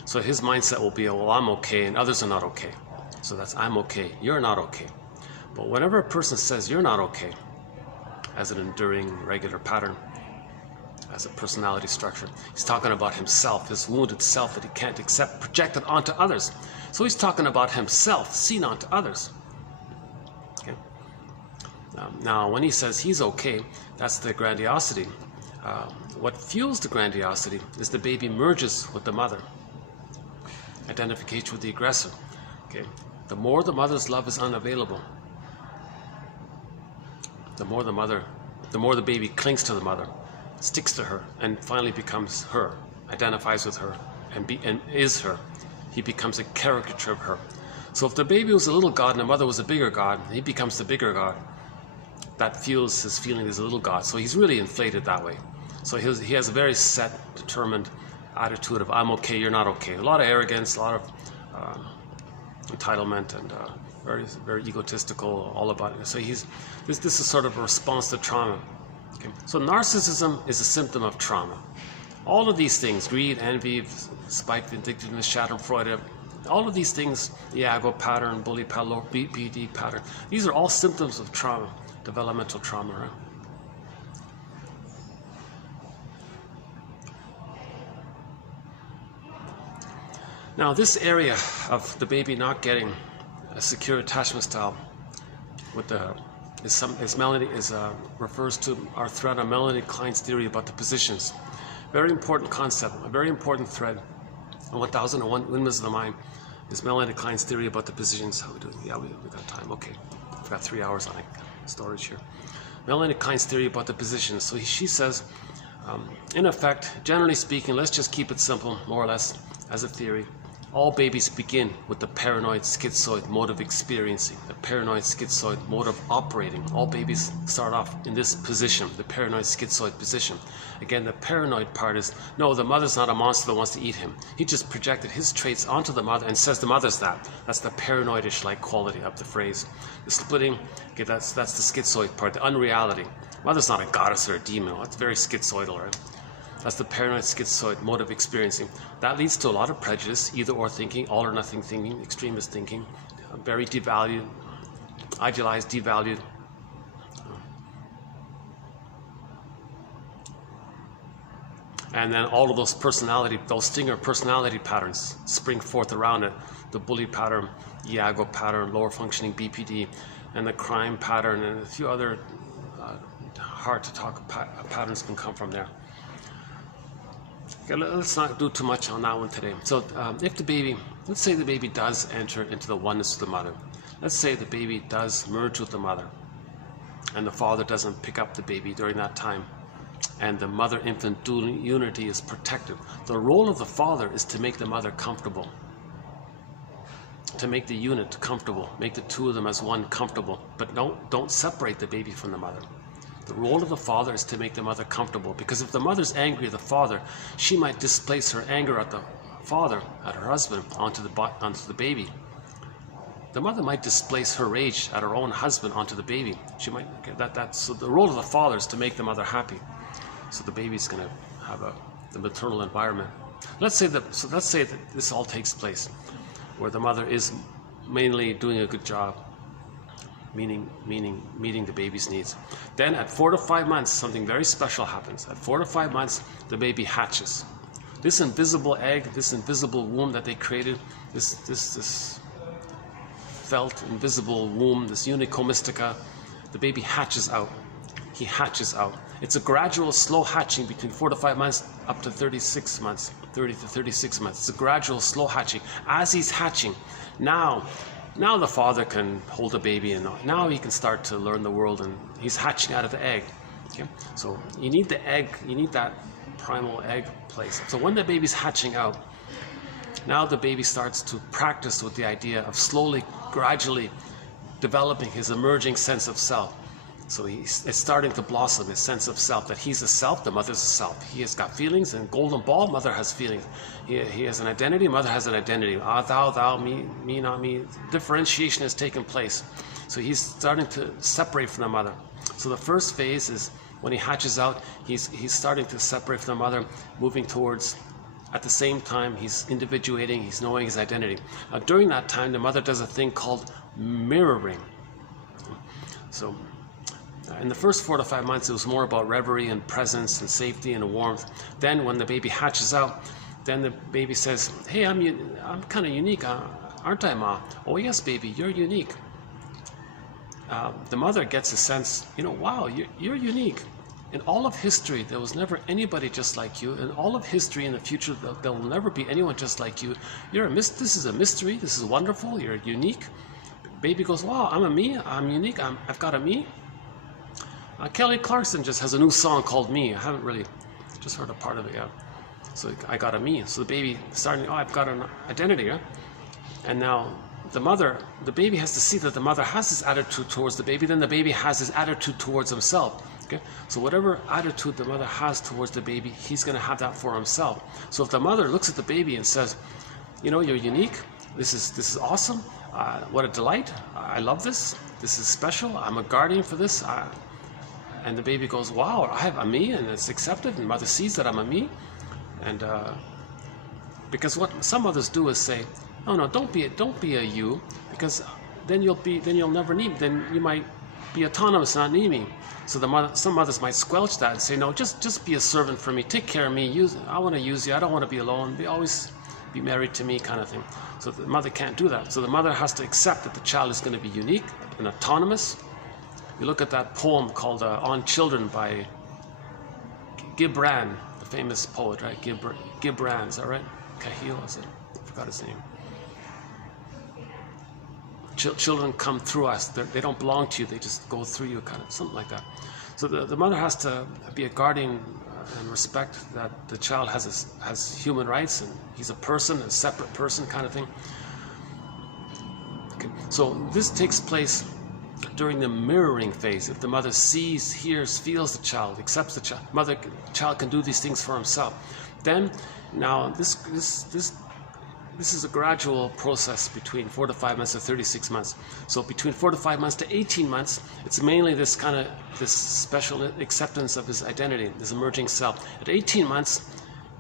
So his mindset will be, well, I'm okay and others are not okay. So that's, I'm okay, you're not okay. But whenever a person says you're not okay, as an enduring, regular pattern, as a personality structure, he's talking about himself, his wounded self that he can't accept, projected onto others. So he's talking about himself, seen onto others. Okay. Now, when he says he's okay, that's the grandiosity. What fuels the grandiosity is the baby merges with the mother. Identification with the aggressor. Okay. The more the mother's love is unavailable, the more the baby clings to the mother, sticks to her, and finally becomes her, identifies with her, and is her. He becomes a caricature of her. So if the baby was a little God and the mother was a bigger God, he becomes the bigger God. That fuels his feeling as a little God. So he's really inflated that way. So he has a very set, determined attitude of I'm okay, you're not okay. A lot of arrogance, a lot of entitlement, and very, very egotistical, all about it. So this is sort of a response to trauma. Okay. So narcissism is a symptom of trauma. All of these things, greed, envy, spite, vindictiveness, schadenfreude, all of these things, the ego pattern, bully pattern, BPD pattern, these are all symptoms of trauma, developmental trauma, right? Now, this area of the baby not getting a secure attachment style with refers to our thread on Melanie Klein's theory about the positions. Very important concept, a very important thread. 1001 Windmills of the Mind is Melanie Klein's theory about the positions. How we doing? Yeah, we got time. Okay, we've got 3 hours on storage here. Melanie Klein's theory about the positions. So she says, in effect, generally speaking, let's just keep it simple, more or less, as a theory. All babies begin with the paranoid schizoid mode of experiencing, the paranoid schizoid mode of operating. All babies start off in this position, the paranoid schizoid position. Again, the paranoid part is, no, the mother's not a monster that wants to eat him. He just projected his traits onto the mother and says the mother's that. That's the paranoidish-like quality of the phrase. The splitting, okay, that's the schizoid part, the unreality. Mother's not a goddess or a demon. That's very schizoidal, right? That's the paranoid schizoid mode of experiencing. That leads to a lot of prejudice, either or thinking, all or nothing thinking, extremist thinking, very devalued, idealized, devalued. And then all of those stinger personality patterns spring forth around it. The bully pattern, Iago pattern, lower functioning BPD, and the crime pattern, and a few other hard to talk patterns can come from there. Okay, let's not do too much on that one today. So if the baby, let's say the baby does enter into the oneness of the mother. Let's say the baby does merge with the mother and the father doesn't pick up the baby during that time, and the mother-infant dual unity is protective. The role of the father is to make the mother comfortable, to make the unit comfortable, make the two of them as one comfortable, but don't separate the baby from the mother. The role of the father is to make the mother comfortable, because if the mother's angry at the father, she might displace her anger at the father, at her husband, onto the baby. The mother might displace her rage at her own husband onto the baby. She might so the role of the father is to make the mother happy. So the baby's going to have the maternal environment. Let's say that this all takes place where the mother is mainly doing a good job, meaning meeting the baby's needs. Then at 4 to 5 months, something very special happens. At 4 to 5 months, the baby hatches. This invisible egg, this invisible womb that they created, this felt invisible womb, this unico mystica, the baby hatches out. He hatches out. It's a gradual, slow hatching between 4 to 5 months up to 36 months, 30 to 36 months. It's a gradual, slow hatching. As he's hatching, now the father can hold the baby, and now he can start to learn the world, and he's hatching out of the egg. Okay? So you need the egg, you need that primal egg place. So when the baby's hatching out, now the baby starts to practice with the idea of slowly, gradually developing his emerging sense of self. So it's starting to blossom, his sense of self, that he's a self, the mother's a self. He has got feelings, and golden ball, mother has feelings. He has an identity, mother has an identity. Ah, thou, me, not me. Differentiation has taken place. So he's starting to separate from the mother. So the first phase is when he hatches out, he's starting to separate from the mother, moving towards, at the same time, he's individuating, he's knowing his identity. Now, during that time, the mother does a thing called mirroring. So in the first 4 to 5 months, it was more about reverie and presence and safety and warmth. Then when the baby hatches out, then the baby says, hey, I'm kind of unique, aren't I, Ma? Oh, yes, baby, you're unique. The mother gets a sense, wow, you're unique. In all of history, there was never anybody just like you. In all of history, in the future, there will never be anyone just like you. This is a mystery. This is wonderful. You're unique. Baby goes, wow, I'm a me. I'm unique. I've got a me. Kelly Clarkson just has a new song called Me. I haven't really just heard a part of it yet. So I got a me. So the baby starting, I've got an identity. Yeah? And now the baby has to see that the mother has this attitude towards the baby. Then the baby has this attitude towards himself. Okay? So whatever attitude the mother has towards the baby, he's going to have that for himself. So if the mother looks at the baby and says, you're unique. This is awesome. What a delight. I love this. This is special. I'm a guardian for this. And the baby goes, wow, I have a me, and it's accepted, and mother sees that I'm a me. And because what some mothers do is say, no, don't be a you, because then you'll never need, then you might be autonomous, not need me. So some mothers might squelch that and say, no, just be a servant for me, take care of me, I want to use you, I don't want to be alone, always be married to me, kind of thing. So the mother can't do that. So the mother has to accept that the child is going to be unique and autonomous. You look at that poem called On Children by Gibran, the famous poet, right? Gibran, is that right? Cahill, is it? I forgot his name. Children come through us. They don't belong to you. They just go through you, kind of, something like that. So the mother has to be a guardian and respect that the child has human rights, and he's a person, a separate person, kind of thing. Okay. So this takes place during the mirroring phase. If the mother sees, hears, feels the child, accepts the child, child can do these things for himself. Then, now this is a gradual process between 4 to 5 months to 36 months. So between 4 to 5 months to 18 months, it's mainly this special acceptance of his identity, his emerging self. At 18 months,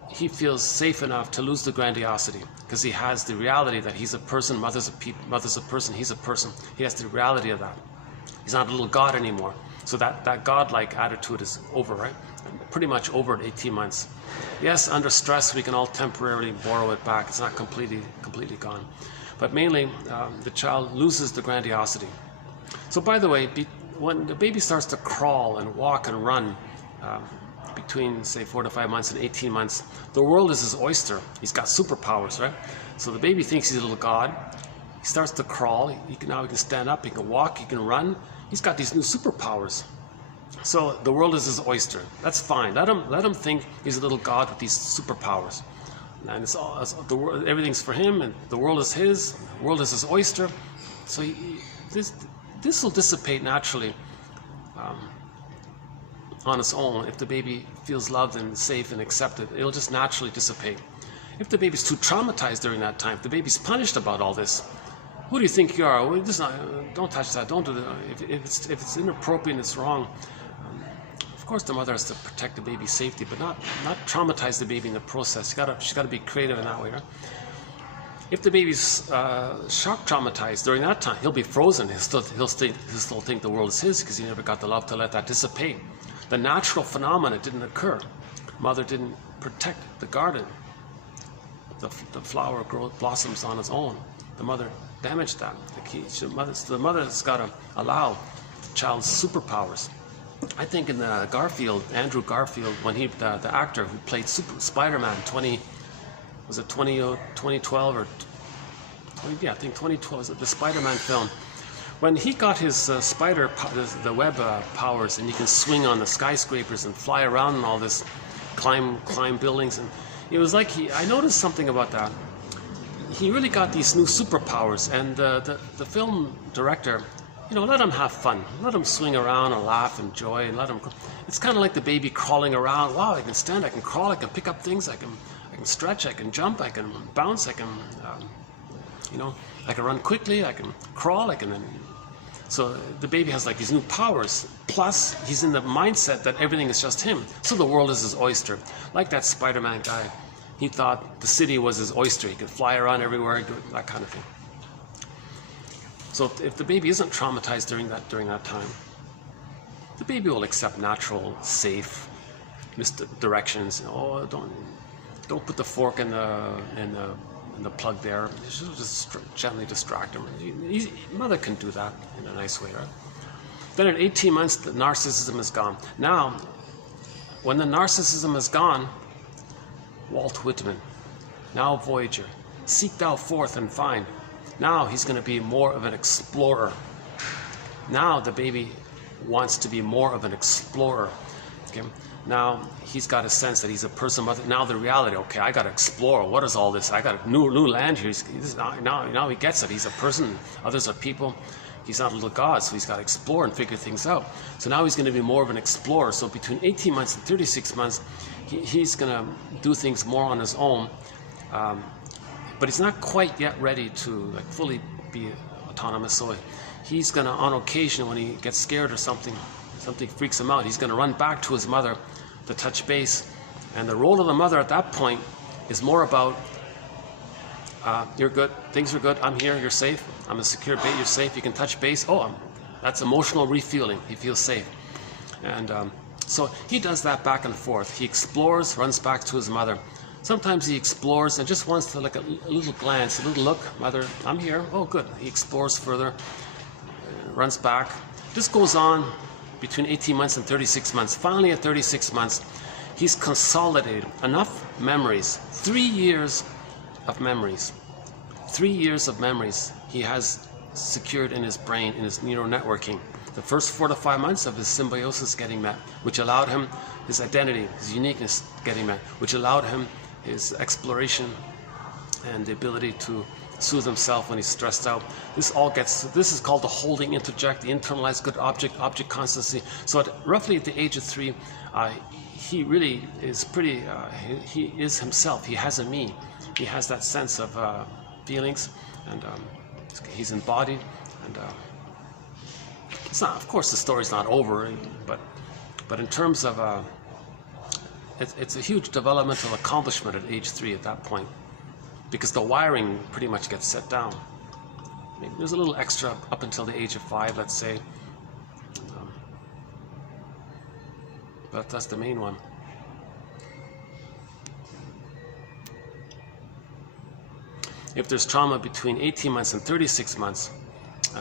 he feels safe enough to lose the grandiosity, because he has the reality that he's a person, mother's a person, he's a person. He has the reality of that. He's not a little god anymore. So that godlike attitude is over, right? Pretty much over at 18 months. Yes, under stress, we can all temporarily borrow it back. It's not completely gone. But mainly, the child loses the grandiosity. So by the way, when the baby starts to crawl and walk and run, between, say, 4 to 5 months and 18 months, the world is his oyster. He's got superpowers, right? So the baby thinks he's a little god. He starts to crawl. Now he can stand up, he can walk, he can run. He's got these new superpowers. So the world is his oyster. That's fine. Let him think he's a little god with these superpowers. And everything's for him, and the world is his. The world is his oyster. So this will dissipate naturally on its own. If the baby feels loved and safe and accepted, it'll just naturally dissipate. If the baby's too traumatized during that time, if the baby's punished about all this, who do you think you are? Well, don't touch that. Don't do that. If it's inappropriate and it's wrong, of course the mother has to protect the baby's safety, but not traumatize the baby in the process. She's got to be creative in that way, right? If the baby's shock traumatized during that time, he'll be frozen. He'll still think the world is his, because he never got the love to let that dissipate. The natural phenomena didn't occur. Mother didn't protect the garden. The flower blossoms on its own. The mother damaged that. The mother has got to allow the child's superpowers. I think in Andrew Garfield, when the actor who played Spider-Man 2012 or I think 2012, the Spider-Man film, when he got his the web powers, and he can swing on the skyscrapers and fly around and all this, climb buildings, and it was like I noticed something about that. He really got these new superpowers, and the film director, let him have fun. Let him swing around and laugh and joy, and let him. It's kind of like the baby crawling around. Wow, I can stand, I can crawl, I can pick up things, I can stretch, I can jump, I can bounce, I can, I can run quickly, I can crawl, So the baby has like these new powers. Plus, he's in the mindset that everything is just him. So the world is his oyster. Like that Spider-Man guy. He thought the city was his oyster. He could fly around everywhere, do that kind of thing. So if the baby isn't traumatized during that time, the baby will accept natural, safe misdirections. Oh, don't put the fork in the plug there. Just gently distract him. Mother can do that in a nice way, right? Then in 18 months, the narcissism is gone. Now, when the narcissism is gone, Walt Whitman, now Voyager, seek thou forth and find. Now he's going to be more of an explorer. Now the baby wants to be more of an explorer. Okay? Now he's got a sense that he's a person. Now the reality, okay, I got to explore. What is all this? I got a new land here. Now he gets it. He's a person. Others are people. He's not a little god, so he's got to explore and figure things out. So now he's going to be more of an explorer. So between 18 months and 36 months, he's going to do things more on his own. But he's not quite yet ready to fully be autonomous. So he's going to, on occasion, when he gets scared or something freaks him out, he's going to run back to his mother to touch base. And the role of the mother at that point is more about, you're good, things are good, I'm here, you're safe, I'm a secure bait, you're safe, you can touch base. Oh, that's emotional refueling, he feels safe. And so he does that back and forth. He explores, runs back to his mother. Sometimes he explores and just wants to a little glance, a little look, mother, I'm here, oh good. He explores further, runs back. This goes on between 18 months and 36 months. Finally, at 36 months, he's consolidated enough memories, 3 years of memories. 3 years of memories he has secured in his brain, in his neural networking. The first 4 to 5 months of his symbiosis getting met, which allowed him his identity, his uniqueness getting met, which allowed him his exploration and the ability to soothe himself when he's stressed out. This is called the holding interject, the internalized good object constancy. So roughly at the age of 3, he really is pretty, he is himself. He has a me. He has that sense of feelings, and he's embodied. And it's not, of course, the story's not over, but in terms of it's a huge developmental accomplishment at age 3 at that point, because the wiring pretty much gets set down. Maybe there's a little extra up until the age of 5, let's say, but that's the main one. If there's trauma between 18 months and 36 months,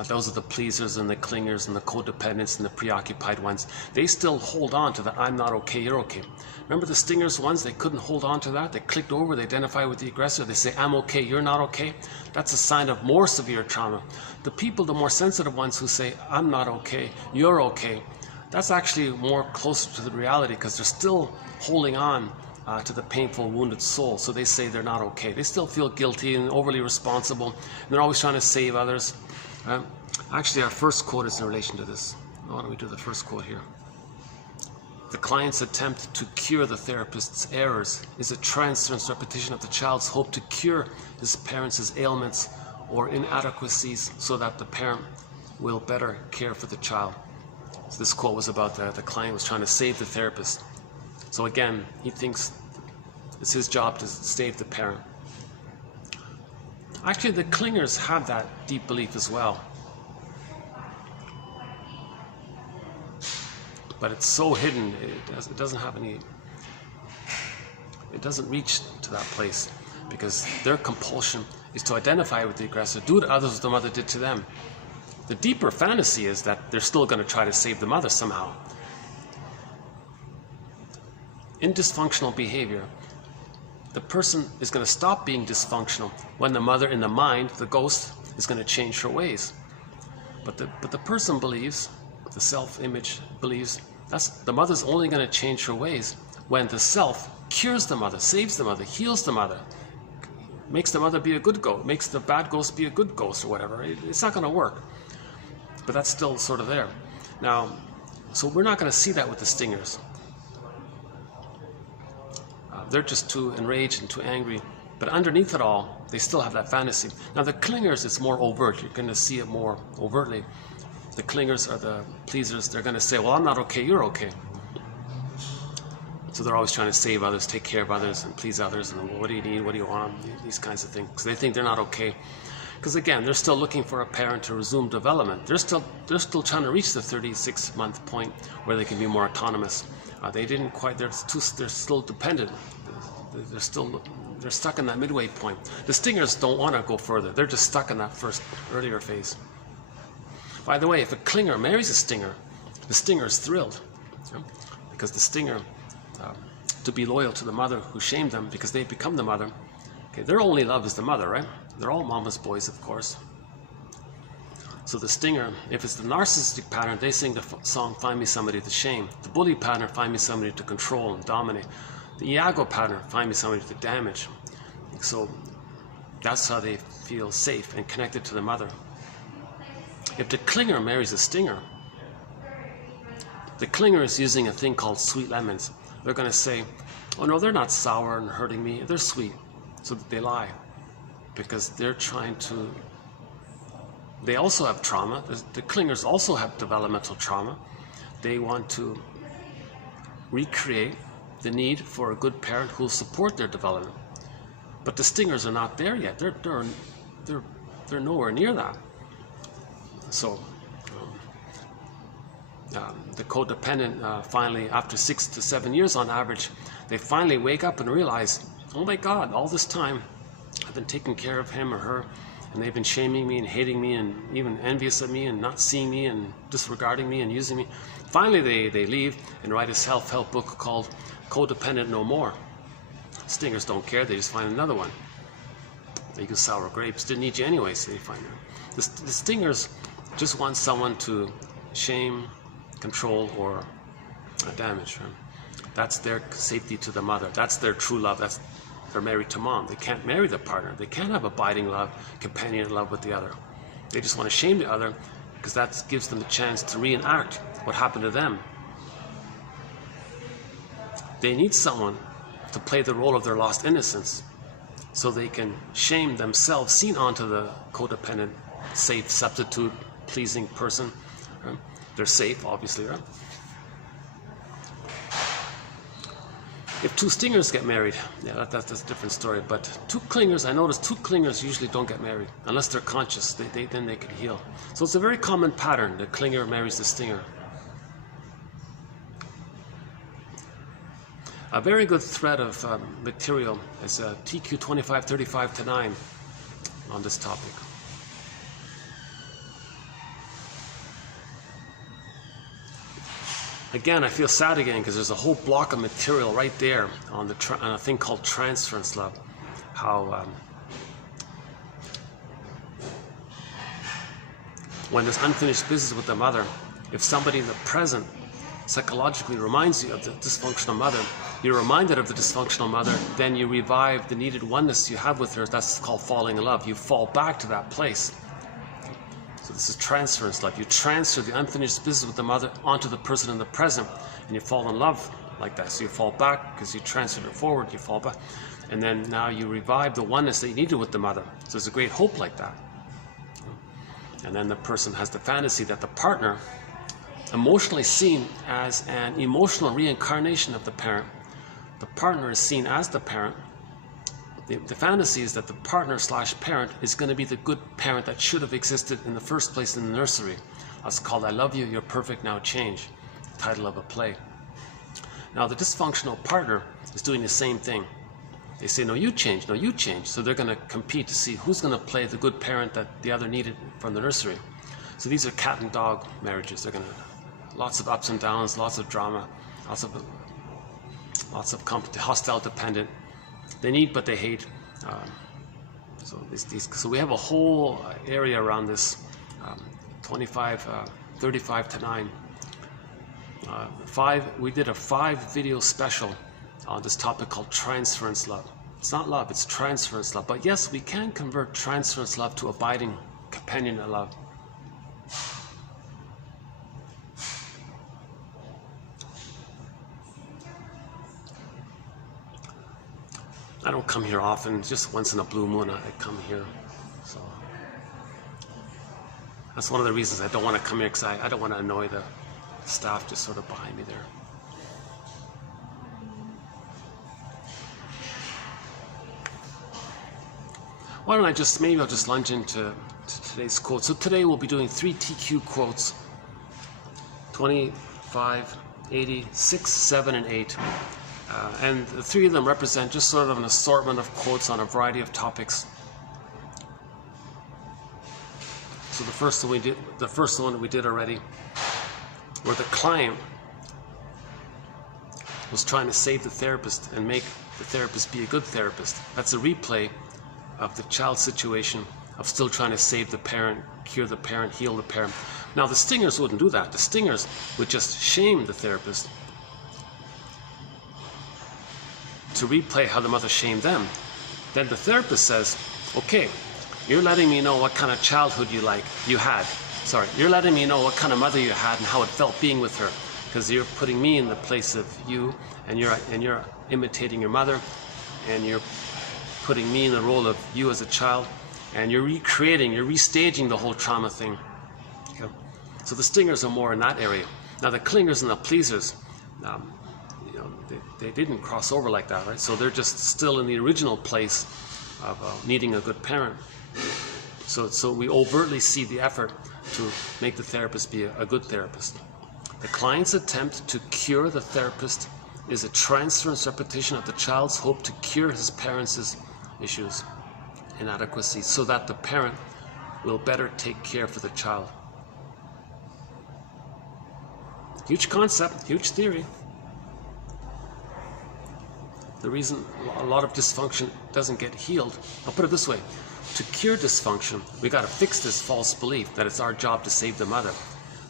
those are the pleasers and the clingers and the codependents and the preoccupied ones. They still hold on to the I'm not okay, you're okay. Remember the stingers ones? They couldn't hold on to that. They clicked over, they identify with the aggressor. They say, I'm okay, you're not okay. That's a sign of more severe trauma. The people, the more sensitive ones who say, I'm not okay, you're okay, that's actually more closer to the reality, because they're still holding on to the painful, wounded soul. So they say they're not okay. They still feel guilty and overly responsible. And they're always trying to save others. Actually, our first quote is in relation to this. Why don't we do the first quote here? The client's attempt to cure the therapist's errors is a transference repetition of the child's hope to cure his parents' ailments or inadequacies so that the parent will better care for the child. So this quote was about the client was trying to save the therapist. So again, he thinks it's his job to save the parent. Actually, the clingers have that deep belief as well. But it's so hidden, it doesn't have any, it doesn't reach to that place, because their compulsion is to identify with the aggressor, do to others what the mother did to them. The deeper fantasy is that they're still going to try to save the mother somehow. In dysfunctional behavior, the person is going to stop being dysfunctional when the mother in the mind, the ghost, is going to change her ways. But the person believes, the self-image believes, the mother's only going to change her ways when the self cures the mother, saves the mother, heals the mother, makes the mother be a good ghost, makes the bad ghost be a good ghost or whatever. It's not going to work. but that's still sort of there. Now, so we're not going to see that with the stingers. They're just too enraged and too angry. But underneath it all, they still have that fantasy. Now the clingers, it's more overt. You're going to see it more overtly. The clingers are the pleasers. They're going to say, well, I'm not okay, you're okay. So they're always trying to save others, take care of others, and please others. And what do you need? What do you want? These kinds of things. Because they think they're not okay. Because again, they're still looking for a parent to resume development. They're still trying to reach the 36-month point where they can be more autonomous. They didn't quite. They're still dependent. They're stuck in that midway point. The stingers don't want to go further. They're just stuck in that first earlier phase. By the way, if a clinger marries a stinger, the stinger is thrilled, because the stinger, to be loyal to the mother who shamed them because they've become the mother. Okay, their only love is the mother, right? They're all mama's boys, of course. So the stinger, if it's the narcissistic pattern, they sing the song, find me somebody to shame. The bully pattern, find me somebody to control and dominate. The Iago pattern, find me somebody to damage. So that's how they feel safe and connected to the mother. If the clinger marries a stinger, the clinger is using a thing called sweet lemons. They're going to say, oh no, they're not sour and hurting me, they're sweet. So they lie, because they're trying to, they also have trauma. The clingers also have developmental trauma. They want to recreate the need for a good parent who will support their development. But the stingers are not there yet. They're nowhere near that. So the codependent finally, after 6 to 7 years on average, they finally wake up and realize, oh my God, all this time I've been taking care of him or her, and they've been shaming me and hating me and even envious of me and not seeing me and disregarding me and using me. Finally they leave and write a self-help book called Codependent No More. Stingers don't care, they just find another one. They use sour grapes, didn't need you anyway, so they find it. The stingers just want someone to shame, control, or damage. Right? That's their safety to the mother. That's their true love. They're married to mom. They can't marry the partner. They can't have abiding love, companion love with the other. They just want to shame the other because that gives them the chance to reenact what happened to them. They need someone to play the role of their lost innocence so they can shame themselves, seen onto the codependent, safe, substitute, pleasing person. Right? They're safe, obviously, right? If two stingers get married, yeah, that's a different story. But two clingers, I notice two clingers usually don't get married unless they're conscious. Then they can heal. So it's a very common pattern. The clinger marries the stinger. A very good thread of material is TQ 2535-9 on this topic. Again, I feel sad again because there's a whole block of material right there on on a thing called transference love. How when there's unfinished business with the mother, if somebody in the present psychologically reminds you of the dysfunctional mother, you're reminded of the dysfunctional mother, then you revive the needed oneness you have with her. That's called falling in love. You fall back to that place. So this is transference love. You transfer the unfinished business with the mother onto the person in the present, and you fall in love like that. So you fall back because you transferred it forward, you fall back. And then now you revive the oneness that you needed with the mother. So there's a great hope like that. And then the person has the fantasy that the partner, emotionally seen as an emotional reincarnation of the parent, the partner is seen as the parent. The fantasy is that the partner/parent is going to be the good parent that should have existed in the first place in the nursery. That's called I Love You, You're Perfect, Now Change, the title of a play. Now the dysfunctional partner is doing the same thing. They say, no, you change, no, you change. So they're going to compete to see who's going to play the good parent that the other needed from the nursery. So these are cat and dog marriages. They're going to, lots of ups and downs, lots of drama, lots of hostile dependent. They need, but they hate. So we have a whole area around this 35-9. We did a 5-video special on this topic called transference love. It's not love, it's transference love. But yes, we can convert transference love to abiding companion love. I don't come here often, just once in a blue moon I come here. So that's one of the reasons I don't want to come here, because I don't want to annoy the staff just sort of behind me there. Why don't I just, maybe I'll just lunge into today's quote. So today we'll be doing 3 TQ quotes, 25, 80, 6, 7, and 8. And the 3 of them represent just sort of an assortment of quotes on a variety of topics. So the first one that we did already, where the client was trying to save the therapist and make the therapist be a good therapist. That's a replay of the child situation of still trying to save the parent, cure the parent, heal the parent. Now the stingers wouldn't do that. The stingers would just shame the therapist to replay how the mother shamed them. Then the therapist says, okay, you're letting me know what kind of childhood you had. Sorry, you're letting me know what kind of mother you had and how it felt being with her, because you're putting me in the place of you, and you're imitating your mother, and you're putting me in the role of you as a child, and you're recreating, you're restaging the whole trauma thing. Okay? So the stingers are more in that area. Now the clingers and the pleasers, they didn't cross over like that, right? So they're just still in the original place of needing a good parent. So we overtly see the effort to make the therapist be a good therapist. The client's attempt to cure the therapist is a transference repetition of the child's hope to cure his parents' issues, inadequacies, so that the parent will better take care for the child. Huge concept, huge theory. The reason a lot of dysfunction doesn't get healed, I'll put it this way, to cure dysfunction, we got to fix this false belief that it's our job to save the mother.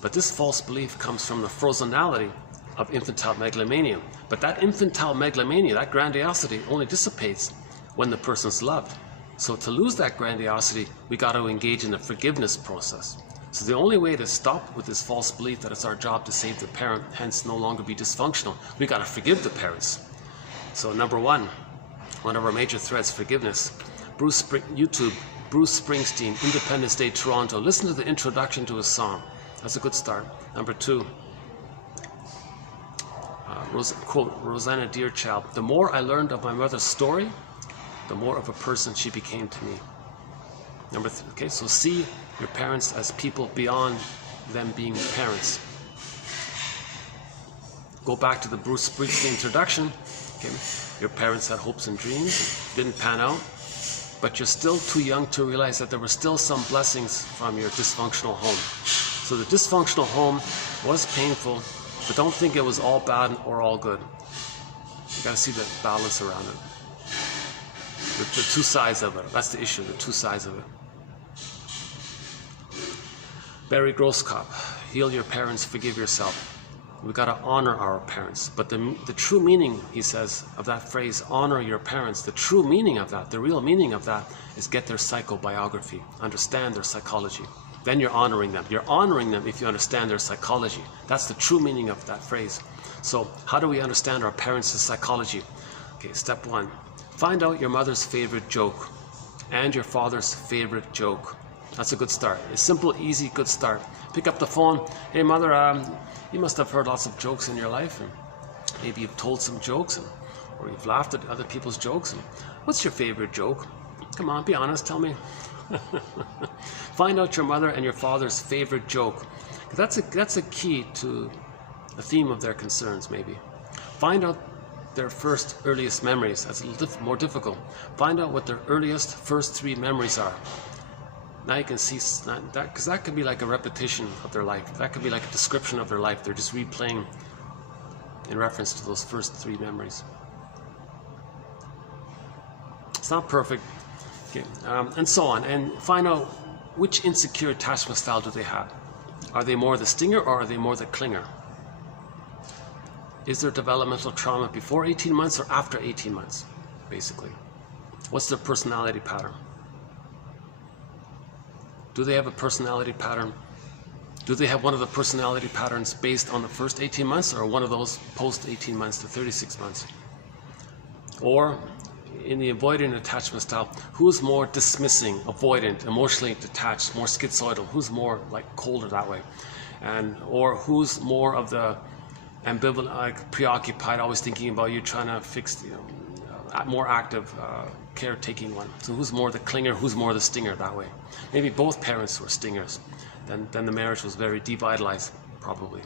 But this false belief comes from the frozenality of infantile megalomania. But that infantile megalomania, that grandiosity, only dissipates when the person's loved. So to lose that grandiosity, we got to engage in a forgiveness process. So the only way to stop with this false belief that it's our job to save the parent, hence no longer be dysfunctional, we got to forgive the parents. So number one of our major threads, forgiveness. YouTube, Bruce Springsteen, Independence Day, Toronto. Listen to the introduction to his song. That's a good start. Number 2, quote, Rosanna Deerchild, the more I learned of my mother's story, the more of a person she became to me. Number 3, okay, so see your parents as people beyond them being parents. Go back to the Bruce Springsteen introduction. Okay, your parents had hopes and dreams, didn't pan out, but you're still too young to realize that there were still some blessings from your dysfunctional home. So the dysfunctional home was painful, but don't think it was all bad or all good. You got to see the balance around it. The two sides of it. That's the issue, the two sides of it. Barry Grosskopf, heal your parents, forgive yourself. We got to honor our parents. But the true meaning, he says, of that phrase, honor your parents, the true meaning of that, the real meaning of that, is get their psychobiography, understand their psychology. Then you're honoring them. You're honoring them if you understand their psychology. That's the true meaning of that phrase. So how do we understand our parents' psychology? Okay, step 1. Find out your mother's favorite joke and your father's favorite joke. That's a good start. A simple, easy, good start. Pick up the phone. Hey, mother, you must have heard lots of jokes in your life, and maybe you've told some jokes, or you've laughed at other people's jokes. And what's your favorite joke? Come on, be honest, tell me. Find out your mother and your father's favorite joke. That's a key to the theme of their concerns, maybe. Find out their first, earliest memories. That's a little more difficult. Find out what their earliest, first 3 memories are. Now you can see that, because that could be like a repetition of their life. That could be like a description of their life. They're just replaying in reference to those first 3 memories. It's not perfect. Okay, and so on. And find out which insecure attachment style do they have. Are they more the stinger or are they more the clinger? Is there developmental trauma before 18 months or after 18 months, basically? What's their personality pattern? Do they have a personality pattern? Do they have one of the personality patterns based on the first 18 months or one of those post 18 months to 36 months? Or in the avoidant attachment style, who's more dismissing, avoidant, emotionally detached, more schizoidal? Who's more like colder that way? Or who's more of the ambivalent, like preoccupied, always thinking about you, trying to fix, more active, caretaking one? So who's more the clinger, who's more the stinger that way? Maybe both parents were stingers. Then the marriage was very devitalized, probably.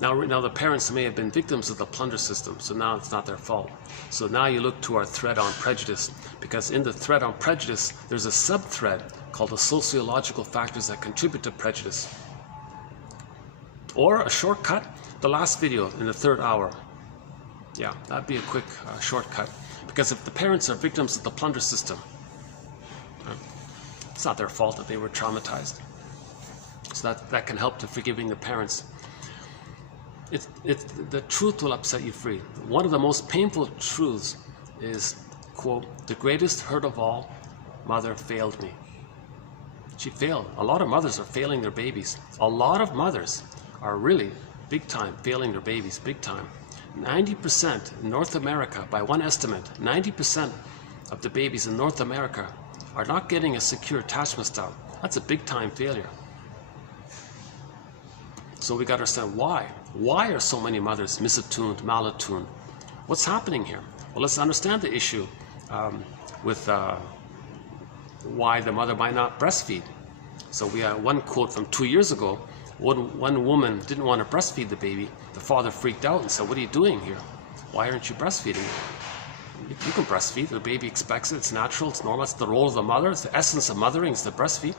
Now the parents may have been victims of the plunder system, so now it's not their fault. So now you look to our thread on prejudice, because in the thread on prejudice, there's a sub-thread called the sociological factors that contribute to prejudice. Or a shortcut, the last video in the 3rd hour. Yeah, that'd be a quick shortcut. Because if the parents are victims of the plunder system, it's not their fault that they were traumatized. So that can help to forgiving the parents. The truth will upset you free. One of the most painful truths is, quote, "The greatest hurt of all, mother failed me." She failed. A lot of mothers are failing their babies. A lot of mothers are really big time failing their babies, big time. 90% in North America, by one estimate, 90% of the babies in North America are not getting a secure attachment style. That's a big time failure. So we got to understand why. Why are so many mothers misattuned, malattuned? What's happening here? Well, let's understand the issue with why the mother might not breastfeed. So we have one quote from 2 years ago. One woman didn't want to breastfeed the baby. The father freaked out and said, "What are you doing here? Why aren't you breastfeeding? You can breastfeed. The baby expects it. It's natural. It's normal. It's the role of the mother. It's the essence of mothering. It's the breastfeed."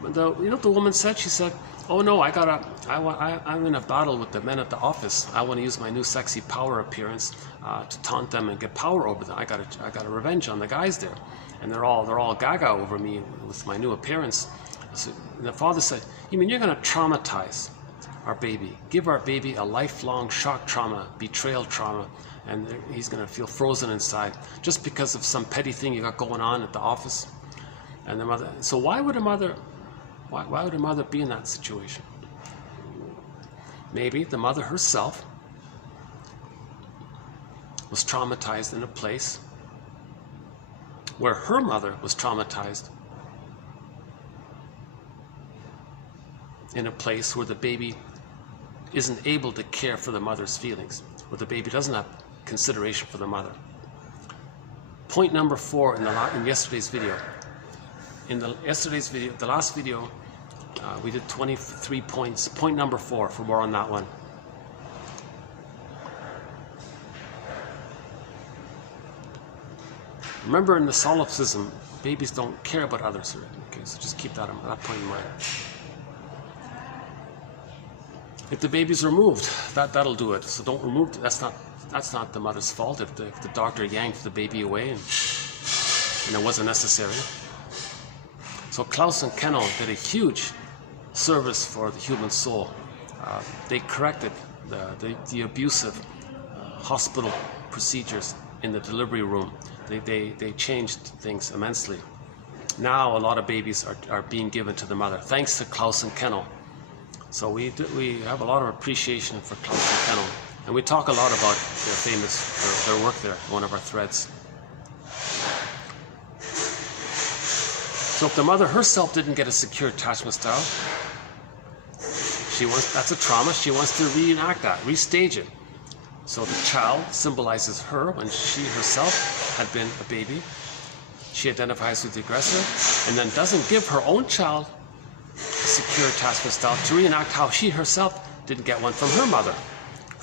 But you know what the woman said? She said, "Oh no, I'm in a battle with the men at the office. I want to use my new sexy power appearance to taunt them and get power over them. I got a revenge on the guys there, and they're all gaga over me with my new appearance." So the father said, "You mean you're going to traumatize our baby? Give our baby a lifelong shock trauma, betrayal trauma, and he's going to feel frozen inside just because of some petty thing you got going on at the office?" And the mother. So why would a mother be in that situation? Maybe the mother herself was traumatized in a place where her mother was traumatized in a place where the baby isn't able to care for the mother's feelings, where the baby doesn't have consideration for the mother. Point number 4 in yesterday's video. In yesterday's video, the last video, we did 23 points. Point number 4, for more on that one. Remember, in the solipsism, babies don't care about others. Okay, so just keep that point in mind. If the baby's removed, that'll do it. So don't remove. That's not the mother's fault if the doctor yanked the baby away and it wasn't necessary. So Klaus and Kennel did a huge service for the human soul. They corrected the abusive hospital procedures in the delivery room. They changed things immensely. Now a lot of babies are being given to the mother, thanks to Klaus and Kennel. So we have a lot of appreciation for Klaus and Kennel, and we talk a lot about their work there, one of our threads. So if the mother herself didn't get a secure attachment style, that's a trauma. She wants to reenact that, restage it. So the child symbolizes her when she herself had been a baby. She identifies with the aggressor and then doesn't give her own child a secure attachment style to reenact how she herself didn't get one from her mother.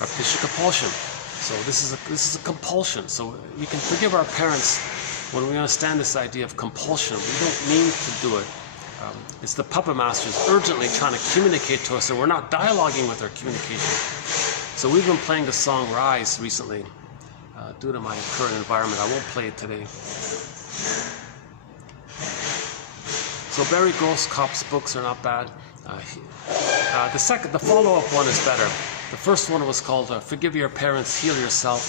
Repetition compulsion. So this is a compulsion. So we can forgive our parents when we understand this idea of compulsion. We don't mean to do it. It's the puppet masters urgently trying to communicate to us, and we're not dialoguing with our communication. So we've been playing the song Rise recently. Due to my current environment, I won't play it today. So Barry Groskopf's books are not bad. The follow-up one is better. The first one was called Forgive Your Parents, Heal Yourself.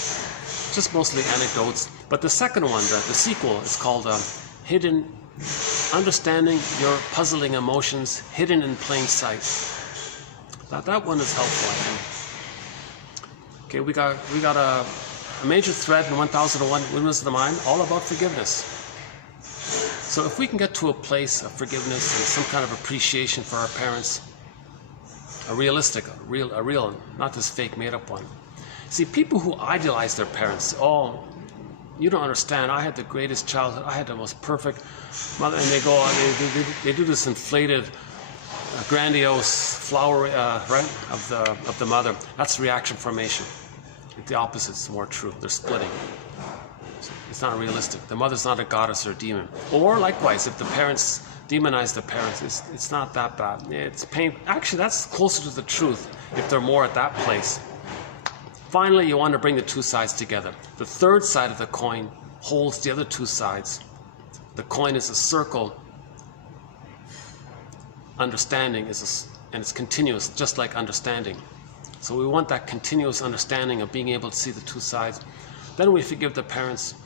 Just mostly anecdotes. But the second one, the sequel, is called Understanding Your Puzzling Emotions Hidden in Plain Sight. That one is helpful, I think. Okay, we got a a major thread in 1001 Windmills of the Mind, all about forgiveness. So if we can get to a place of forgiveness and some kind of appreciation for our parents, a real, not this fake made up one. See, people who idealize their parents, oh, you don't understand, I had the greatest childhood, I had the most perfect mother, and they go on, they do this inflated, grandiose flower, right, of the mother. That's reaction formation. The opposite is more true. They're splitting. It's not realistic. The mother's not a goddess or a demon. Or likewise, if the parents demonize the parents, it's not that bad. It's pain. Actually, that's closer to the truth if they're more at that place. Finally, you want to bring the two sides together. The third side of the coin holds the other two sides. The coin is a circle. Understanding and it's continuous, just like understanding. So we want that continuous understanding of being able to see the two sides. Then we forgive the parents.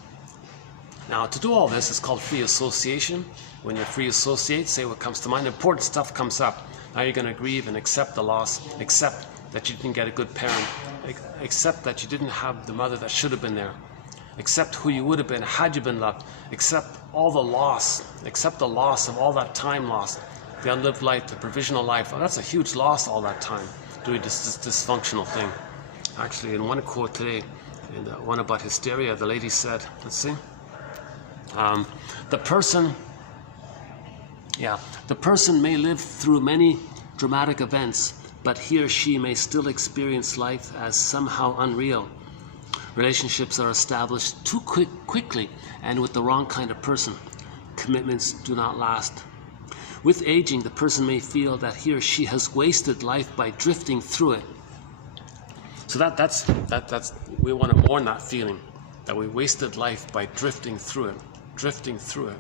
Now, to do all this is called free association. When you free associate, say what comes to mind. Important stuff comes up. Now you're going to grieve and accept the loss, accept that you didn't get a good parent, accept that you didn't have the mother that should have been there, accept who you would have been had you been loved, accept all the loss, accept the loss of all that time lost, the unlived life, the provisional life. Oh, that's a huge loss, all that time, doing this dysfunctional thing. Actually, in one quote today, in the one about hysteria, the lady said, let's see, the person may live through many dramatic events, but he or she may still experience life as somehow unreal. Relationships are established too quickly and with the wrong kind of person. Commitments do not last. With aging, the person may feel that he or she has wasted life by drifting through it. So that's we want to mourn that feeling that we wasted life by drifting through it.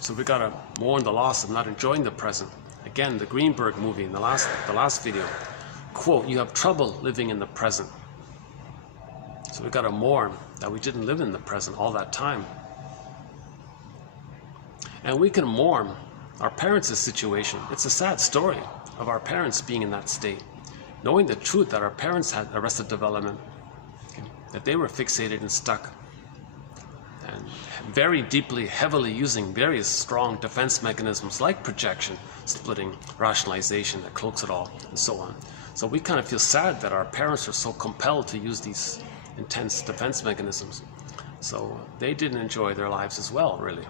So we gotta mourn the loss of not enjoying the present. Again, the Greenberg movie in the last video, quote, you have trouble living in the present. So we gotta mourn that we didn't live in the present all that time. And we can mourn our parents' situation. It's a sad story of our parents being in that state. Knowing the truth that our parents had arrested development, that they were fixated and stuck, and very deeply, heavily using various strong defense mechanisms like projection, splitting, rationalization that cloaks it all, and so on. So we kind of feel sad that our parents are so compelled to use these intense defense mechanisms. So they didn't enjoy their lives as well, really.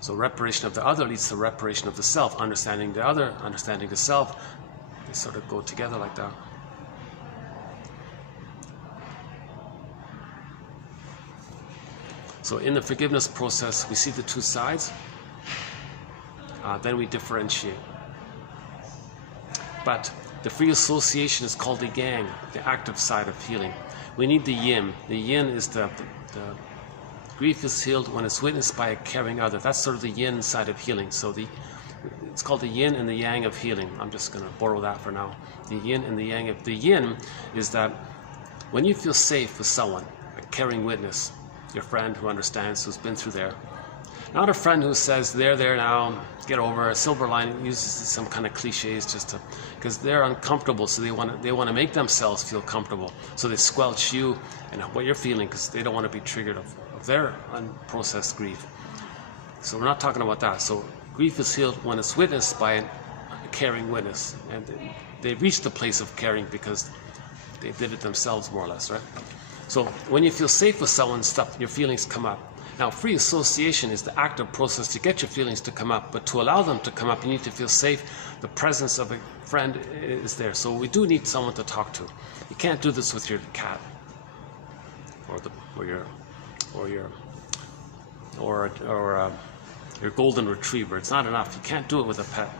So reparation of the other leads to reparation of the self. Understanding the other, understanding the self, they sort of go together like that. So in the forgiveness process, we see the two sides, then we differentiate. But the free association is called the yang, the active side of healing. We need the yin. The yin is the grief is healed when it's witnessed by a caring other. That's sort of the yin side of healing. So it's called the yin and the yang of healing. I'm just going to borrow that for now. The yin and the yang of the yin is that when you feel safe with someone, a caring witness, your friend who understands, who's been through there. Not a friend who says, they're there now, get over. A silver lining uses some kind of cliches just to, because they're uncomfortable, so they want to make themselves feel comfortable. So they squelch you and what you're feeling because they don't want to be triggered of their unprocessed grief. So we're not talking about that. So grief is healed when it's witnessed by a caring witness. And they reach the place of caring because they did it themselves, more or less, right? So when you feel safe with someone, your feelings come up. Now, free association is the active process to get your feelings to come up, but to allow them to come up, you need to feel safe. The presence of a friend is there. So we do need someone to talk to. You can't do this with your cat, or your golden retriever. It's not enough. You can't do it with a pet.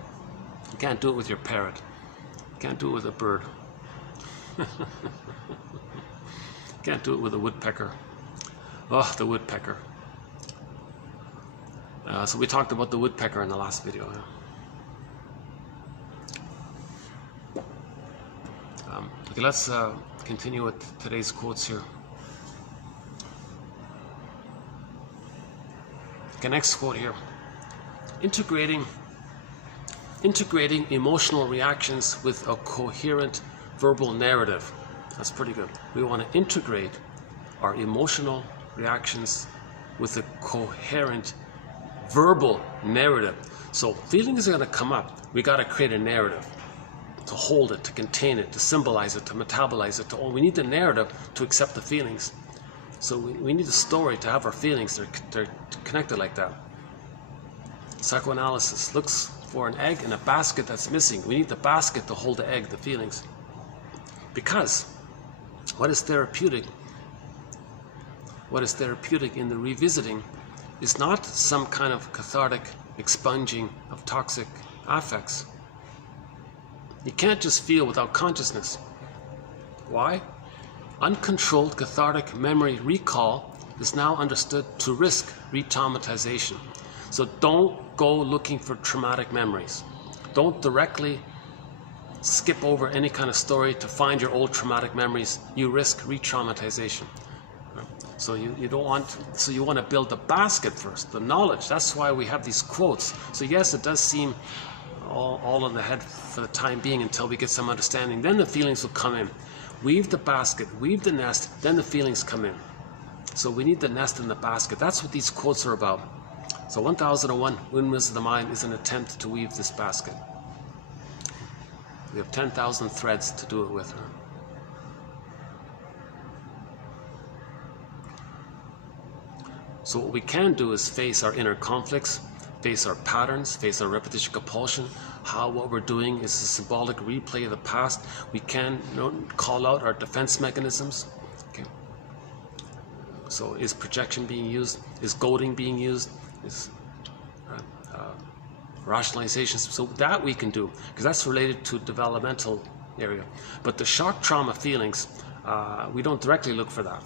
You can't do it with your parrot. You can't do it with a bird. Can't do it with a woodpecker. Oh, the woodpecker. So we talked about the woodpecker in the last video. Okay, let's continue with today's quotes here. Okay, next quote here. Integrating emotional reactions with a coherent verbal narrative. That's pretty good. We want to integrate our emotional reactions with a coherent verbal narrative. So feelings are going to come up. We got to create a narrative to hold it, to contain it, to symbolize it, to metabolize it. We need the narrative to accept the feelings. So we need a story to have our feelings. They're connected like that. Psychoanalysis looks for an egg in a basket that's missing. We need the basket to hold the egg, the feelings. Because what is therapeutic? What is therapeutic in the revisiting is not some kind of cathartic expunging of toxic affects. You can't just feel without consciousness. Why? Uncontrolled cathartic memory recall is now understood to risk retraumatization. So don't go looking for traumatic memories. Don't directly skip over any kind of story to find your old traumatic memories. You risk re-traumatization. So you don't want, so you want to build the basket first, the knowledge. That's why we have these quotes. So yes, it does seem all in the head for the time being until we get some understanding. Then the feelings will come in. Weave the basket, weave the nest, then the feelings come in. So we need the nest and the basket. That's what these quotes are about. So 1001 Windmills of the Mind is an attempt to weave this basket. We have 10,000 threads to do it with. So what we can do is face our inner conflicts, face our patterns, face our repetition compulsion, how what we're doing is a symbolic replay of the past. We can call out our defense mechanisms. Okay. So is projection being used? Is goading being used? Is rationalization? So that we can do, because that's related to developmental area. But the shock trauma feelings, we don't directly look for that.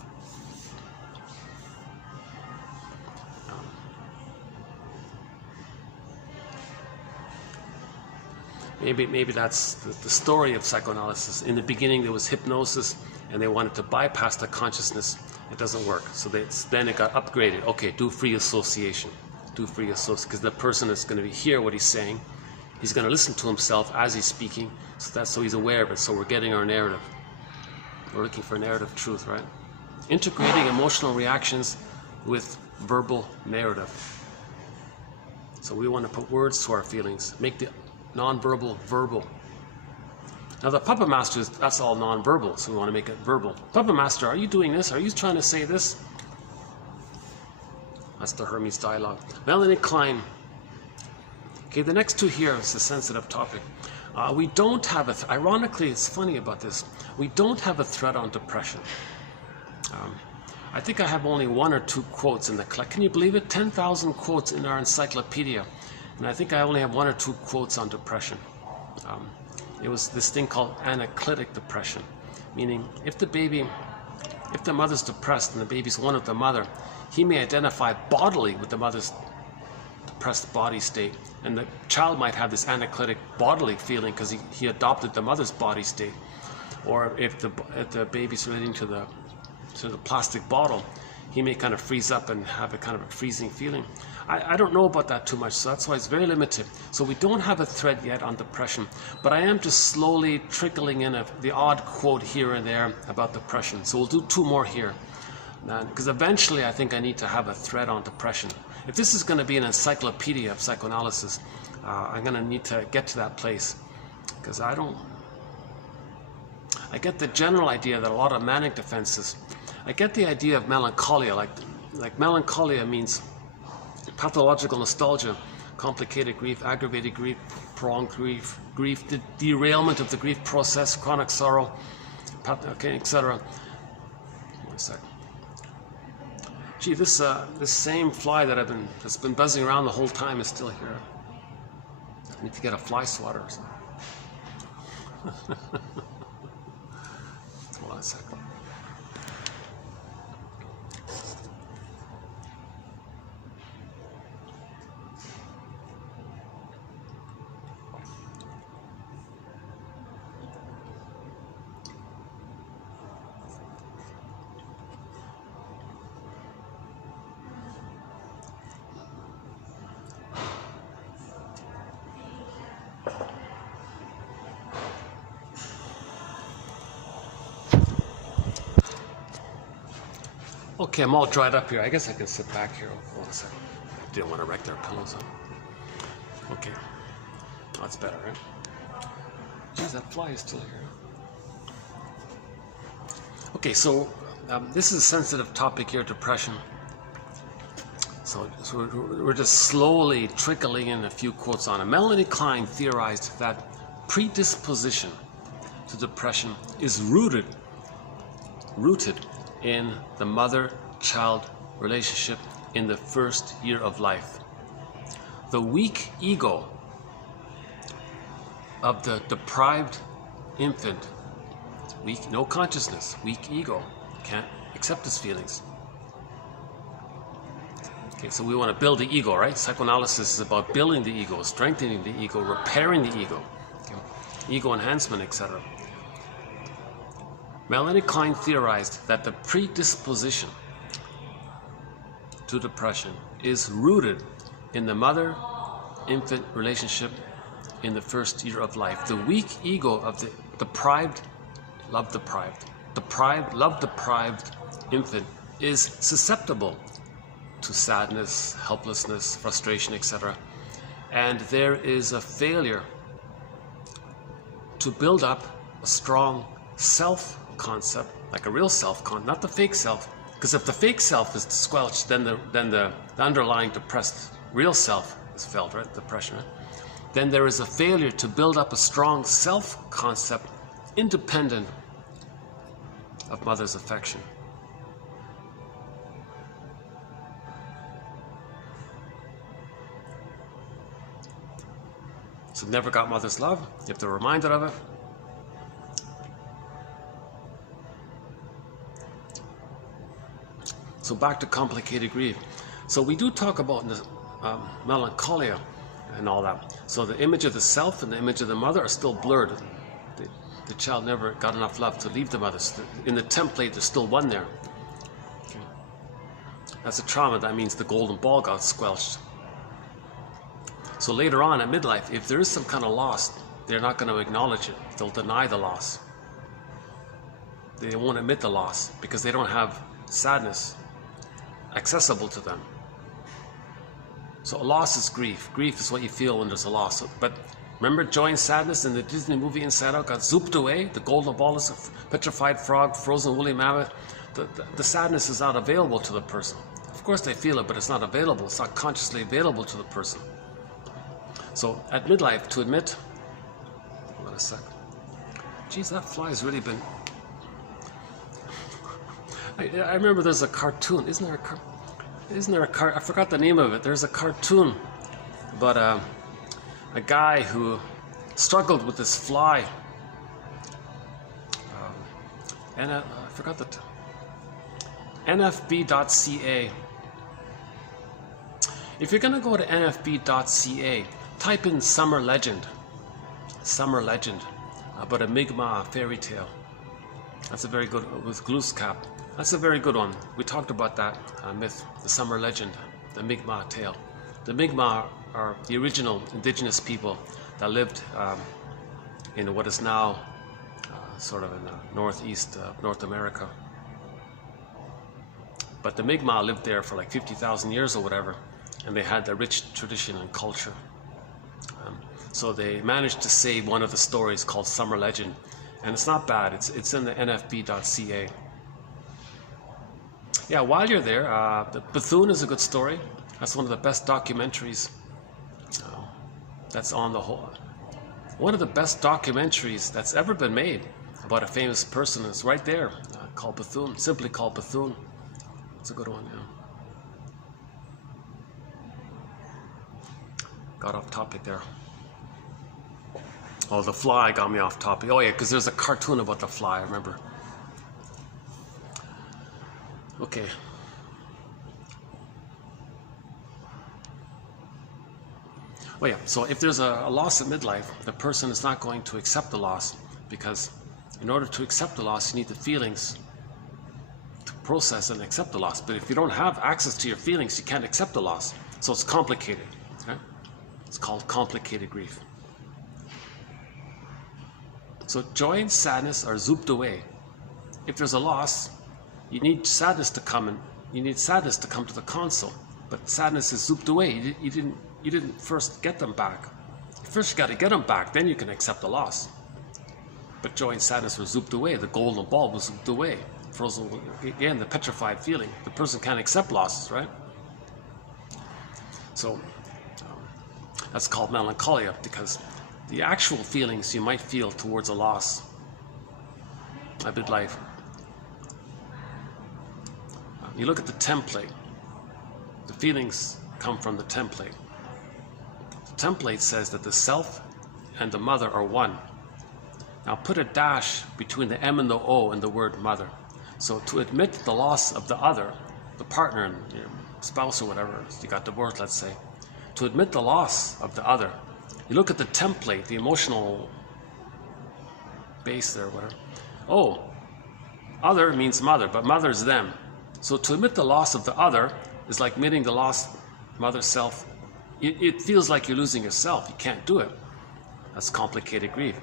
Maybe that's the story of psychoanalysis. In the beginning, there was hypnosis, and they wanted to bypass the consciousness. It doesn't work. So then it got upgraded. Okay, do free association. Do free association, because the person is going to hear what he's saying. He's going to listen to himself as he's speaking. So he's aware of it. So we're getting our narrative. We're looking for narrative truth, right? Integrating emotional reactions with verbal narrative. So we want to put words to our feelings. Make the non-verbal verbal. Now the puppet master, that's all non-verbal, so we want to make it verbal. Puppet master, are you doing this? Are you trying to say this? That's the Hermes dialogue. Melanie Klein. Okay, the next two here is a sensitive topic. We don't have ironically, it's funny about this, we don't have a thread on depression. I think I have only one or two quotes in the collection. Can you believe it? 10,000 quotes in our encyclopedia. And I think I only have one or two quotes on depression. It was this thing called analytic depression, meaning if the mother's depressed and the baby's one with the mother, he may identify bodily with the mother's depressed body state, and the child might have this analytic bodily feeling because he adopted the mother's body state. Or if the baby's relating to the plastic bottle, he may kind of freeze up and have a kind of a freezing feeling. I don't know about that too much, so that's why it's very limited. So we don't have a thread yet on depression, but I am just slowly trickling in the odd quote here and there about depression. So we'll do two more here, because eventually I think I need to have a thread on depression. If this is going to be an encyclopedia of psychoanalysis, I'm going to need to get to that place, because I get the general idea that a lot of manic defenses, I get the idea of melancholia, like melancholia means pathological nostalgia, complicated grief, aggravated grief, prolonged grief, the derailment of the grief process, chronic sorrow, etc. One sec. Gee, this same fly that's been buzzing around the whole time is still here. I need to get a fly swatter or something. Hold on a second. Okay, I'm all dried up here. I guess I can sit back here. Hold on a second. I didn't want to wreck their pillows on. Okay. That's better, right? Geez, that fly is still here. Okay, so this is a sensitive topic here, depression. So we're just slowly trickling in a few quotes on it. Melanie Klein theorized that predisposition to depression is rooted in the mother-child relationship in the first year of life. The weak ego of the deprived infant, weak, no consciousness, weak ego, can't accept his feelings. Okay, so we want to build the ego, right? Psychoanalysis is about building the ego, strengthening the ego, repairing the ego, okay? Ego enhancement, etc. Melanie Klein theorized that the predisposition to depression is rooted in the mother-infant relationship in the first year of life. The weak ego of the deprived, love-deprived infant is susceptible to sadness, helplessness, frustration, etc. And there is a failure to build up a strong self-concept, like a real self-concept, not the fake self. Because if the fake self is squelched, then the underlying depressed real self is felt, right? Depression, right? Then there is a failure to build up a strong self-concept independent of mother's affection. So never got mother's love, you have to be reminded of it. So back to complicated grief. So we do talk about melancholia and all that. So the image of the self and the image of the mother are still blurred. The child never got enough love to leave the mother. In the template, there's still one there. Okay. That's a trauma. That means the golden ball got squelched. So later on at midlife, if there is some kind of loss, they're not going to acknowledge it. They'll deny the loss. They won't admit the loss because they don't have sadness accessible to them. So a loss is grief. Grief is what you feel when there's a loss. But remember joy and sadness in the Disney movie Inside Out got zooped away? The golden ball is a petrified frog, frozen woolly mammoth. The sadness is not available to the person. Of course they feel it, but it's not available. It's not consciously available to the person. So at midlife, to admit, hold on a sec. Geez, that fly's really been... I remember there's a cartoon. Isn't there a I forgot the name of it. There's a cartoon about a guy who struggled with this fly. And I forgot the NFB.ca. If you're going to go to NFB.ca, type in Summer Legend, about a Mi'kmaq fairy tale. That's a very good, with Glooskap. That's a very good one. We talked about that myth, the Summer Legend, the Mi'kmaq tale. The Mi'kmaq are the original indigenous people that lived in what is now sort of in the northeast of North America. But the Mi'kmaq lived there for like 50,000 years or whatever, and they had a rich tradition and culture. So they managed to save one of the stories called Summer Legend, and it's not bad. It's in the NFB.ca. Yeah, while you're there, the Bethune is a good story. That's one of the best documentaries. That's on the whole. One of the best documentaries that's ever been made about a famous person is right there, called Bethune, simply called Bethune. It's a good one, yeah. Got off topic there. Oh, the fly got me off topic. Oh yeah, because there's a cartoon about the fly, I remember. Okay. Oh yeah, so if there's a loss at midlife, the person is not going to accept the loss, because in order to accept the loss, you need the feelings to process and accept the loss. But if you don't have access to your feelings, you can't accept the loss. So it's complicated. Okay? It's called complicated grief. So joy and sadness are zooped away. If there's a loss, you need sadness to come, and you need sadness to come to the console. But sadness is zooped away. You didn't first get them back. First you got to get them back, then you can accept the loss. But joy and sadness were zooped away. The golden ball was zooped away. Frozen, again, the petrified feeling. The person can't accept losses, right? So that's called melancholia, because the actual feelings you might feel towards a loss, a bit life. You look at the template. The feelings come from the template. The template says that the self and the mother are one. Now put a dash between the M and the O in the word mother. So to admit the loss of the other, the partner and your spouse or whatever, you got divorced, let's say, to admit the loss of the other, you look at the template, the emotional base there, whatever. Oh, other means mother, but mother is them. So to admit the loss of the other is like admitting the loss of mother self. It feels like you're losing yourself. You can't do it. That's complicated grief.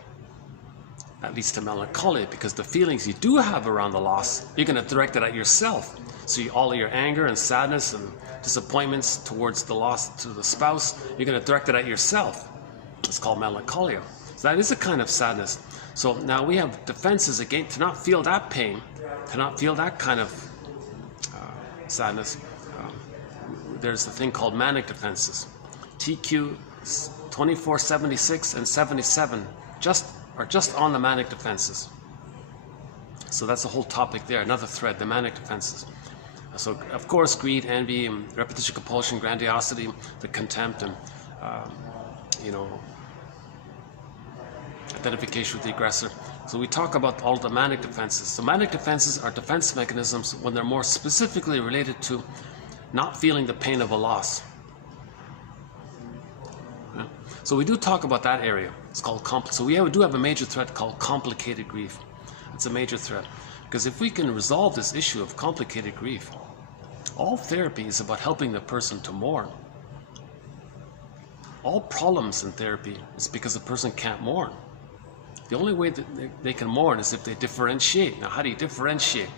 That leads to melancholia, because the feelings you do have around the loss, you're going to direct it at yourself. So all of your anger and sadness and disappointments towards the loss to the spouse, you're going to direct it at yourself. It's called melancholia. So that is a kind of sadness. So now we have defenses again to not feel that pain, to not feel that kind of sadness. There's a thing called manic defenses. TQ 2476 and 77 are just on the manic defenses. So that's a whole topic there, another thread, the manic defenses. So of course greed, envy, repetition, compulsion, grandiosity, the contempt, and identification with the aggressor. So we talk about all the manic defenses. So manic defenses are defense mechanisms when they're more specifically related to not feeling the pain of a loss. Yeah. So we do talk about that area. It's called so we do have a major threat called complicated grief. It's a major threat, because if we can resolve this issue of complicated grief, all therapy is about helping the person to mourn. All problems in therapy is because the person can't mourn. The only way that they can mourn is if they differentiate. Now, how do you differentiate?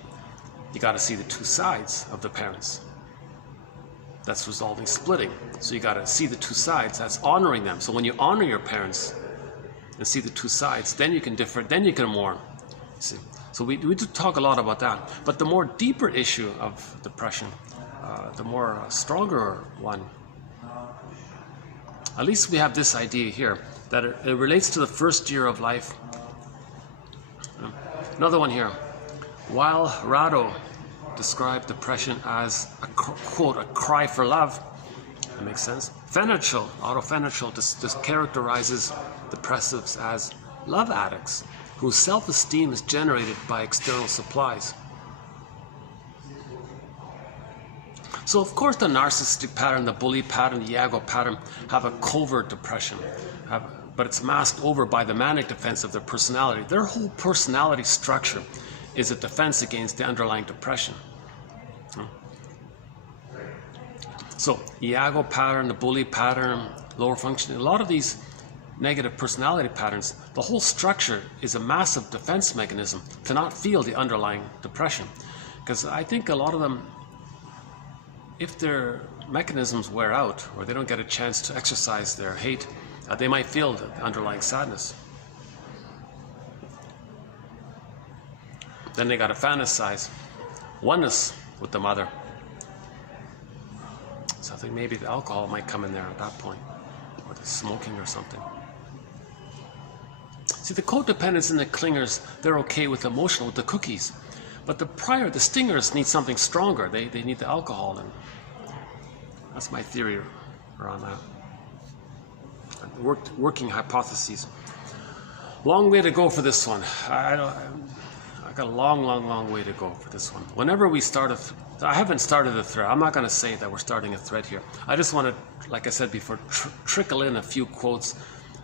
You got to see the two sides of the parents. That's resolving splitting. So you got to see the two sides. That's honoring them. So when you honor your parents and see the two sides, then you can then you can mourn. See? So we do talk a lot about that. But the more deeper issue of depression, the more stronger one, at least we have this idea here, that it relates to the first year of life. Another one here. While Rado described depression as a quote, a cry for love, that makes sense. Otto Fenichel just characterizes depressives as love addicts whose self-esteem is generated by external supplies. So of course the narcissistic pattern, the bully pattern, the Iago pattern have a covert depression, but it's masked over by the manic defense of their personality. Their whole personality structure is a defense against the underlying depression. So Iago pattern, the bully pattern, lower functioning, a lot of these negative personality patterns, the whole structure is a massive defense mechanism to not feel the underlying depression. Because I think a lot of them, if their mechanisms wear out or they don't get a chance to exercise their hate, they might feel the underlying sadness. Then they got to fantasize oneness with the mother. So I think maybe the alcohol might come in there at that point, or the smoking or something. See, the codependents and the clingers, they're okay with emotional, with the cookies. But the stingers need something stronger. They need the alcohol. And that's my theory around that. Working hypotheses. Long way to go for this one. I got a long way to go for this one. Whenever we start I haven't started a thread. I'm not going to say that we're starting a thread here. I just want to, like I said before, trickle in a few quotes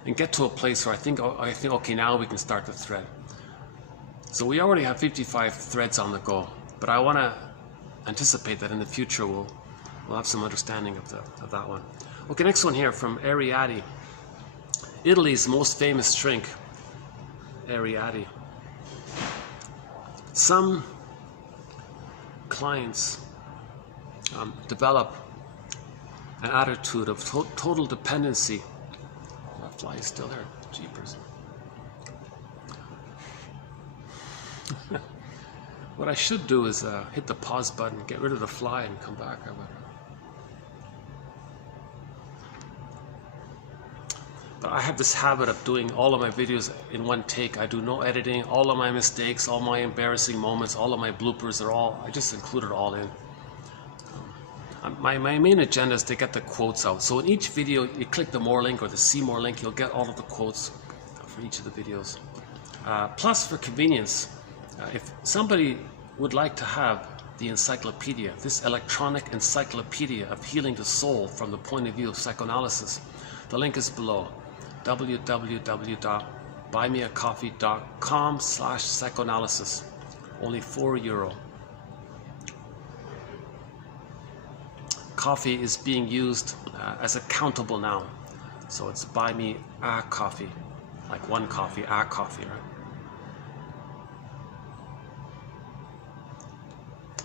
and get to a place where I think, okay, now we can start the thread. So we already have 55 threads on the go, but I want to anticipate that in the future we'll have some understanding of that one. Okay, next one here from Ariadne. Italy's most famous shrink, Ariadne. Some clients develop an attitude of total dependency. That fly is still there, jeepers. What I should do is hit the pause button, get rid of the fly, and come back. But I have this habit of doing all of my videos in one take. I do no editing. All of my mistakes, all my embarrassing moments, all of my bloopers are all, I just include it all in. My main agenda is to get the quotes out. So in each video, you click the more link or the see more link, you'll get all of the quotes for each of the videos. Plus, for convenience, if somebody would like to have the encyclopedia, this electronic encyclopedia of healing the soul from the point of view of psychoanalysis, the link is below. www.buymeacoffee.com/psychoanalysis. Only €4. Coffee is being used as a countable noun. So it's buy me a coffee, like one coffee, a coffee, right?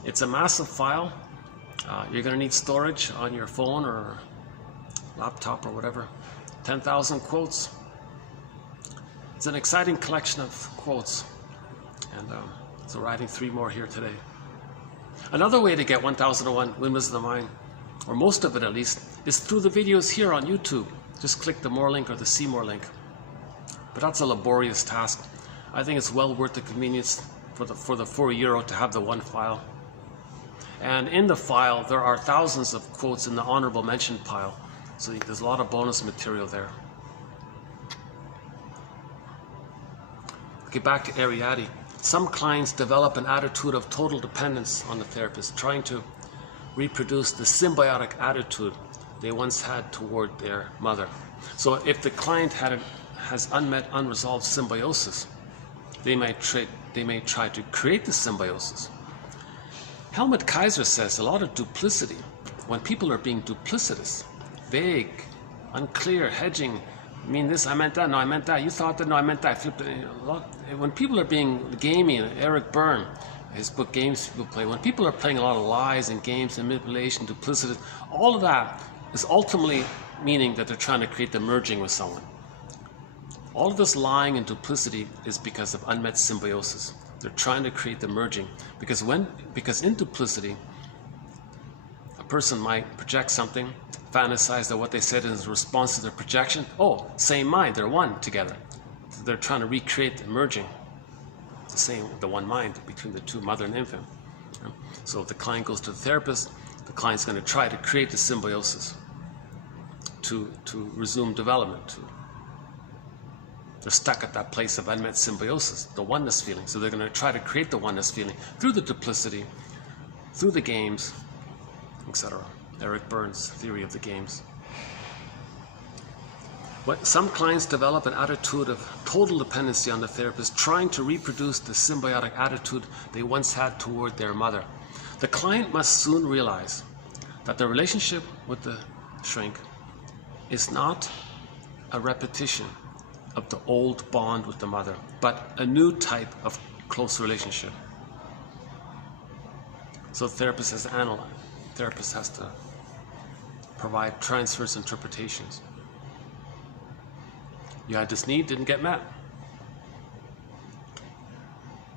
It's a massive file. You're going to need storage on your phone or laptop or whatever. 10,000 quotes. It's an exciting collection of quotes. And so we're adding 3 more here today. Another way to get 1001 Windmills of the Mind, or most of it at least, is through the videos here on YouTube. Just click the more link or the see more link. But that's a laborious task. I think it's well worth the convenience for the €4 to have the one file. And in the file, there are thousands of quotes in the honorable mention pile. So there's a lot of bonus material there. Okay, back to Ariadne. Some clients develop an attitude of total dependence on the therapist, trying to reproduce the symbiotic attitude they once had toward their mother. So if the client has unmet, unresolved symbiosis, they may try to create the symbiosis. Helmut Kaiser says a lot of duplicity, when people are being duplicitous, vague, unclear, hedging, I mean this, I meant that, no, I meant that, you thought that, no, I meant that, I flipped it. When people are being gamey, Eric Byrne, his book Games People Play, when people are playing a lot of lies and games and manipulation, duplicity, all of that is ultimately meaning that they're trying to create the merging with someone. All of this lying and duplicity is because of unmet symbiosis. They're trying to create the merging because in duplicity, a person might project something, fantasize that what they said is a response to their projection. Oh, same mind, they're one together. So they're trying to recreate the merging, the one mind between the two, mother and infant. So if the client goes to the therapist, the client's going to try to create the symbiosis to resume development. They're stuck at that place of unmet symbiosis, the oneness feeling. So they're going to try to create the oneness feeling through the duplicity, through the games, etc. Eric Byrne's theory of the games. Some clients develop an attitude of total dependency on the therapist, trying to reproduce the symbiotic attitude they once had toward their mother. The client must soon realize that the relationship with the shrink is not a repetition of the old bond with the mother, but a new type of close relationship. So the therapist has to analyze. The therapist has to provide transference interpretations. You had this need, didn't get met.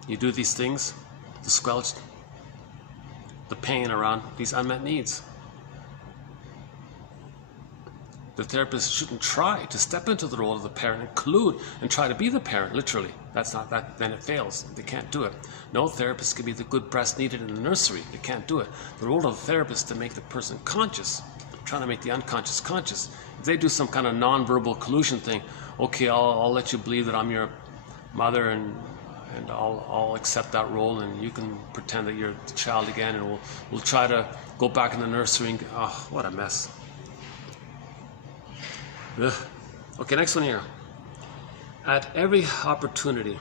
You do these things to squelch the pain around these unmet needs. The therapist shouldn't try to step into the role of the parent and collude and try to be the parent, literally. That's not that, then it fails. They can't do it. No therapist can be the good breast needed in the nursery. They can't do it. The role of the therapist is to make the person conscious, trying to make the unconscious conscious. If they do some kind of non-verbal collusion thing, okay, I'll let you believe that I'm your mother and I'll accept that role, and you can pretend that you're the child again, and we'll try to go back in the nursery and, oh, what a mess. Ugh. Okay, next one here. At every opportunity.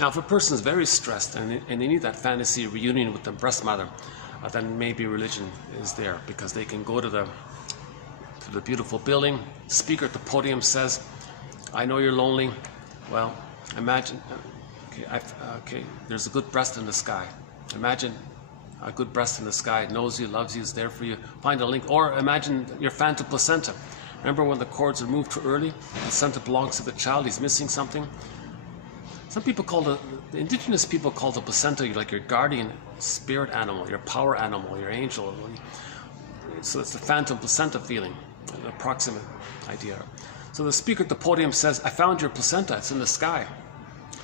Now, if a person is very stressed and they need that fantasy reunion with the breast mother, then maybe religion is there, because they can go to the beautiful building. The speaker at the podium says, "I know you're lonely. Well, imagine. Okay, there's a good breast in the sky. Imagine a good breast in the sky, knows you, loves you, is there for you. Find a link. Or imagine your phantom placenta. Remember when the cords are moved too early? The placenta belongs to the child, he's missing something. Some people call the indigenous people call the placenta like your guardian spirit animal, your power animal, your angel. So it's the phantom placenta feeling, an approximate idea. So the speaker at the podium says, I found your placenta, it's in the sky.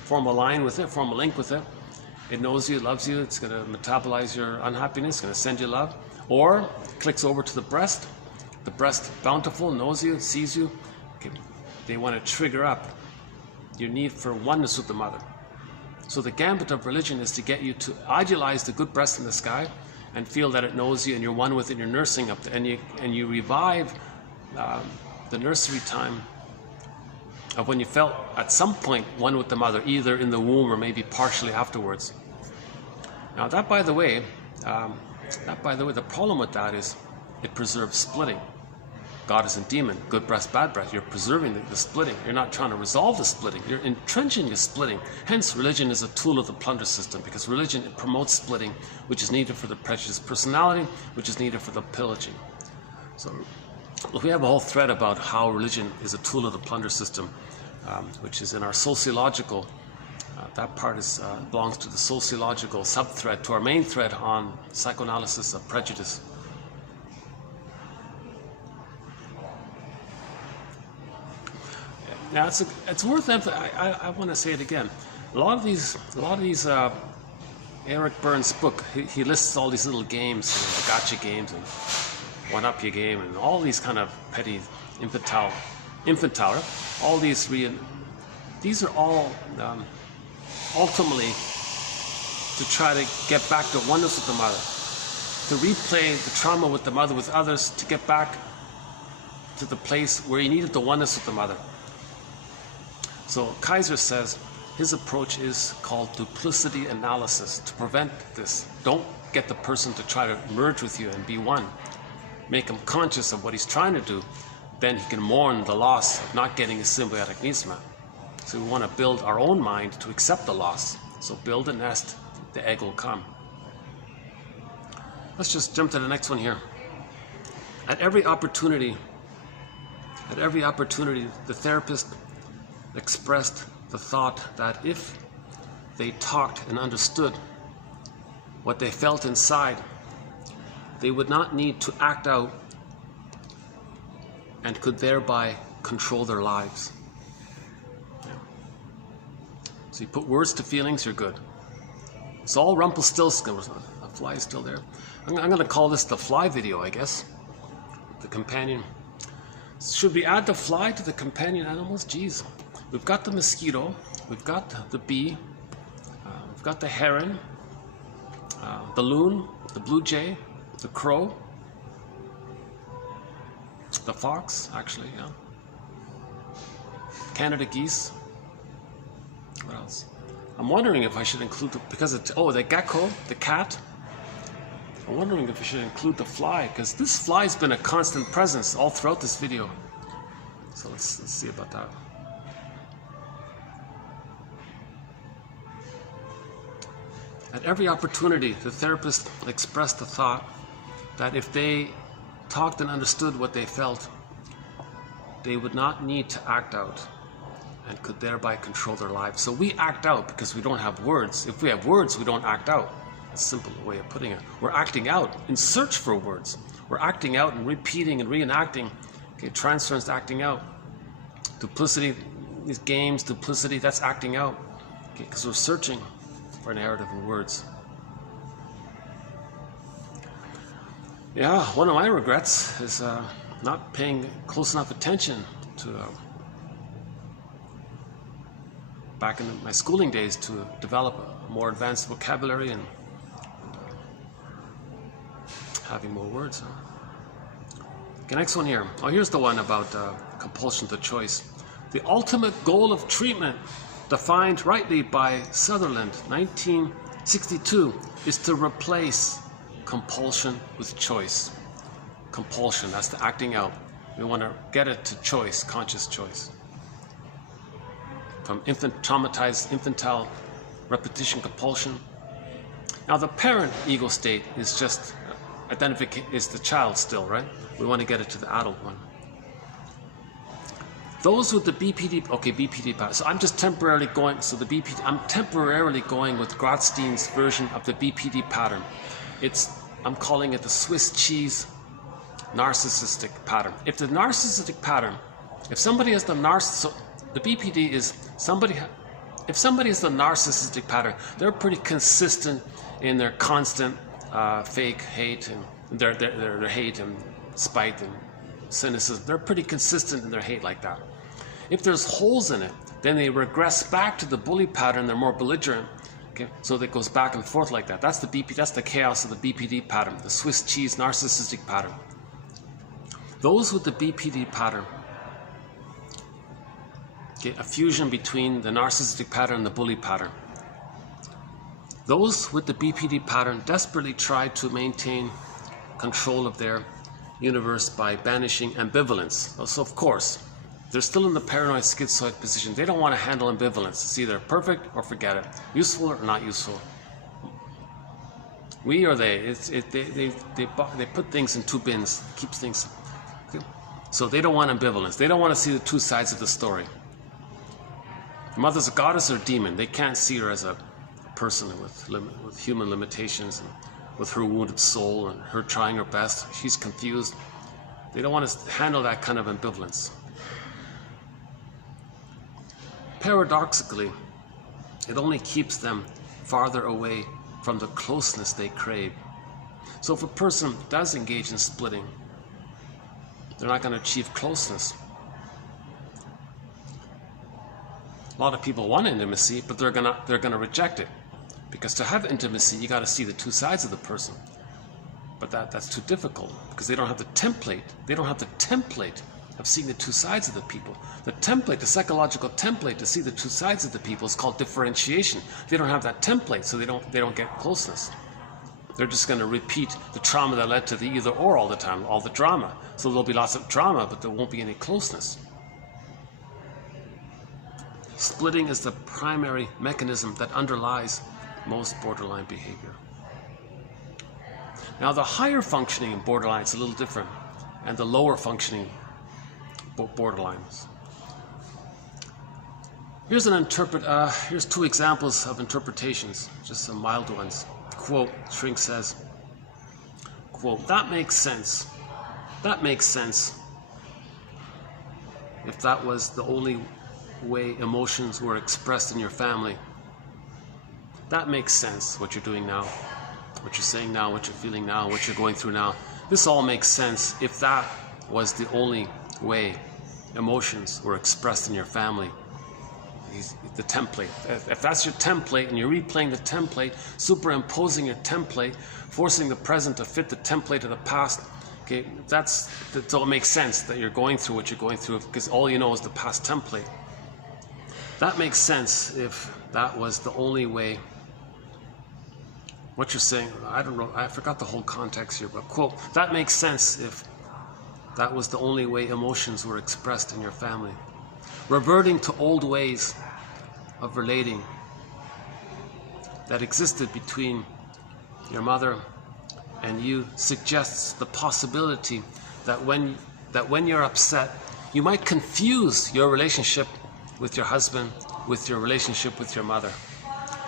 Form a line with it, form a link with it. It knows you, loves you, it's going to metabolize your unhappiness, it's going to send you love. Or clicks over to the breast bountiful, knows you, sees you. Okay. They want to trigger up your need for oneness with the mother. So the gambit of religion is to get you to idealize the good breast in the sky and feel that it knows you and you're one with it, and you're nursing up, and you revive the nursery time of when you felt at some point one with the mother, either in the womb or maybe partially afterwards. Now that, by the way, the problem with that is it preserves splitting. God isn't demon, good breast, bad breast. You're preserving the splitting. You're not trying to resolve the splitting. You're entrenching the splitting. Hence, religion is a tool of the plunder system, because religion, it promotes splitting, which is needed for the prejudiced personality, which is needed for the pillaging. So we have a whole thread about how religion is a tool of the plunder system, which is in our sociological, that part belongs to the sociological sub-thread, to our main thread on psychoanalysis of prejudice. Now it's worth emphasizing. I want to say it again. A lot of these Eric Burns' book, he lists all these little games, gotcha games, and one-up your game, and all these kind of petty infantile. All these are all ultimately to try to get back to oneness with the mother, to replay the trauma with the mother, with others, to get back to the place where you needed the oneness with the mother. So Kaiser says his approach is called duplicity analysis, to prevent this. Don't get the person to try to merge with you and be one. Make him conscious of what he's trying to do. Then he can mourn the loss of not getting his symbiotic needs met. So we want to build our own mind to accept the loss. So build a nest, the egg will come. Let's just jump to the next one here. At every opportunity, the therapist expressed the thought that if they talked and understood what they felt inside, they would not need to act out and could thereby control their lives. Yeah. So you put words to feelings, you're good. It's all Rumpelstiltskin. The fly is still there. I'm going to call this the fly video, I guess. The companion. Should we add the fly to the companion animals? Geez. We've got the mosquito, we've got the bee, we've got the heron, the loon, the blue jay, the crow, the fox, actually, yeah. Canada geese. What else? I'm wondering if I should include the gecko, the cat. I'm wondering if I should include the fly, because this fly's been a constant presence all throughout this video. So let's see about that. At every opportunity, the therapist expressed the thought that if they talked and understood what they felt, they would not need to act out and could thereby control their lives. So we act out because we don't have words. If we have words, we don't act out. That's a simple way of putting it. We're acting out in search for words. We're acting out and repeating and reenacting. Okay, transference, acting out. Duplicity, these games, duplicity, that's acting out. Okay, because we're searching for narrative and words. Yeah, one of my regrets is not paying close enough attention to back in my schooling days to develop a more advanced vocabulary and having more words. Okay, next one here. Oh, here's the one about compulsion to choice. The ultimate goal of treatment, defined rightly by Sutherland, 1962, is to replace compulsion with choice. Compulsion, that's the acting out. We want to get it to choice, conscious choice. From traumatized infantile repetition compulsion. Now the parent ego state is just is the child still, right? We want to get it to the adult one. Those with the BPD, okay, BPD pattern. So I'm just temporarily going, so the BPD, I'm temporarily going with Grotstein's version of the BPD pattern. I'm calling it the Swiss cheese narcissistic pattern. If the narcissistic pattern, if somebody has the so the BPD is if somebody has the narcissistic pattern, they're pretty consistent in their constant fake hate and their hate and spite and cynicism. They're pretty consistent in their hate like that. If there's holes in it, then they regress back to the bully pattern. They're more belligerent. Okay, so that goes back and forth like that. That's the chaos of the BPD pattern, the Swiss cheese narcissistic pattern. Those with the BPD pattern, okay, a fusion between the narcissistic pattern and the bully pattern. Those with the BPD pattern desperately try to maintain control of their universe by banishing ambivalence. So of course, they're still in the paranoid schizoid position. They don't want to handle ambivalence. It's either perfect or forget it, useful or not useful. We or they, they put things in two bins, keeps things. Okay. So they don't want ambivalence. They don't want to see the two sides of the story. The mother's a goddess or a demon. They can't see her as a person with human limitations and with her wounded soul and her trying her best. She's confused. They don't want to handle that kind of ambivalence. Paradoxically, it only keeps them farther away from the closeness they crave. So if a person does engage in splitting, they're not going to achieve closeness. A lot of people want intimacy, but they're gonna reject it, because to have intimacy, you got to see the two sides of the person. But that's too difficult because they don't have the template. They don't have the template of seeing the two sides of the people. The template, the psychological template to see the two sides of the people is called differentiation. They don't have that template, so they don't get closeness. They're just going to repeat the trauma that led to the either or all the time, all the drama. So there'll be lots of drama, but there won't be any closeness. Splitting is the primary mechanism that underlies most borderline behavior. Now the higher functioning in borderline is a little different, and the lower functioning borderlines. Here's here's two examples of interpretations, just some mild ones. Quote, Shrink says, quote, that makes sense. That makes sense if that was the only way emotions were expressed in your family. That makes sense, what you're doing now, what you're saying now, what you're feeling now, what you're going through now. This all makes sense if that was the only way emotions were expressed in your family. The template. If that's your template and you're replaying the template, superimposing your template, forcing the present to fit the template of the past, okay, so it makes sense that you're going through what you're going through because all you know is the past template. That makes sense if that was the only way. What you're saying, I don't know, I forgot the whole context here, but quote, that makes sense if that was the only way emotions were expressed in your family. Reverting to old ways of relating that existed between your mother and you suggests the possibility that when you're upset, you might confuse your relationship with your husband with your relationship with your mother.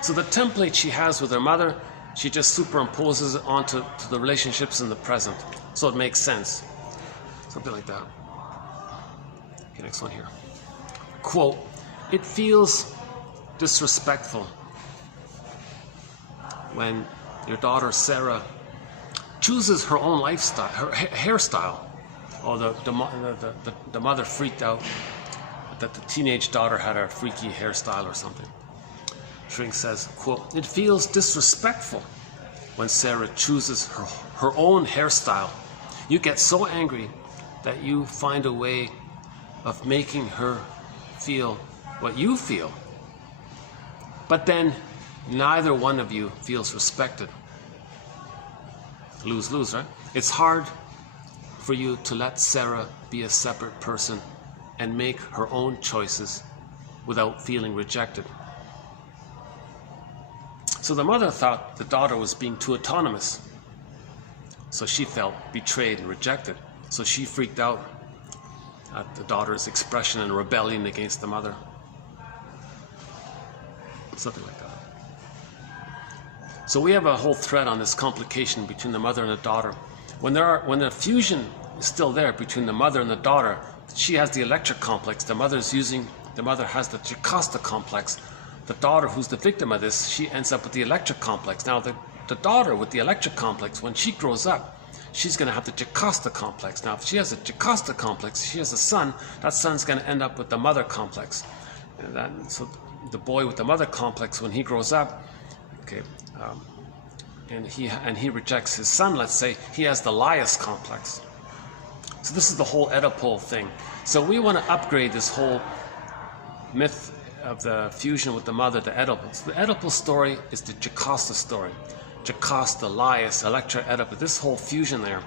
So the template she has with her mother, she just superimposes it onto the relationships in the present. So it makes sense. Something like that. Okay, next one here. Quote, it feels disrespectful when your daughter Sarah chooses her own lifestyle, her hairstyle. Oh, the mother freaked out that the teenage daughter had a freaky hairstyle or something. Shrink says, quote, it feels disrespectful when Sarah chooses her own hairstyle. You get so angry that you find a way of making her feel what you feel. But then neither one of you feels respected. Lose-lose, right? It's hard for you to let Sarah be a separate person and make her own choices without feeling rejected. So So the mother thought the daughter was being too autonomous. So she felt betrayed and rejected. So she freaked out at the daughter's expression and rebellion against the mother. Something like that. So we have a whole thread on this complication between the mother and the daughter. When the fusion is still there between the mother and the daughter, she has the electric complex. The mother has the Jocasta complex. The daughter, who's the victim of this, she ends up with the electric complex. Now the daughter with the electric complex, when she grows up, she's going to have the Jocasta complex. Now if she has a Jocasta complex, she has a son, that son's going to end up with the mother complex. So the boy with the mother complex, when he grows up, okay, and he rejects his son, let's say, he has the Laius complex. So this is the whole Oedipal thing. So we want to upgrade this whole myth of the fusion with the mother, the Oedipal. So the Oedipal story is the Jocasta story. Jocasta, Laius, Electra, Oedipus, this whole fusion there.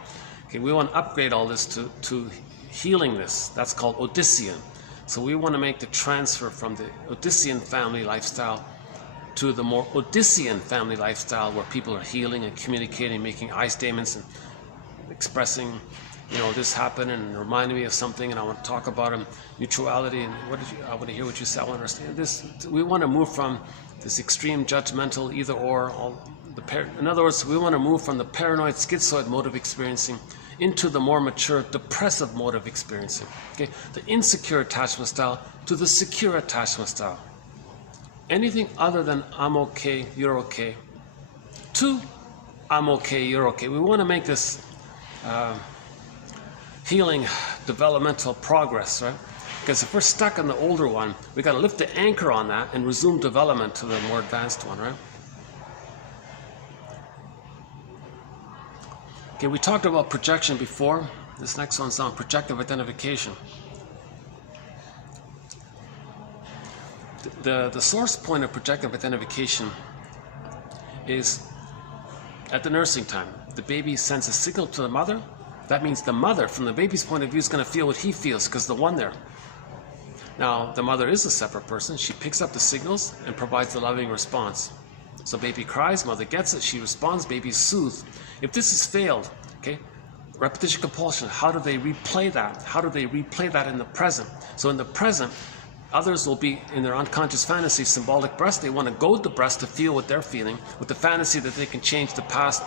Okay, we want to upgrade all this to healing this. That's called Odyssean. So we want to make the transfer from the Odyssean family lifestyle to the more Odyssean family lifestyle, where people are healing and communicating, making I statements and expressing, this happened and reminded me of something, and I want to talk about it. Mutuality, and I want to hear what you say. I want to understand this. We want to move from this extreme judgmental either or. In other words, we want to move from the paranoid schizoid mode of experiencing into the more mature depressive mode of experiencing. Okay, the insecure attachment style to the secure attachment style. Anything other than I'm okay, you're okay, to I'm okay, you're okay. We want to make this healing developmental progress, right? Because if we're stuck in the older one, we got to lift the anchor on that and resume development to the more advanced one, right? Okay, we talked about projection before. This next one's on projective identification. The source point of projective identification is at the nursing time. The baby sends a signal to the mother. That means the mother, from the baby's point of view, is going to feel what he feels because the one there. Now, the mother is a separate person. She picks up the signals and provides the loving response. So baby cries, mother gets it, she responds, baby is soothed. If this has failed, okay, repetition compulsion, how do they replay that? How do they replay that in the present? So in the present, others will be in their unconscious fantasy, symbolic breast. They want to goad the breast to feel what they're feeling, with the fantasy that they can change the past,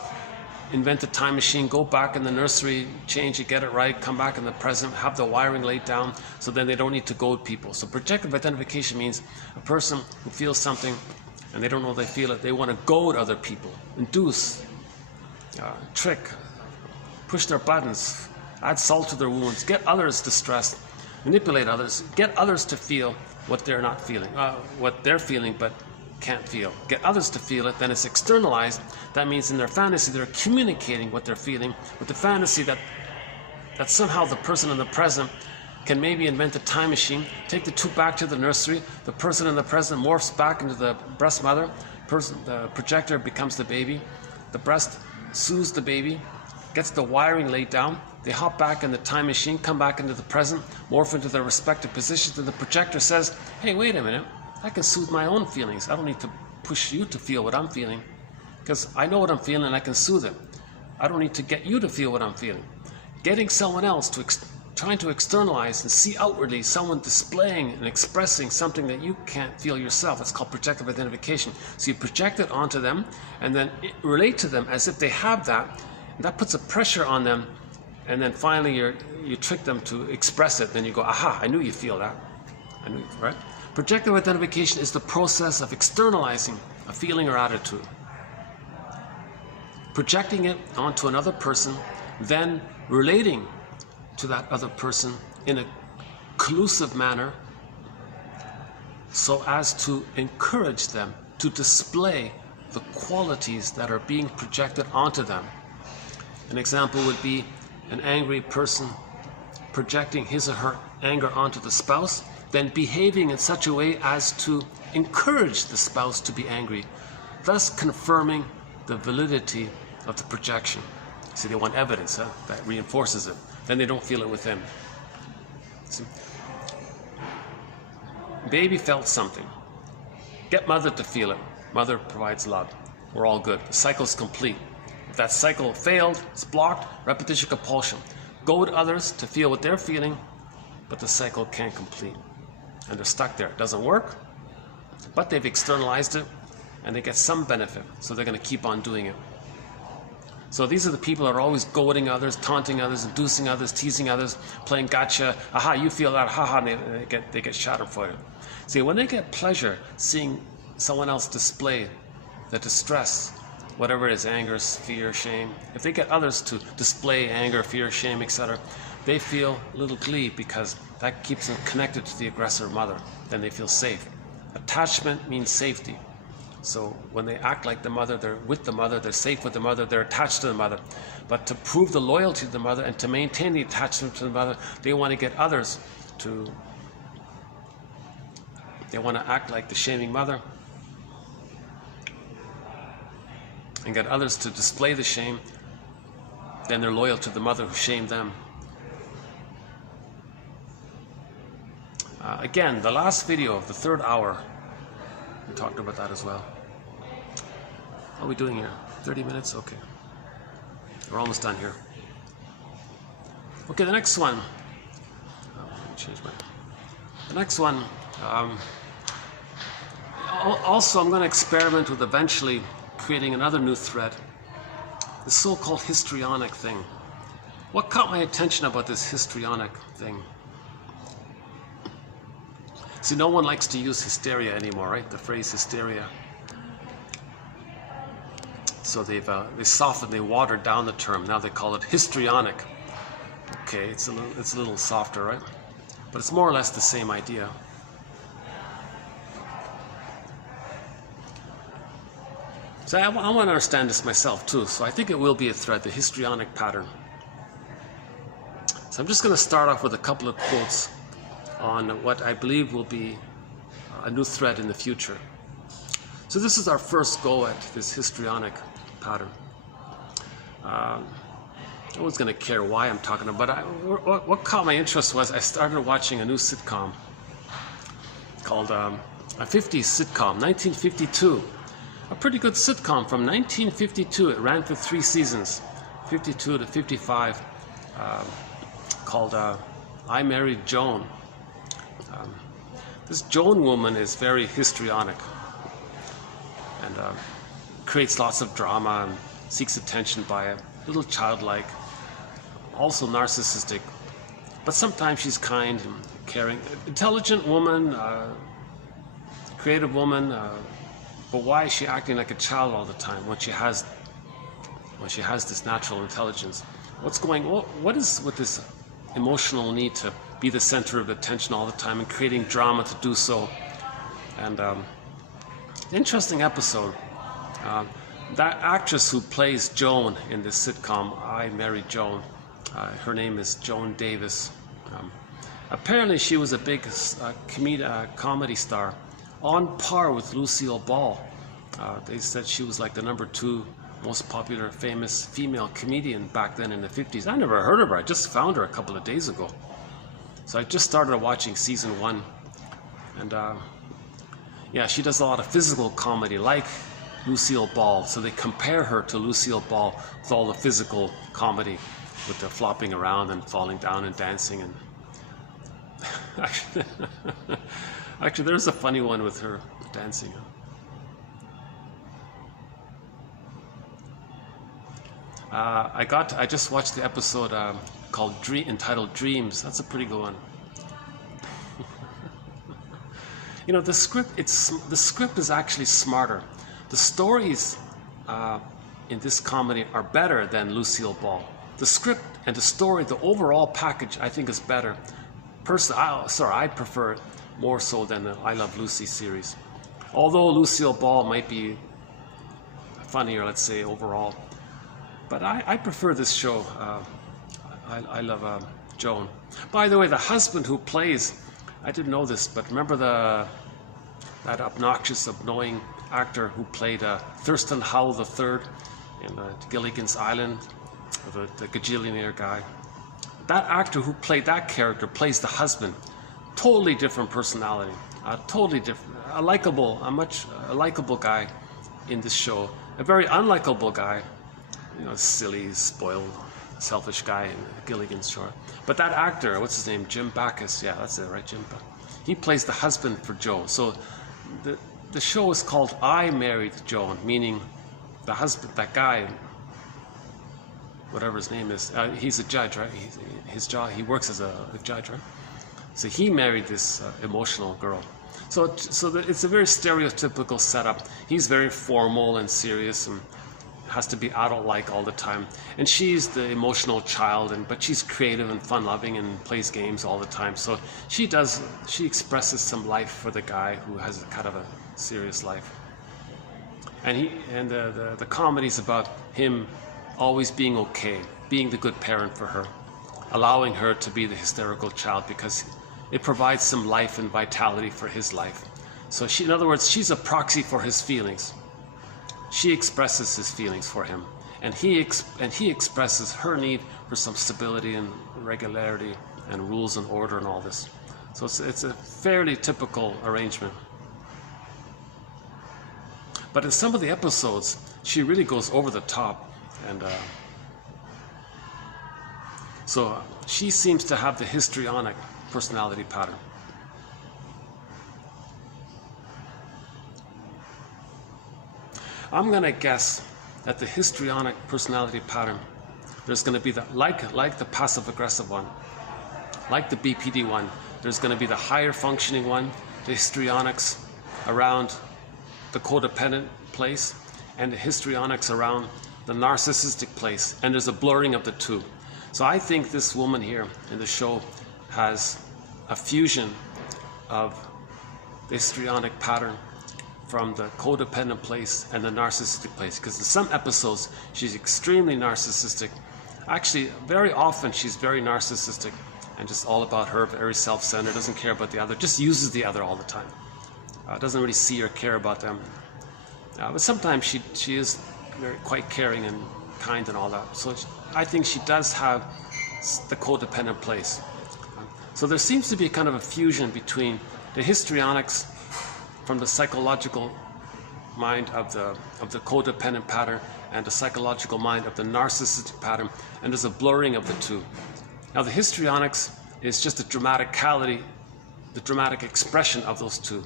invent a time machine, go back in the nursery, change it, get it right, come back in the present, have the wiring laid down, so then they don't need to goad people. So projective identification means a person who feels something and they don't know they feel it, they want to goad other people, induce, trick, push their buttons, add salt to their wounds, get others distressed, manipulate others, get others to feel what they're not feeling, what they're feeling but can't feel. Get others to feel it, then it's externalized. That means in their fantasy they're communicating what they're feeling with the fantasy that somehow the person in the present can maybe invent a time machine, take the two back to the nursery, the person in the present morphs back into the breast mother, the projector becomes the baby, the breast soothes the baby, gets the wiring laid down, they hop back in the time machine, come back into the present, morph into their respective positions, and the projector says, hey, wait a minute, I can soothe my own feelings. I don't need to push you to feel what I'm feeling, because I know what I'm feeling and I can soothe it. I don't need to get you to feel what I'm feeling. Getting someone else to trying to externalize and see outwardly someone displaying and expressing something that you can't feel yourself. It's called projective identification. So you project it onto them and then relate to them as if they have that. And that puts a pressure on them, and then finally you trick them to express it. Then you go, aha, I knew you feel that. I knew, right? Projective identification is the process of externalizing a feeling or attitude, projecting it onto another person, then relating to that other person in a collusive manner so as to encourage them to display the qualities that are being projected onto them. An example would be an angry person projecting his or her anger onto the spouse, then behaving in such a way as to encourage the spouse to be angry, thus confirming the validity of the projection. See, they want evidence that reinforces it. Then they don't feel it within. See? Baby felt something. Get mother to feel it. Mother provides love. we're all good. The cycle's complete. If that cycle failed, it's blocked, repetition compulsion. Goad others to feel what they're feeling, but the cycle can't complete. And they're stuck there. It doesn't work, but they've externalized it, and they get some benefit, so they're going to keep on doing it. So these are the people that are always goading others, taunting others, inducing others, teasing others, playing gotcha, aha, you feel that, haha, and they get schadenfreude. See, when they get pleasure seeing someone else display the distress, whatever it is, anger, fear, shame, if they get others to display anger, fear, shame, etc., they feel a little glee because that keeps them connected to the aggressor mother. Then they feel safe. Attachment means safety. So when they act like the mother, they're with the mother, they're safe with the mother, they're attached to the mother. But to prove the loyalty to the mother and to maintain the attachment to the mother, they want to get others to, they want to act like the shaming mother and get others to display the shame. Then they're loyal to the mother who shamed them. Again, the last video of the 3rd hour, we talked about that as well. How are we doing here? 30 minutes? Okay. We're almost done here. Okay, the next one. The next one. Also, I'm going to experiment with eventually creating another new thread. The so-called histrionic thing. What caught my attention about this histrionic thing? See, no one likes to use hysteria anymore, right? The phrase hysteria. So they softened, they watered down the term. Now they call it histrionic. Okay, it's a little softer, right? But it's more or less the same idea. So I want to understand this myself too. So I think it will be a thread, the histrionic pattern. So I'm just going to start off with a couple of quotes on what I believe will be a new thread in the future. So this is our first go at this histrionic pattern. No one's going to care why I'm talking about it, but what caught my interest was I started watching a new sitcom called a 50s sitcom, 1952. A pretty good sitcom from 1952. It ran for 3 seasons, 52 to 55, called I Married Joan. This Joan woman is very histrionic and creates lots of drama and seeks attention by a little childlike, also narcissistic, but sometimes she's kind and caring. Intelligent woman, creative woman, but why is she acting like a child all the time when she has this natural intelligence? What is with this emotional need to be the center of attention all the time and creating drama to do so? And interesting episode. That actress who plays Joan in this sitcom, I Married Joan, her name is Joan Davis. Apparently she was a big comedy star, on par with Lucille Ball. They said she was like the #2 most popular, famous female comedian back then in the 50s. I never heard of her. I just found her a couple of days ago. So I just started watching season 1. And yeah, she does a lot of physical comedy like Lucille Ball. So they compare her to Lucille Ball with all the physical comedy, with the flopping around and falling down and dancing. And actually, there's a funny one with her dancing. I just watched the episode entitled Dreams. That's a pretty good one. You know, the script is actually smarter. The stories in this comedy are better than Lucille Ball. The script and the story, the overall package, I think is better. I prefer it more so than the I Love Lucy series. Although Lucille Ball might be funnier, let's say, overall. But I prefer this show. I love Joan. By the way, the husband who plays, I didn't know this, but remember that obnoxious, annoying actor who played Thurston Howell III in Gilligan's Island, the gajillionaire guy. That actor who played that character plays the husband. Totally different personality. Totally different. A likable guy in this show. a very unlikable guy, you know, silly, spoiled, selfish guy in Gilligan's Shore. But that actor, what's his name, Jim Backus, yeah, that's it, right, Jim Backus. He plays the husband for Joe. So the show is called I Married Joan, meaning the husband, that guy, whatever his name is, he's a judge, right? His job, he works as a judge, right? So he married this emotional girl. So it's a very stereotypical setup. He's very formal and serious and has to be adult-like all the time. And she's the emotional child, but she's creative and fun-loving and plays games all the time. So she expresses some life for the guy who has a kind of a serious life. And the comedy's about him always being okay, being the good parent for her, allowing her to be the hysterical child because it provides some life and vitality for his life. So in other words, she's a proxy for his feelings. She expresses his feelings for him, and he expresses her need for some stability and regularity and rules and order and all this. So it's a fairly typical arrangement. But in some of the episodes, she really goes over the top, and so she seems to have the histrionic personality pattern. I'm going to guess that the histrionic personality pattern, there's going to be like the passive-aggressive one, like the BPD one, there's going to be the higher functioning one, the histrionics around the codependent place, and the histrionics around the narcissistic place, and there's a blurring of the two. So I think this woman here in the show has a fusion of the histrionic pattern from the codependent place and the narcissistic place, because in some episodes she's extremely narcissistic. Actually, very often she's very narcissistic and just all about her, very self-centered, doesn't care about the other, just uses the other all the time. Doesn't really see or care about them. But sometimes she is quite caring and kind and all that. So I think she does have the codependent place. So there seems to be kind of a fusion between the histrionics from the psychological mind of the codependent pattern and the psychological mind of the narcissistic pattern, and there's a blurring of the two. Now the histrionics is just the dramaticality, the dramatic expression of those two.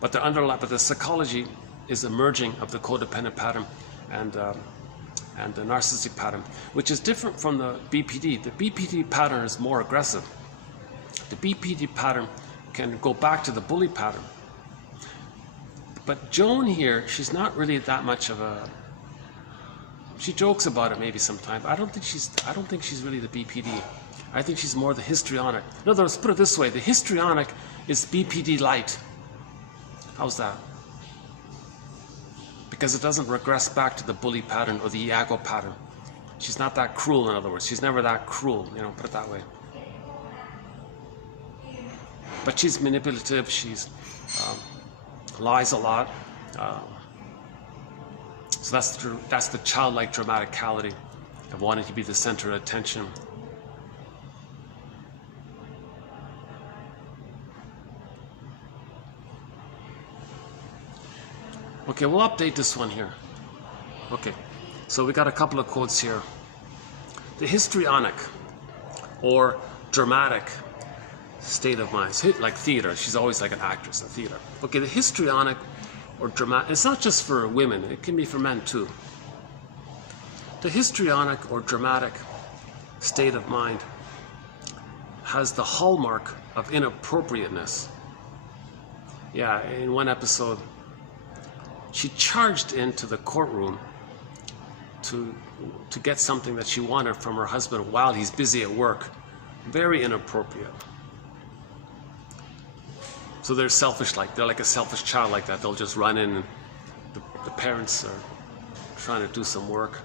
But the psychology is a merging of the codependent pattern and the narcissistic pattern, which is different from the BPD. The BPD pattern is more aggressive. The BPD pattern can go back to the bully pattern. But Joan here, she's not really that much of a. She jokes about it maybe sometimes. I don't think she's really the BPD. I think she's more the histrionic. In other words, put it this way: the histrionic is BPD light. How's that? Because it doesn't regress back to the bully pattern or the Iago pattern. She's not that cruel, in other words. She's never that cruel, put it that way. But she's manipulative, she's lies a lot. So that's the childlike dramaticality of wanting to be the center of attention. Okay, we'll update this one here. Okay, so we got a couple of quotes here. The histrionic or dramatic state of mind, like theater. She's always like an actress in theater. Okay, the histrionic or dramatic, it's not just for women, it can be for men too. The histrionic or dramatic state of mind has the hallmark of inappropriateness. Yeah, in one episode, she charged into the courtroom to get something that she wanted from her husband while he's busy at work. Very inappropriate. So they're selfish, they're like a selfish child like that. They'll just run in, and the parents are trying to do some work.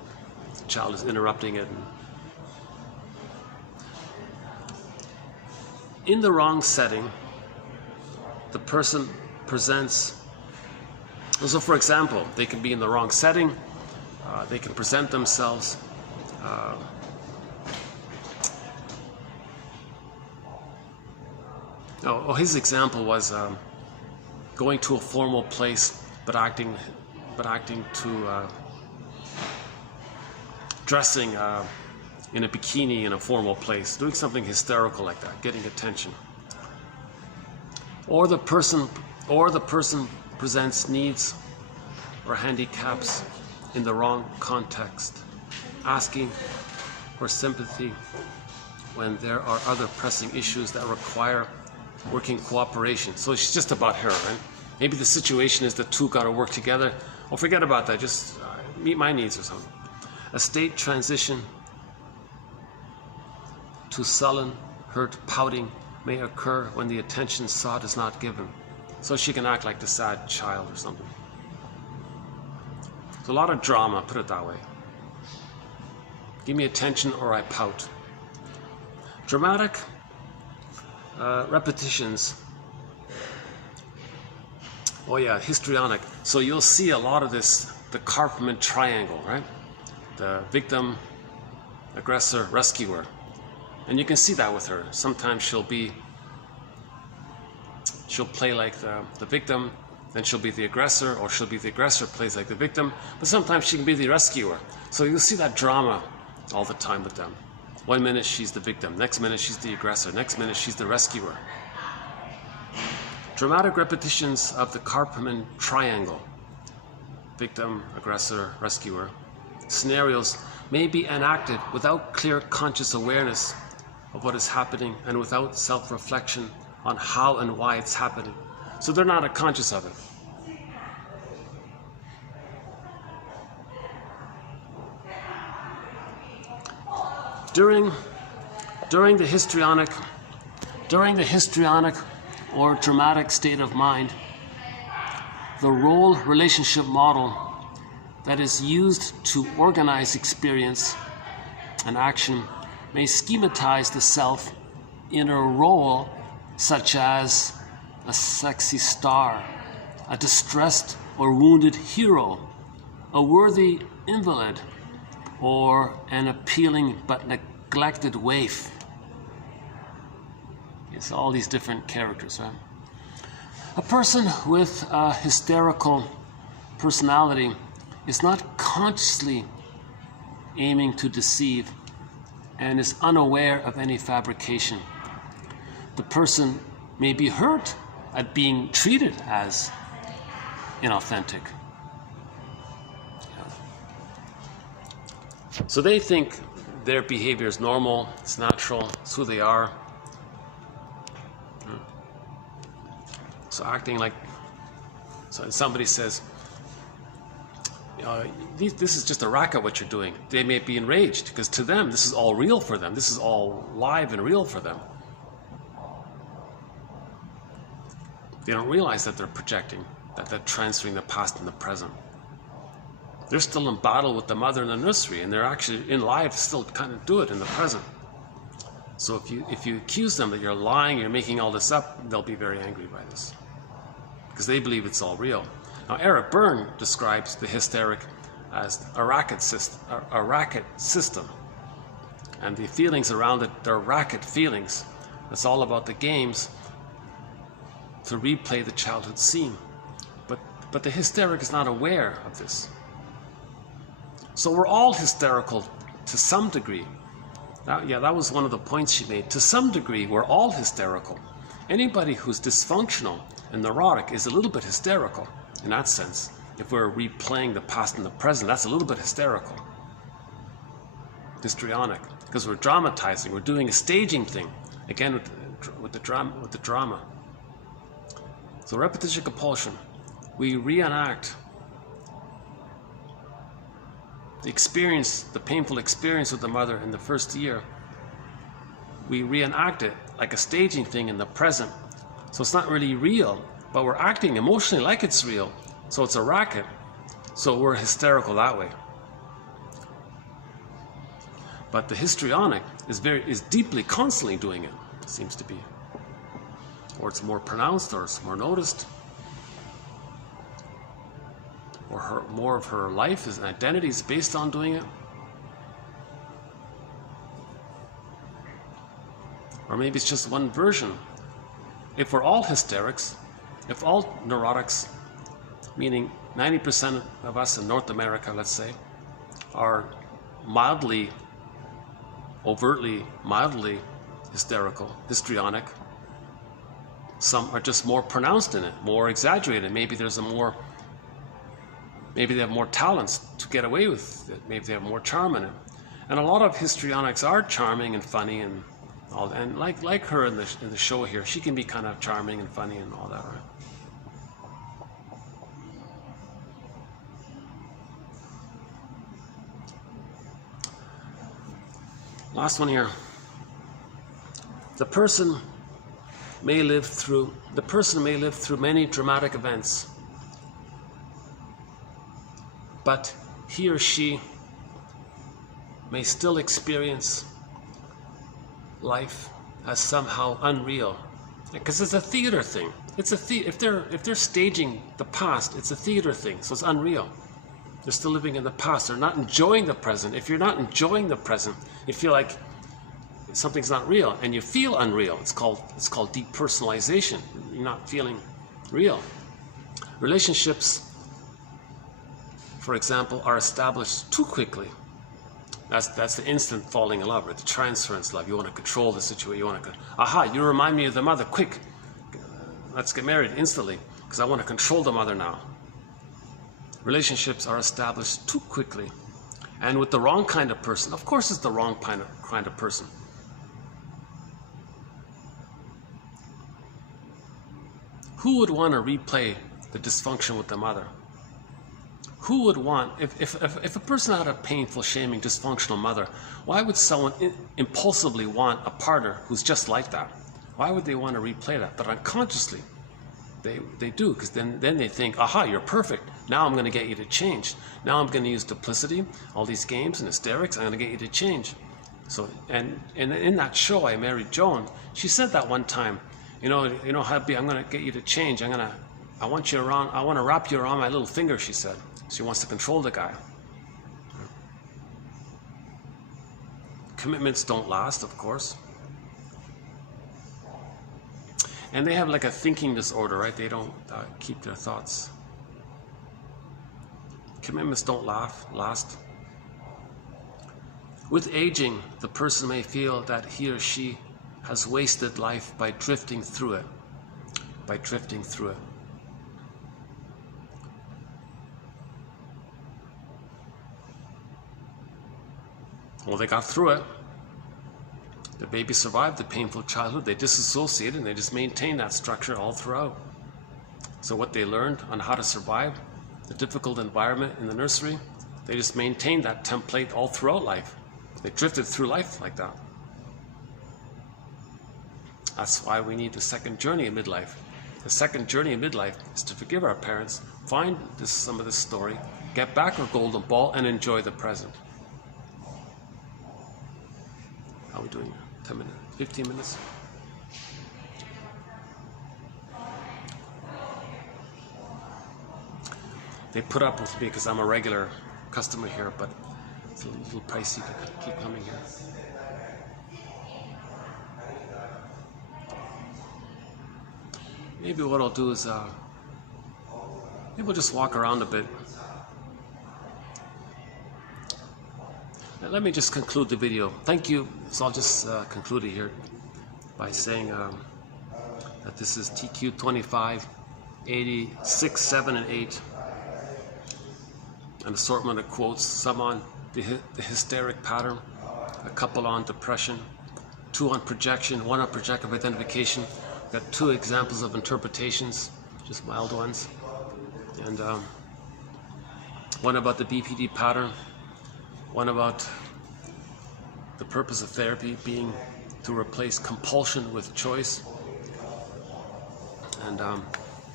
The child is interrupting it. In the wrong setting, the person presents. So for example, they can be in the wrong setting, they can present themselves his example was going to a formal place but acting but acting to dressing in a bikini in a formal place, doing something hysterical like that, getting attention. Or the person presents needs or handicaps in the wrong context, asking for sympathy when there are other pressing issues that require working cooperation. So it's just about her, right? Maybe the situation is the two got to work together. Well, forget about that. Just meet my needs or something. A state transition to sullen, hurt, pouting may occur when the attention sought is not given. So she can act like the sad child or something. There's a lot of drama, put it that way. Give me attention or I pout. Dramatic repetitions. Oh yeah, histrionic. So you'll see a lot of this, the Karpman triangle, right? The victim, aggressor, rescuer. And you can see that with her. Sometimes she'll play like the victim, then she'll be the aggressor, or she'll be the aggressor, plays like the victim, but sometimes she can be the rescuer. So you'll see that drama all the time with them. One minute she's the victim, next minute she's the aggressor, next minute she's the rescuer. Dramatic repetitions of the Karpman triangle, victim, aggressor, rescuer, scenarios may be enacted without clear conscious awareness of what is happening and without self-reflection on how and why it's happening. So they're not conscious of it. During the histrionic or dramatic state of mind, the role relationship model that is used to organize experience and action may schematize the self in a role such as a sexy star, a distressed or wounded hero, a worthy invalid, or an appealing but neglected waif. It's all these different characters, right? A person with a hysterical personality is not consciously aiming to deceive and is unaware of any fabrication. The person may be hurt at being treated as inauthentic. So they think their behavior is normal, it's natural, it's who they are. So acting like, so somebody says, this is just a racket what you're doing. They may be enraged because to them this is all real for them. This is all live and real for them. They don't realize that they're projecting, that they're transferring the past and the present. They're still in battle with the mother in the nursery, and they're actually in life still kind of do it in the present. So if you accuse them that you're lying, you're making all this up, they'll be very angry by this because they believe it's all real. Now, Eric Berne describes the hysteric as a racket system, and the feelings around it, they're racket feelings. It's all about the games to replay the childhood scene. But the hysteric is not aware of this. So we're all hysterical to some degree. That was one of the points she made. To some degree, we're all hysterical. Anybody who's dysfunctional and neurotic is a little bit hysterical in that sense. If we're replaying the past and the present, that's a little bit hysterical. Histrionic. Because we're dramatizing, we're doing a staging thing. Again, with the drama. So repetition compulsion. We reenact the painful experience with the mother in the first year. We reenact it like a staging thing in the present. So it's not really real, but we're acting emotionally like it's real. So it's a racket. So we're hysterical that way. But the histrionic is deeply, constantly doing it, seems to be. Or it's more pronounced, or it's more noticed. Or more of her life and identity is based on doing it. Or maybe it's just one version. If we're all hysterics, if all neurotics, meaning 90% of us in North America, let's say, are mildly, overtly, mildly hysterical, histrionic. Some are just more pronounced in it, more exaggerated. Maybe there's a more, maybe they have more talents to get away with it. Maybe they have more charm in it. And a lot of histrionics are charming and funny and all, and like her in the show here, she can be kind of charming and funny and all that, right? Last one here. The person may live through many dramatic events, but he or she may still experience life as somehow unreal, because it's a theater thing. It's a if they're staging the past, it's a theater thing, so it's unreal. They're still living in the past. They're not enjoying the present. If you're not enjoying the present, you feel like something's not real, and you feel unreal. It's called depersonalization. You're not feeling real. Relationships, for example, are established too quickly. That's the instant falling in love, right? The transference love. You want to control the situation. You want to, aha, you remind me of the mother. Quick, let's get married instantly, because I want to control the mother now. Relationships are established too quickly, and with the wrong kind of person. Of course, it's the wrong kind of person. Who would want to replay the dysfunction with the mother? Who would want, if a person had a painful, shaming, dysfunctional mother, why would someone impulsively want a partner who's just like that? Why would they want to replay that? But unconsciously, they do, because then they think, aha, you're perfect. Now I'm going to get you to change. Now I'm going to use duplicity, all these games and hysterics. I'm going to get you to change. So, and in that show, I Married Joan, she said that one time, you know, hubby, I'm going to get you to change. I want you around. I want to wrap you around my little finger, she said. She wants to control the guy. Commitments don't last, of course. And they have like a thinking disorder, right? They don't keep their thoughts. Commitments don't last. With aging, the person may feel that he or she has wasted life by drifting through it. Well, they got through it. The baby survived the painful childhood. They disassociated and they just maintained that structure all throughout. So what they learned on how to survive the difficult environment in the nursery, they just maintained that template all throughout life. They drifted through life like that. That's why we need the second journey in midlife. The second journey in midlife is to forgive our parents, find some of this story, get back our golden ball, and enjoy the present. How are we doing? 10 minutes? 15 minutes? They put up with me because I'm a regular customer here, but it's a little pricey to keep coming here. Maybe what I'll do is maybe we'll just walk around a bit. Now, let me just conclude the video. Thank you. So I'll just conclude it here by saying that this is TQ 25, 86, 7, and 8. An assortment of quotes, some on the hysteric pattern, a couple on depression, 2 on projection, 1 on projective identification. Got 2 examples of interpretations, just mild ones, and 1 about the BPD pattern, 1 about the purpose of therapy being to replace compulsion with choice, and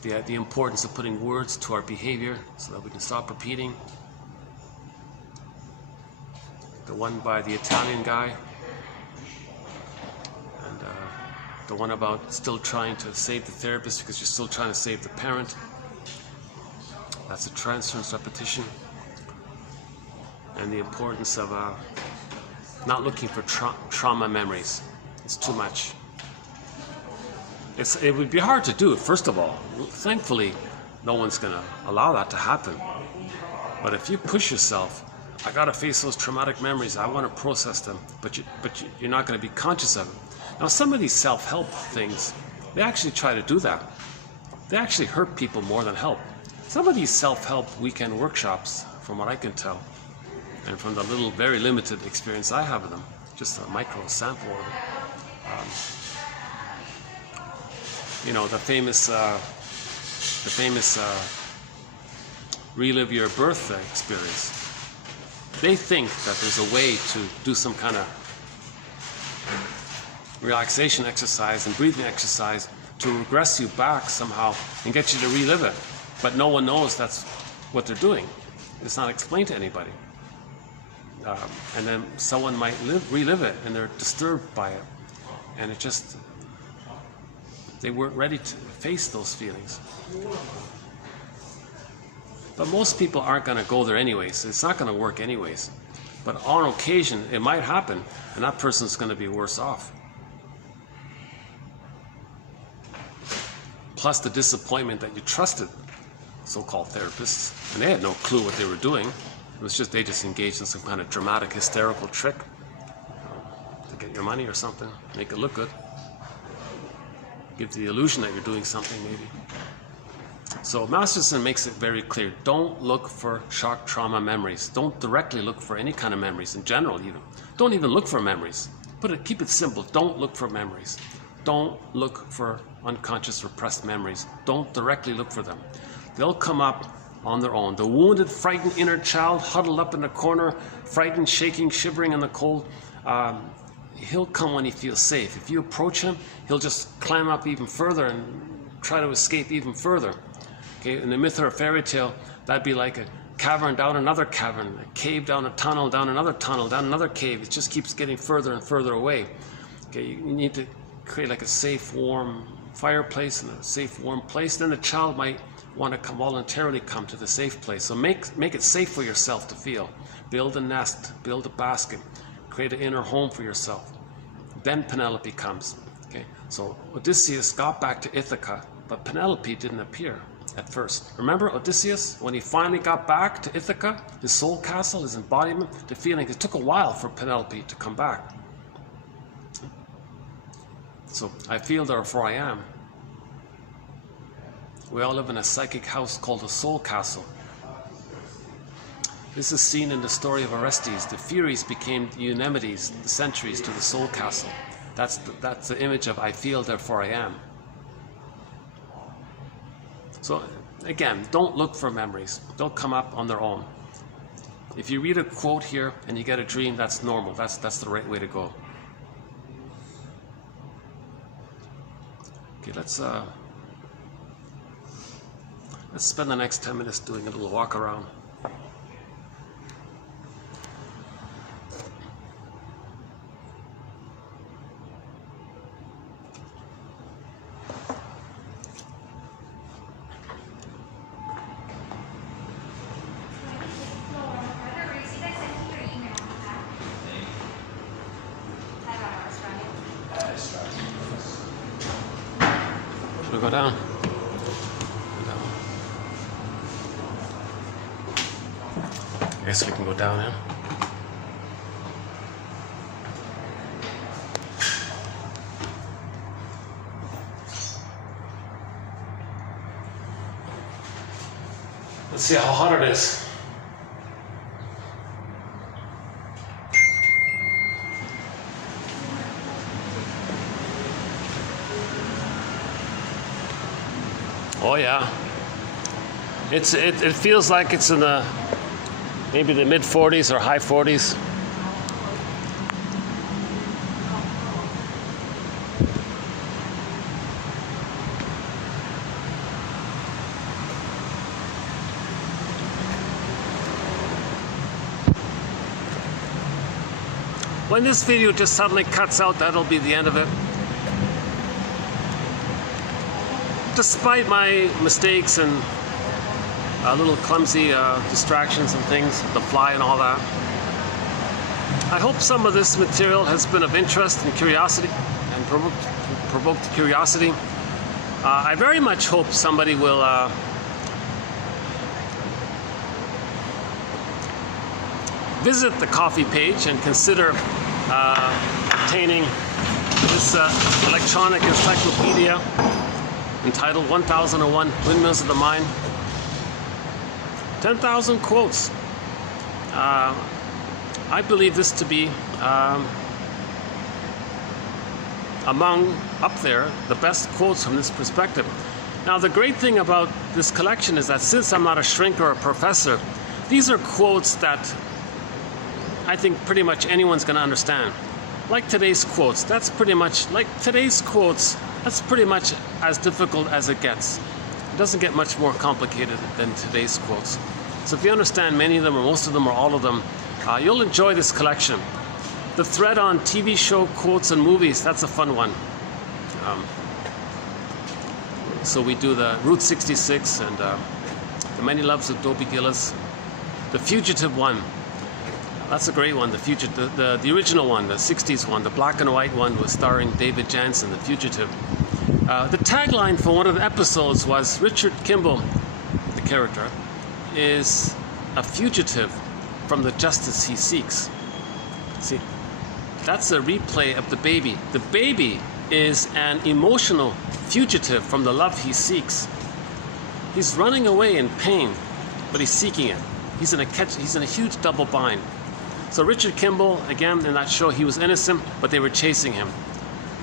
the importance of putting words to our behavior so that we can stop repeating. The 1 by the Italian guy, and the 1 about still trying to save the therapist because you're still trying to save the parent. That's a transference repetition. And the importance of not looking for trauma memories. It's too much. It would be hard to do, first of all. Thankfully, No one's going to allow that to happen. But if you push yourself, I got to face those traumatic memories, I want to process them, but you're not going to be conscious of it. Now, some of these self-help things, they actually try to do that. They actually hurt people more than help. Some of these self-help weekend workshops, from what I can tell, and from the little, very limited experience I have of them, just a micro sample of it. You know, the famous relive your birth experience. They think that there's a way to do some kind of relaxation exercise and breathing exercise to regress you back somehow and get you to relive it. But no one knows that's what they're doing. It's not explained to anybody. And then someone might relive it and they're disturbed by it. And it just, they weren't ready to face those feelings. But most people aren't going to go there anyways. It's not going to work anyways. But on occasion, it might happen, and that person's going to be worse off. Plus the disappointment that you trusted so-called therapists, and they had no clue what they were doing. It was just, they just engaged in some kind of dramatic, hysterical trick to get your money or something, make it look good. Give the illusion that you're doing something, maybe. So Masterson makes it very clear, don't look for shock trauma memories. Don't directly look for any kind of memories in general even. Don't even look for memories. Keep it simple, don't look for memories. Don't look for unconscious repressed memories. Don't directly look for them. They'll come up on their own. The wounded, frightened inner child huddled up in a corner, frightened, shaking, shivering in the cold, he'll come when he feels safe. If you approach him, he'll just climb up even further and try to escape even further. Okay, in the myth or a fairy tale, that'd be like a cavern down another cavern, a cave down a tunnel, down another tunnel, down another cave. It just keeps getting further and further away. Okay, you need to create like a safe, warm fireplace and a safe, warm place. Then the child might want to voluntarily come to the safe place. So make it safe for yourself to feel. Build a nest, build a basket, create an inner home for yourself. Then Penelope comes. Okay, so Odysseus got back to Ithaca, but Penelope didn't appear at first. Remember Odysseus, when he finally got back to Ithaca, his soul castle, his embodiment, the feeling, it took a while for Penelope to come back. So I feel, therefore I am. We all live in a psychic house called a soul castle. This is seen in the story of Orestes. The Furies became the Eumenes, the sentries to the soul castle. That's the image of I feel, therefore I am. So again, don't look for memories. They'll come up on their own. If you read a quote here and you get a dream, that's normal. That's the right way to go. Okay, let's spend the next 10 minutes doing a little walk around. Should we go down? I guess we can go down now. Let's see how hot it is. Oh yeah, it feels like it's in the maybe the mid 40s or high 40s. When this video just suddenly cuts out, that'll be the end of it. Despite my mistakes and little clumsy distractions and things, the fly and all that, I hope some of this material has been of interest and curiosity and provoked curiosity. I very much hope somebody will visit the Ko-fi page and consider obtaining this electronic encyclopedia entitled 1001 Windmills of the Mind. 10,000 quotes. I believe this to be among, up there, the best quotes from this perspective. Now, the great thing about this collection is that since I'm not a shrink or a professor, these are quotes that I think pretty much anyone's going to understand. Like today's quotes, that's pretty much as difficult as it gets. It doesn't get much more complicated than today's quotes. So if you understand many of them, or most of them, or all of them, you'll enjoy this collection. The thread on TV show quotes and movies, that's a fun one. So we do the Route 66 and The Many Loves of Dobie Gillis. The Fugitive one, that's a great one. The Fugitive, the original one, the 60s one, the black and white one was starring David Jansen, The Fugitive. The tagline for one of the episodes was, Richard Kimball, the character, is a fugitive from the justice he seeks. See, that's a replay of the baby. The baby is an emotional fugitive from the love he seeks. He's running away in pain, but he's seeking it. He's in a huge double bind. So Richard Kimball, again, in that show, he was innocent, but they were chasing him.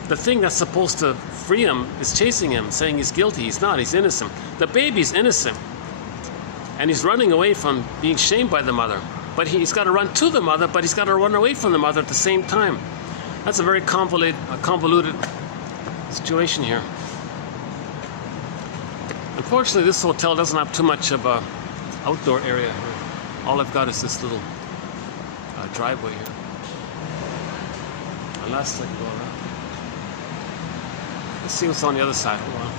The thing that's supposed to free him is chasing him, saying he's guilty. He's not, he's innocent. The baby's innocent, and he's running away from being shamed by the mother. But he's got to run to the mother, but he's got to run away from the mother at the same time. That's a very convoluted situation here. Unfortunately, this hotel doesn't have too much of a outdoor area here. All I've got is this little driveway here. Unless I can go around. Let's see what's on the other side. Hold on.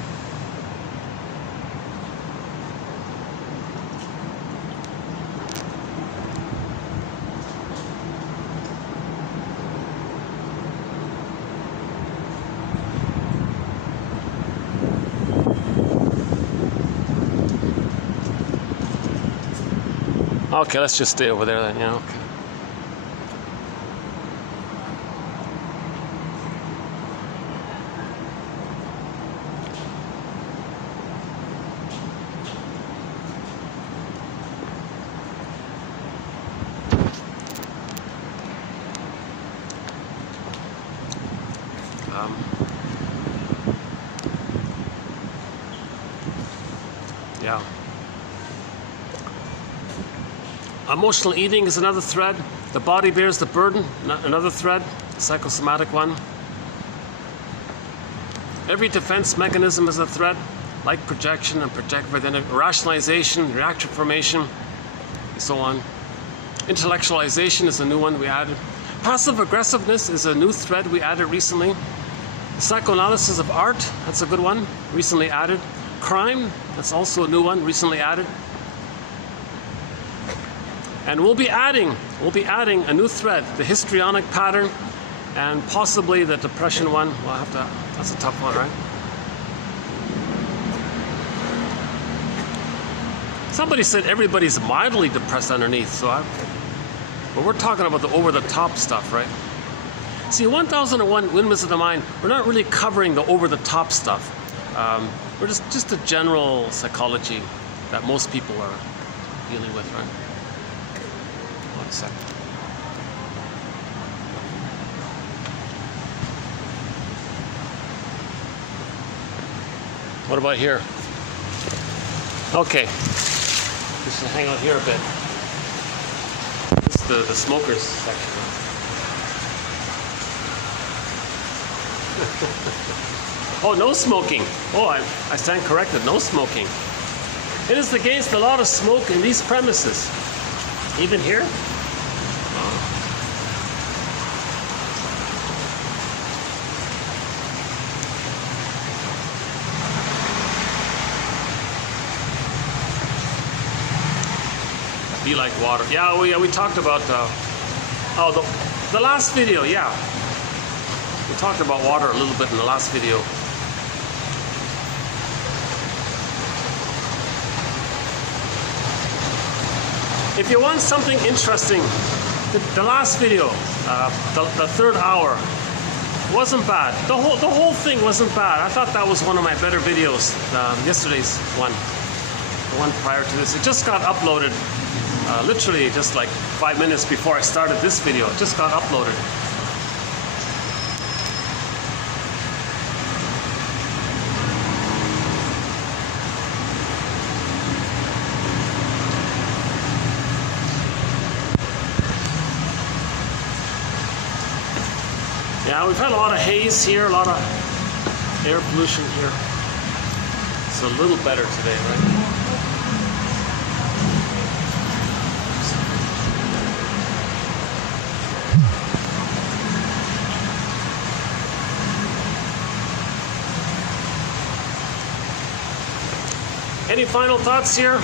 Okay, let's just stay over there then, yeah, okay. Yeah. Emotional eating is another thread. The body bears the burden, another thread, psychosomatic one. Every defense mechanism is a thread, like projection and rationalization, reactive formation, and so on. Intellectualization is a new one we added. Passive aggressiveness is a new thread we added recently. Psychoanalysis of art, that's a good one, recently added. Crime, that's also a new one, recently added. And we'll be adding a new thread, the histrionic pattern, and possibly the depression one. We'll have to, that's a tough one, right? Somebody said everybody's mildly depressed underneath, but we're talking about the over-the-top stuff, right? See, 1001 Windmills of the Mind, we're not really covering the over-the-top stuff. We're just the general psychology that most people are dealing with, right? One second. What about here? Okay. Just hang out here a bit. This is the smokers section. Oh, no smoking. Oh, I stand corrected. No smoking. It is against the law to smoke in these premises. Even here? Be like water. Yeah, we talked about the last video. Yeah, we talked about water a little bit in the last video. If you want something interesting The last video, the third hour, wasn't bad. The whole thing wasn't bad. I thought that was one of my better videos. Yesterday's one, the one prior to this. It just got uploaded, literally just like 5 minutes before I started this video. It just got uploaded. Yeah, we've had a lot of haze here, a lot of air pollution here. It's a little better today, right? Any final thoughts here?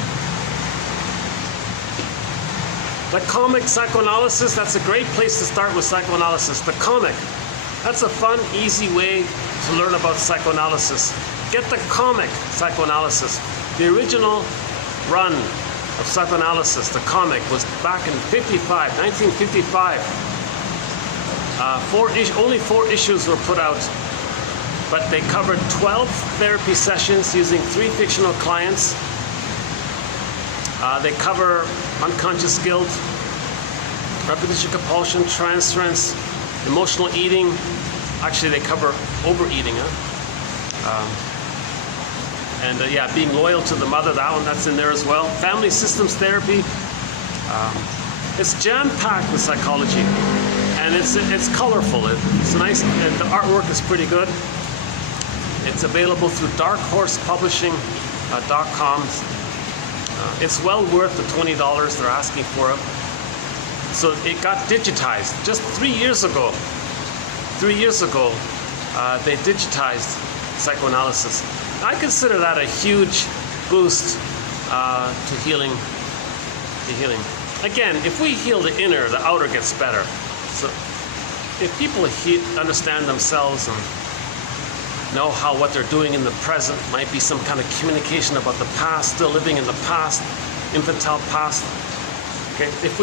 The comic psychoanalysis, that's a great place to start with psychoanalysis. The comic. That's a fun, easy way to learn about psychoanalysis. Get the comic psychoanalysis. The original run of psychoanalysis, the comic, was back in 1955. Only 4 issues were put out, but they covered 12 therapy sessions using 3 fictional clients. They cover unconscious guilt, repetition compulsion, transference, emotional eating. Actually, they cover overeating, yeah, being loyal to the mother. That's in there as well. Family systems therapy. It's jam-packed with psychology, and it's colorful. It's nice, and the artwork is pretty good. It's available through darkhorsepublishing.com. It's well worth the $20 they're asking for it. So it got digitized just 3 years ago. 3 years ago, they digitized psychoanalysis. I consider that a huge boost to healing. Again, if we heal the inner, the outer gets better. So if people understand themselves and know how what they're doing in the present might be some kind of communication about the past, still living in the past, infantile past. Okay, if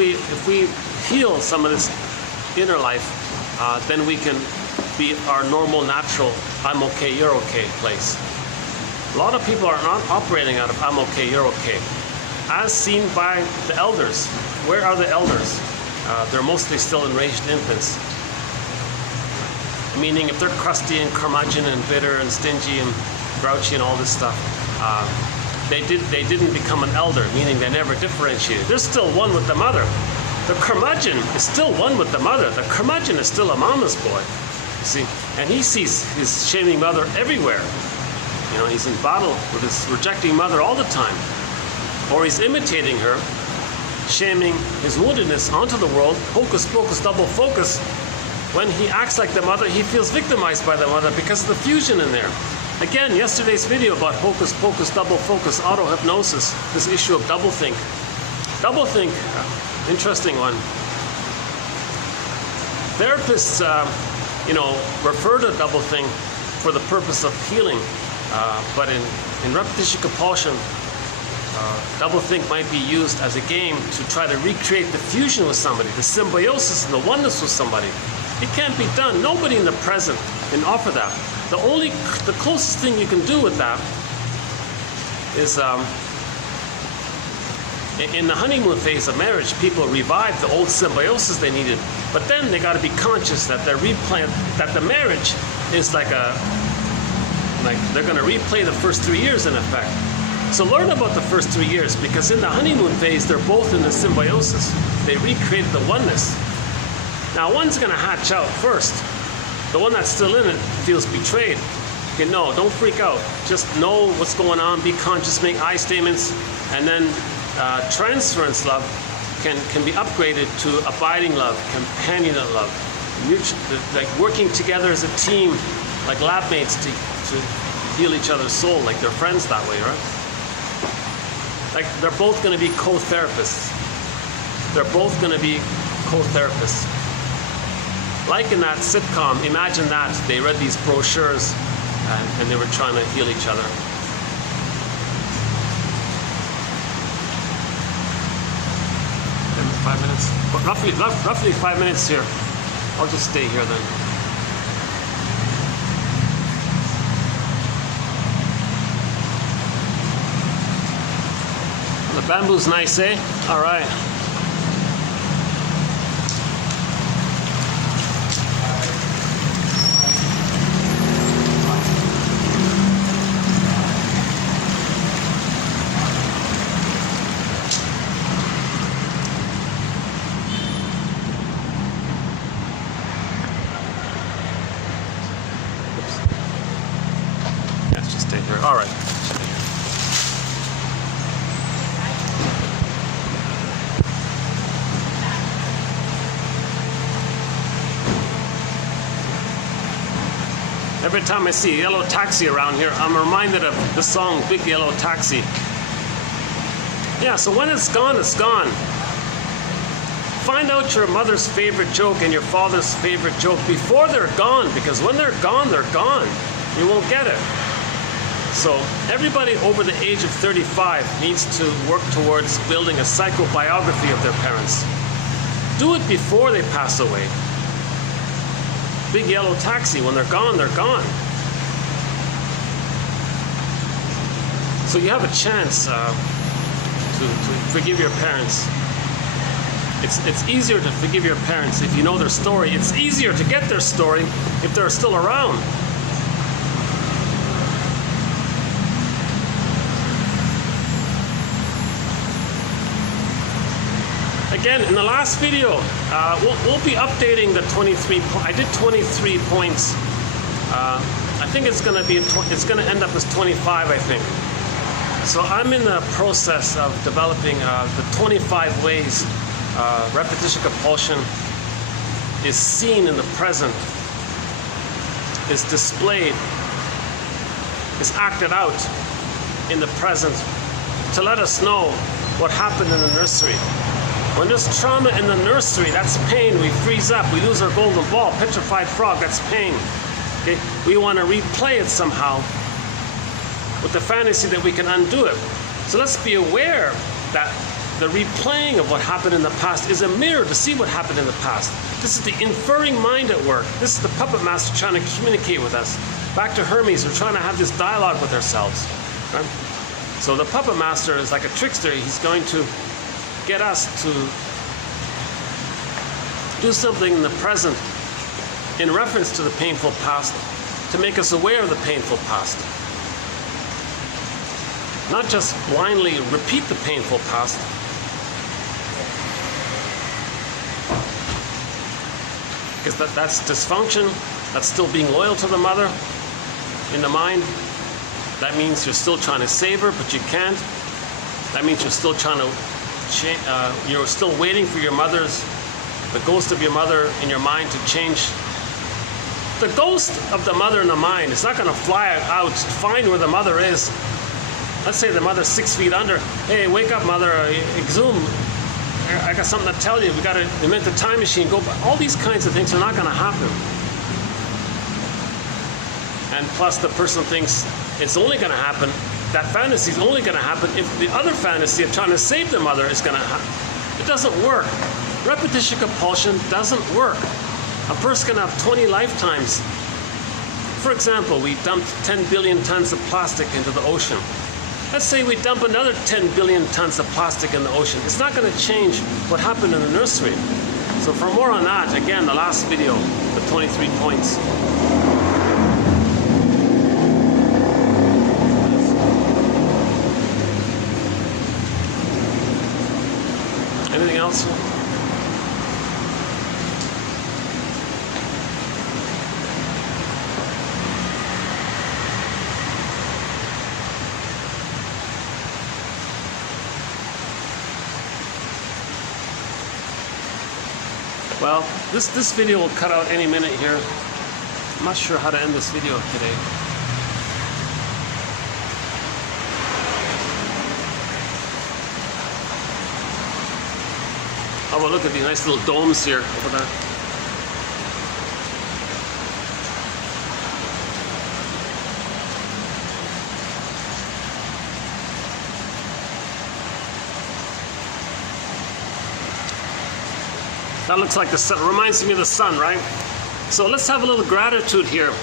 we heal some of this inner life, then we can be our normal, natural, I'm okay, you're okay place. A lot of people are not operating out of I'm okay, you're okay. As seen by the elders. Where are the elders? They're mostly still enraged infants. Meaning if they're crusty and curmudgeon and bitter and stingy and grouchy and all this stuff, they didn't become an elder, meaning they never differentiated. They're still one with the mother. The curmudgeon is still one with the mother. The curmudgeon is still a mama's boy, you see. And he sees his shaming mother everywhere. You know, he's in battle with his rejecting mother all the time. Or he's imitating her, shaming his woundedness onto the world, hocus pocus, double focus. When he acts like the mother, he feels victimized by the mother because of the fusion in there. Again, yesterday's video about hocus pocus, double focus, auto-hypnosis, this issue of doublethink. Doublethink, interesting one. Therapists, refer to doublethink for the purpose of healing, but in repetition compulsion, doublethink might be used as a game to try to recreate the fusion with somebody, the symbiosis and the oneness with somebody. It can't be done. Nobody in the present can offer that. The closest thing you can do with that is in the honeymoon phase of marriage, people revive the old symbiosis they needed, but then they got to be conscious that that the marriage is like they're going to replay the first 3 years in effect. So learn about the first 3 years, because in the honeymoon phase, they're both in the symbiosis. They recreated the oneness. Now, one's going to hatch out first. The one that's still in it feels betrayed. Okay, no, don't freak out. Just know what's going on, be conscious, make I statements, and then transference love can be upgraded to abiding love, companionate love, like working together as a team, like lab mates to heal each other's soul, like they're friends that way, right? Like they're both going to be co-therapists. They're both going to be co-therapists. Like in that sitcom, imagine that. They read these brochures and they were trying to heal each other. And 5 minutes. But roughly 5 minutes here. I'll just stay here then. The bamboo's nice, eh? All right. Let's just stay here. All right. Every time I see a yellow taxi around here, I'm reminded of the song Big Yellow Taxi. Yeah, so when it's gone, it's gone. Find out your mother's favorite joke and your father's favorite joke before they're gone, because when they're gone, they're gone. You won't get it. So everybody over the age of 35 needs to work towards building a psychobiography of their parents. Do it before they pass away. Big Yellow Taxi, when they're gone, they're gone. So you have a chance to forgive your parents. It's easier to forgive your parents if you know their story. It's easier to get their story if they're still around. Again, in the last video, we'll be updating the 23. I did 23 points. I think it's going to end up as 25. I think. So I'm in the process of developing the 25 ways repetition compulsion is seen in the present, is displayed, is acted out in the present to let us know what happened in the nursery. When there's trauma in the nursery, that's pain. We freeze up, we lose our golden ball, petrified frog, that's pain. Okay? We want to replay it somehow with the fantasy that we can undo it. So let's be aware that the replaying of what happened in the past is a mirror to see what happened in the past. This is the inferring mind at work. This is the puppet master trying to communicate with us. Back to Hermes, we're trying to have this dialogue with ourselves. Right? So the puppet master is like a trickster. He's going to get us to do something in the present in reference to the painful past to make us aware of the painful past. Not just blindly repeat the painful past. Because that's dysfunction, that's still being loyal to the mother in the mind. That means you're still trying to save her, but you can't. That means you're still trying to you're still waiting for the ghost of your mother in your mind to change. The ghost of the mother in the mind is not going to fly out to find where the mother is. Let's say the mother's 6 feet under. Hey, wake up, mother, exhume. I got something to tell you. We got to invent the time machine. Go. All these kinds of things are not going to happen. And plus the person thinks it's only going to happen. That fantasy is only going to happen if the other fantasy of trying to save the mother is going to happen. It doesn't work. Repetition compulsion doesn't work. A person can have 20 lifetimes. For example, we dumped 10 billion tons of plastic into the ocean. Let's say we dump another 10 billion tons of plastic in the ocean. It's not going to change what happened in the nursery. So for more on that, again, the last video, the 23 points. Anything else? Well, this video will cut out any minute here. I'm not sure how to end this video today. Oh, well, look at these nice little domes here over there. That looks like the sun. Reminds me of the sun, right? So let's have a little gratitude here.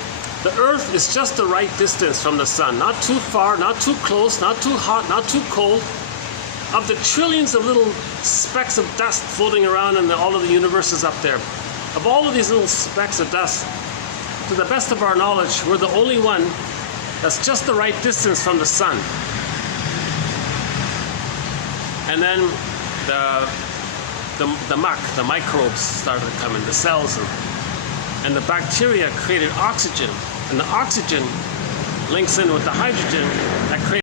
The earth is just the right distance from the sun. Not too far, not too close, not too hot, not too cold. Of the trillions of little specks of dust floating around in all of the universes up there, of all of these little specks of dust, to the best of our knowledge, we're the only one that's just the right distance from the sun. And then the muck, the microbes started to come in, the cells, and the bacteria created oxygen, and the oxygen links in with the hydrogen that creates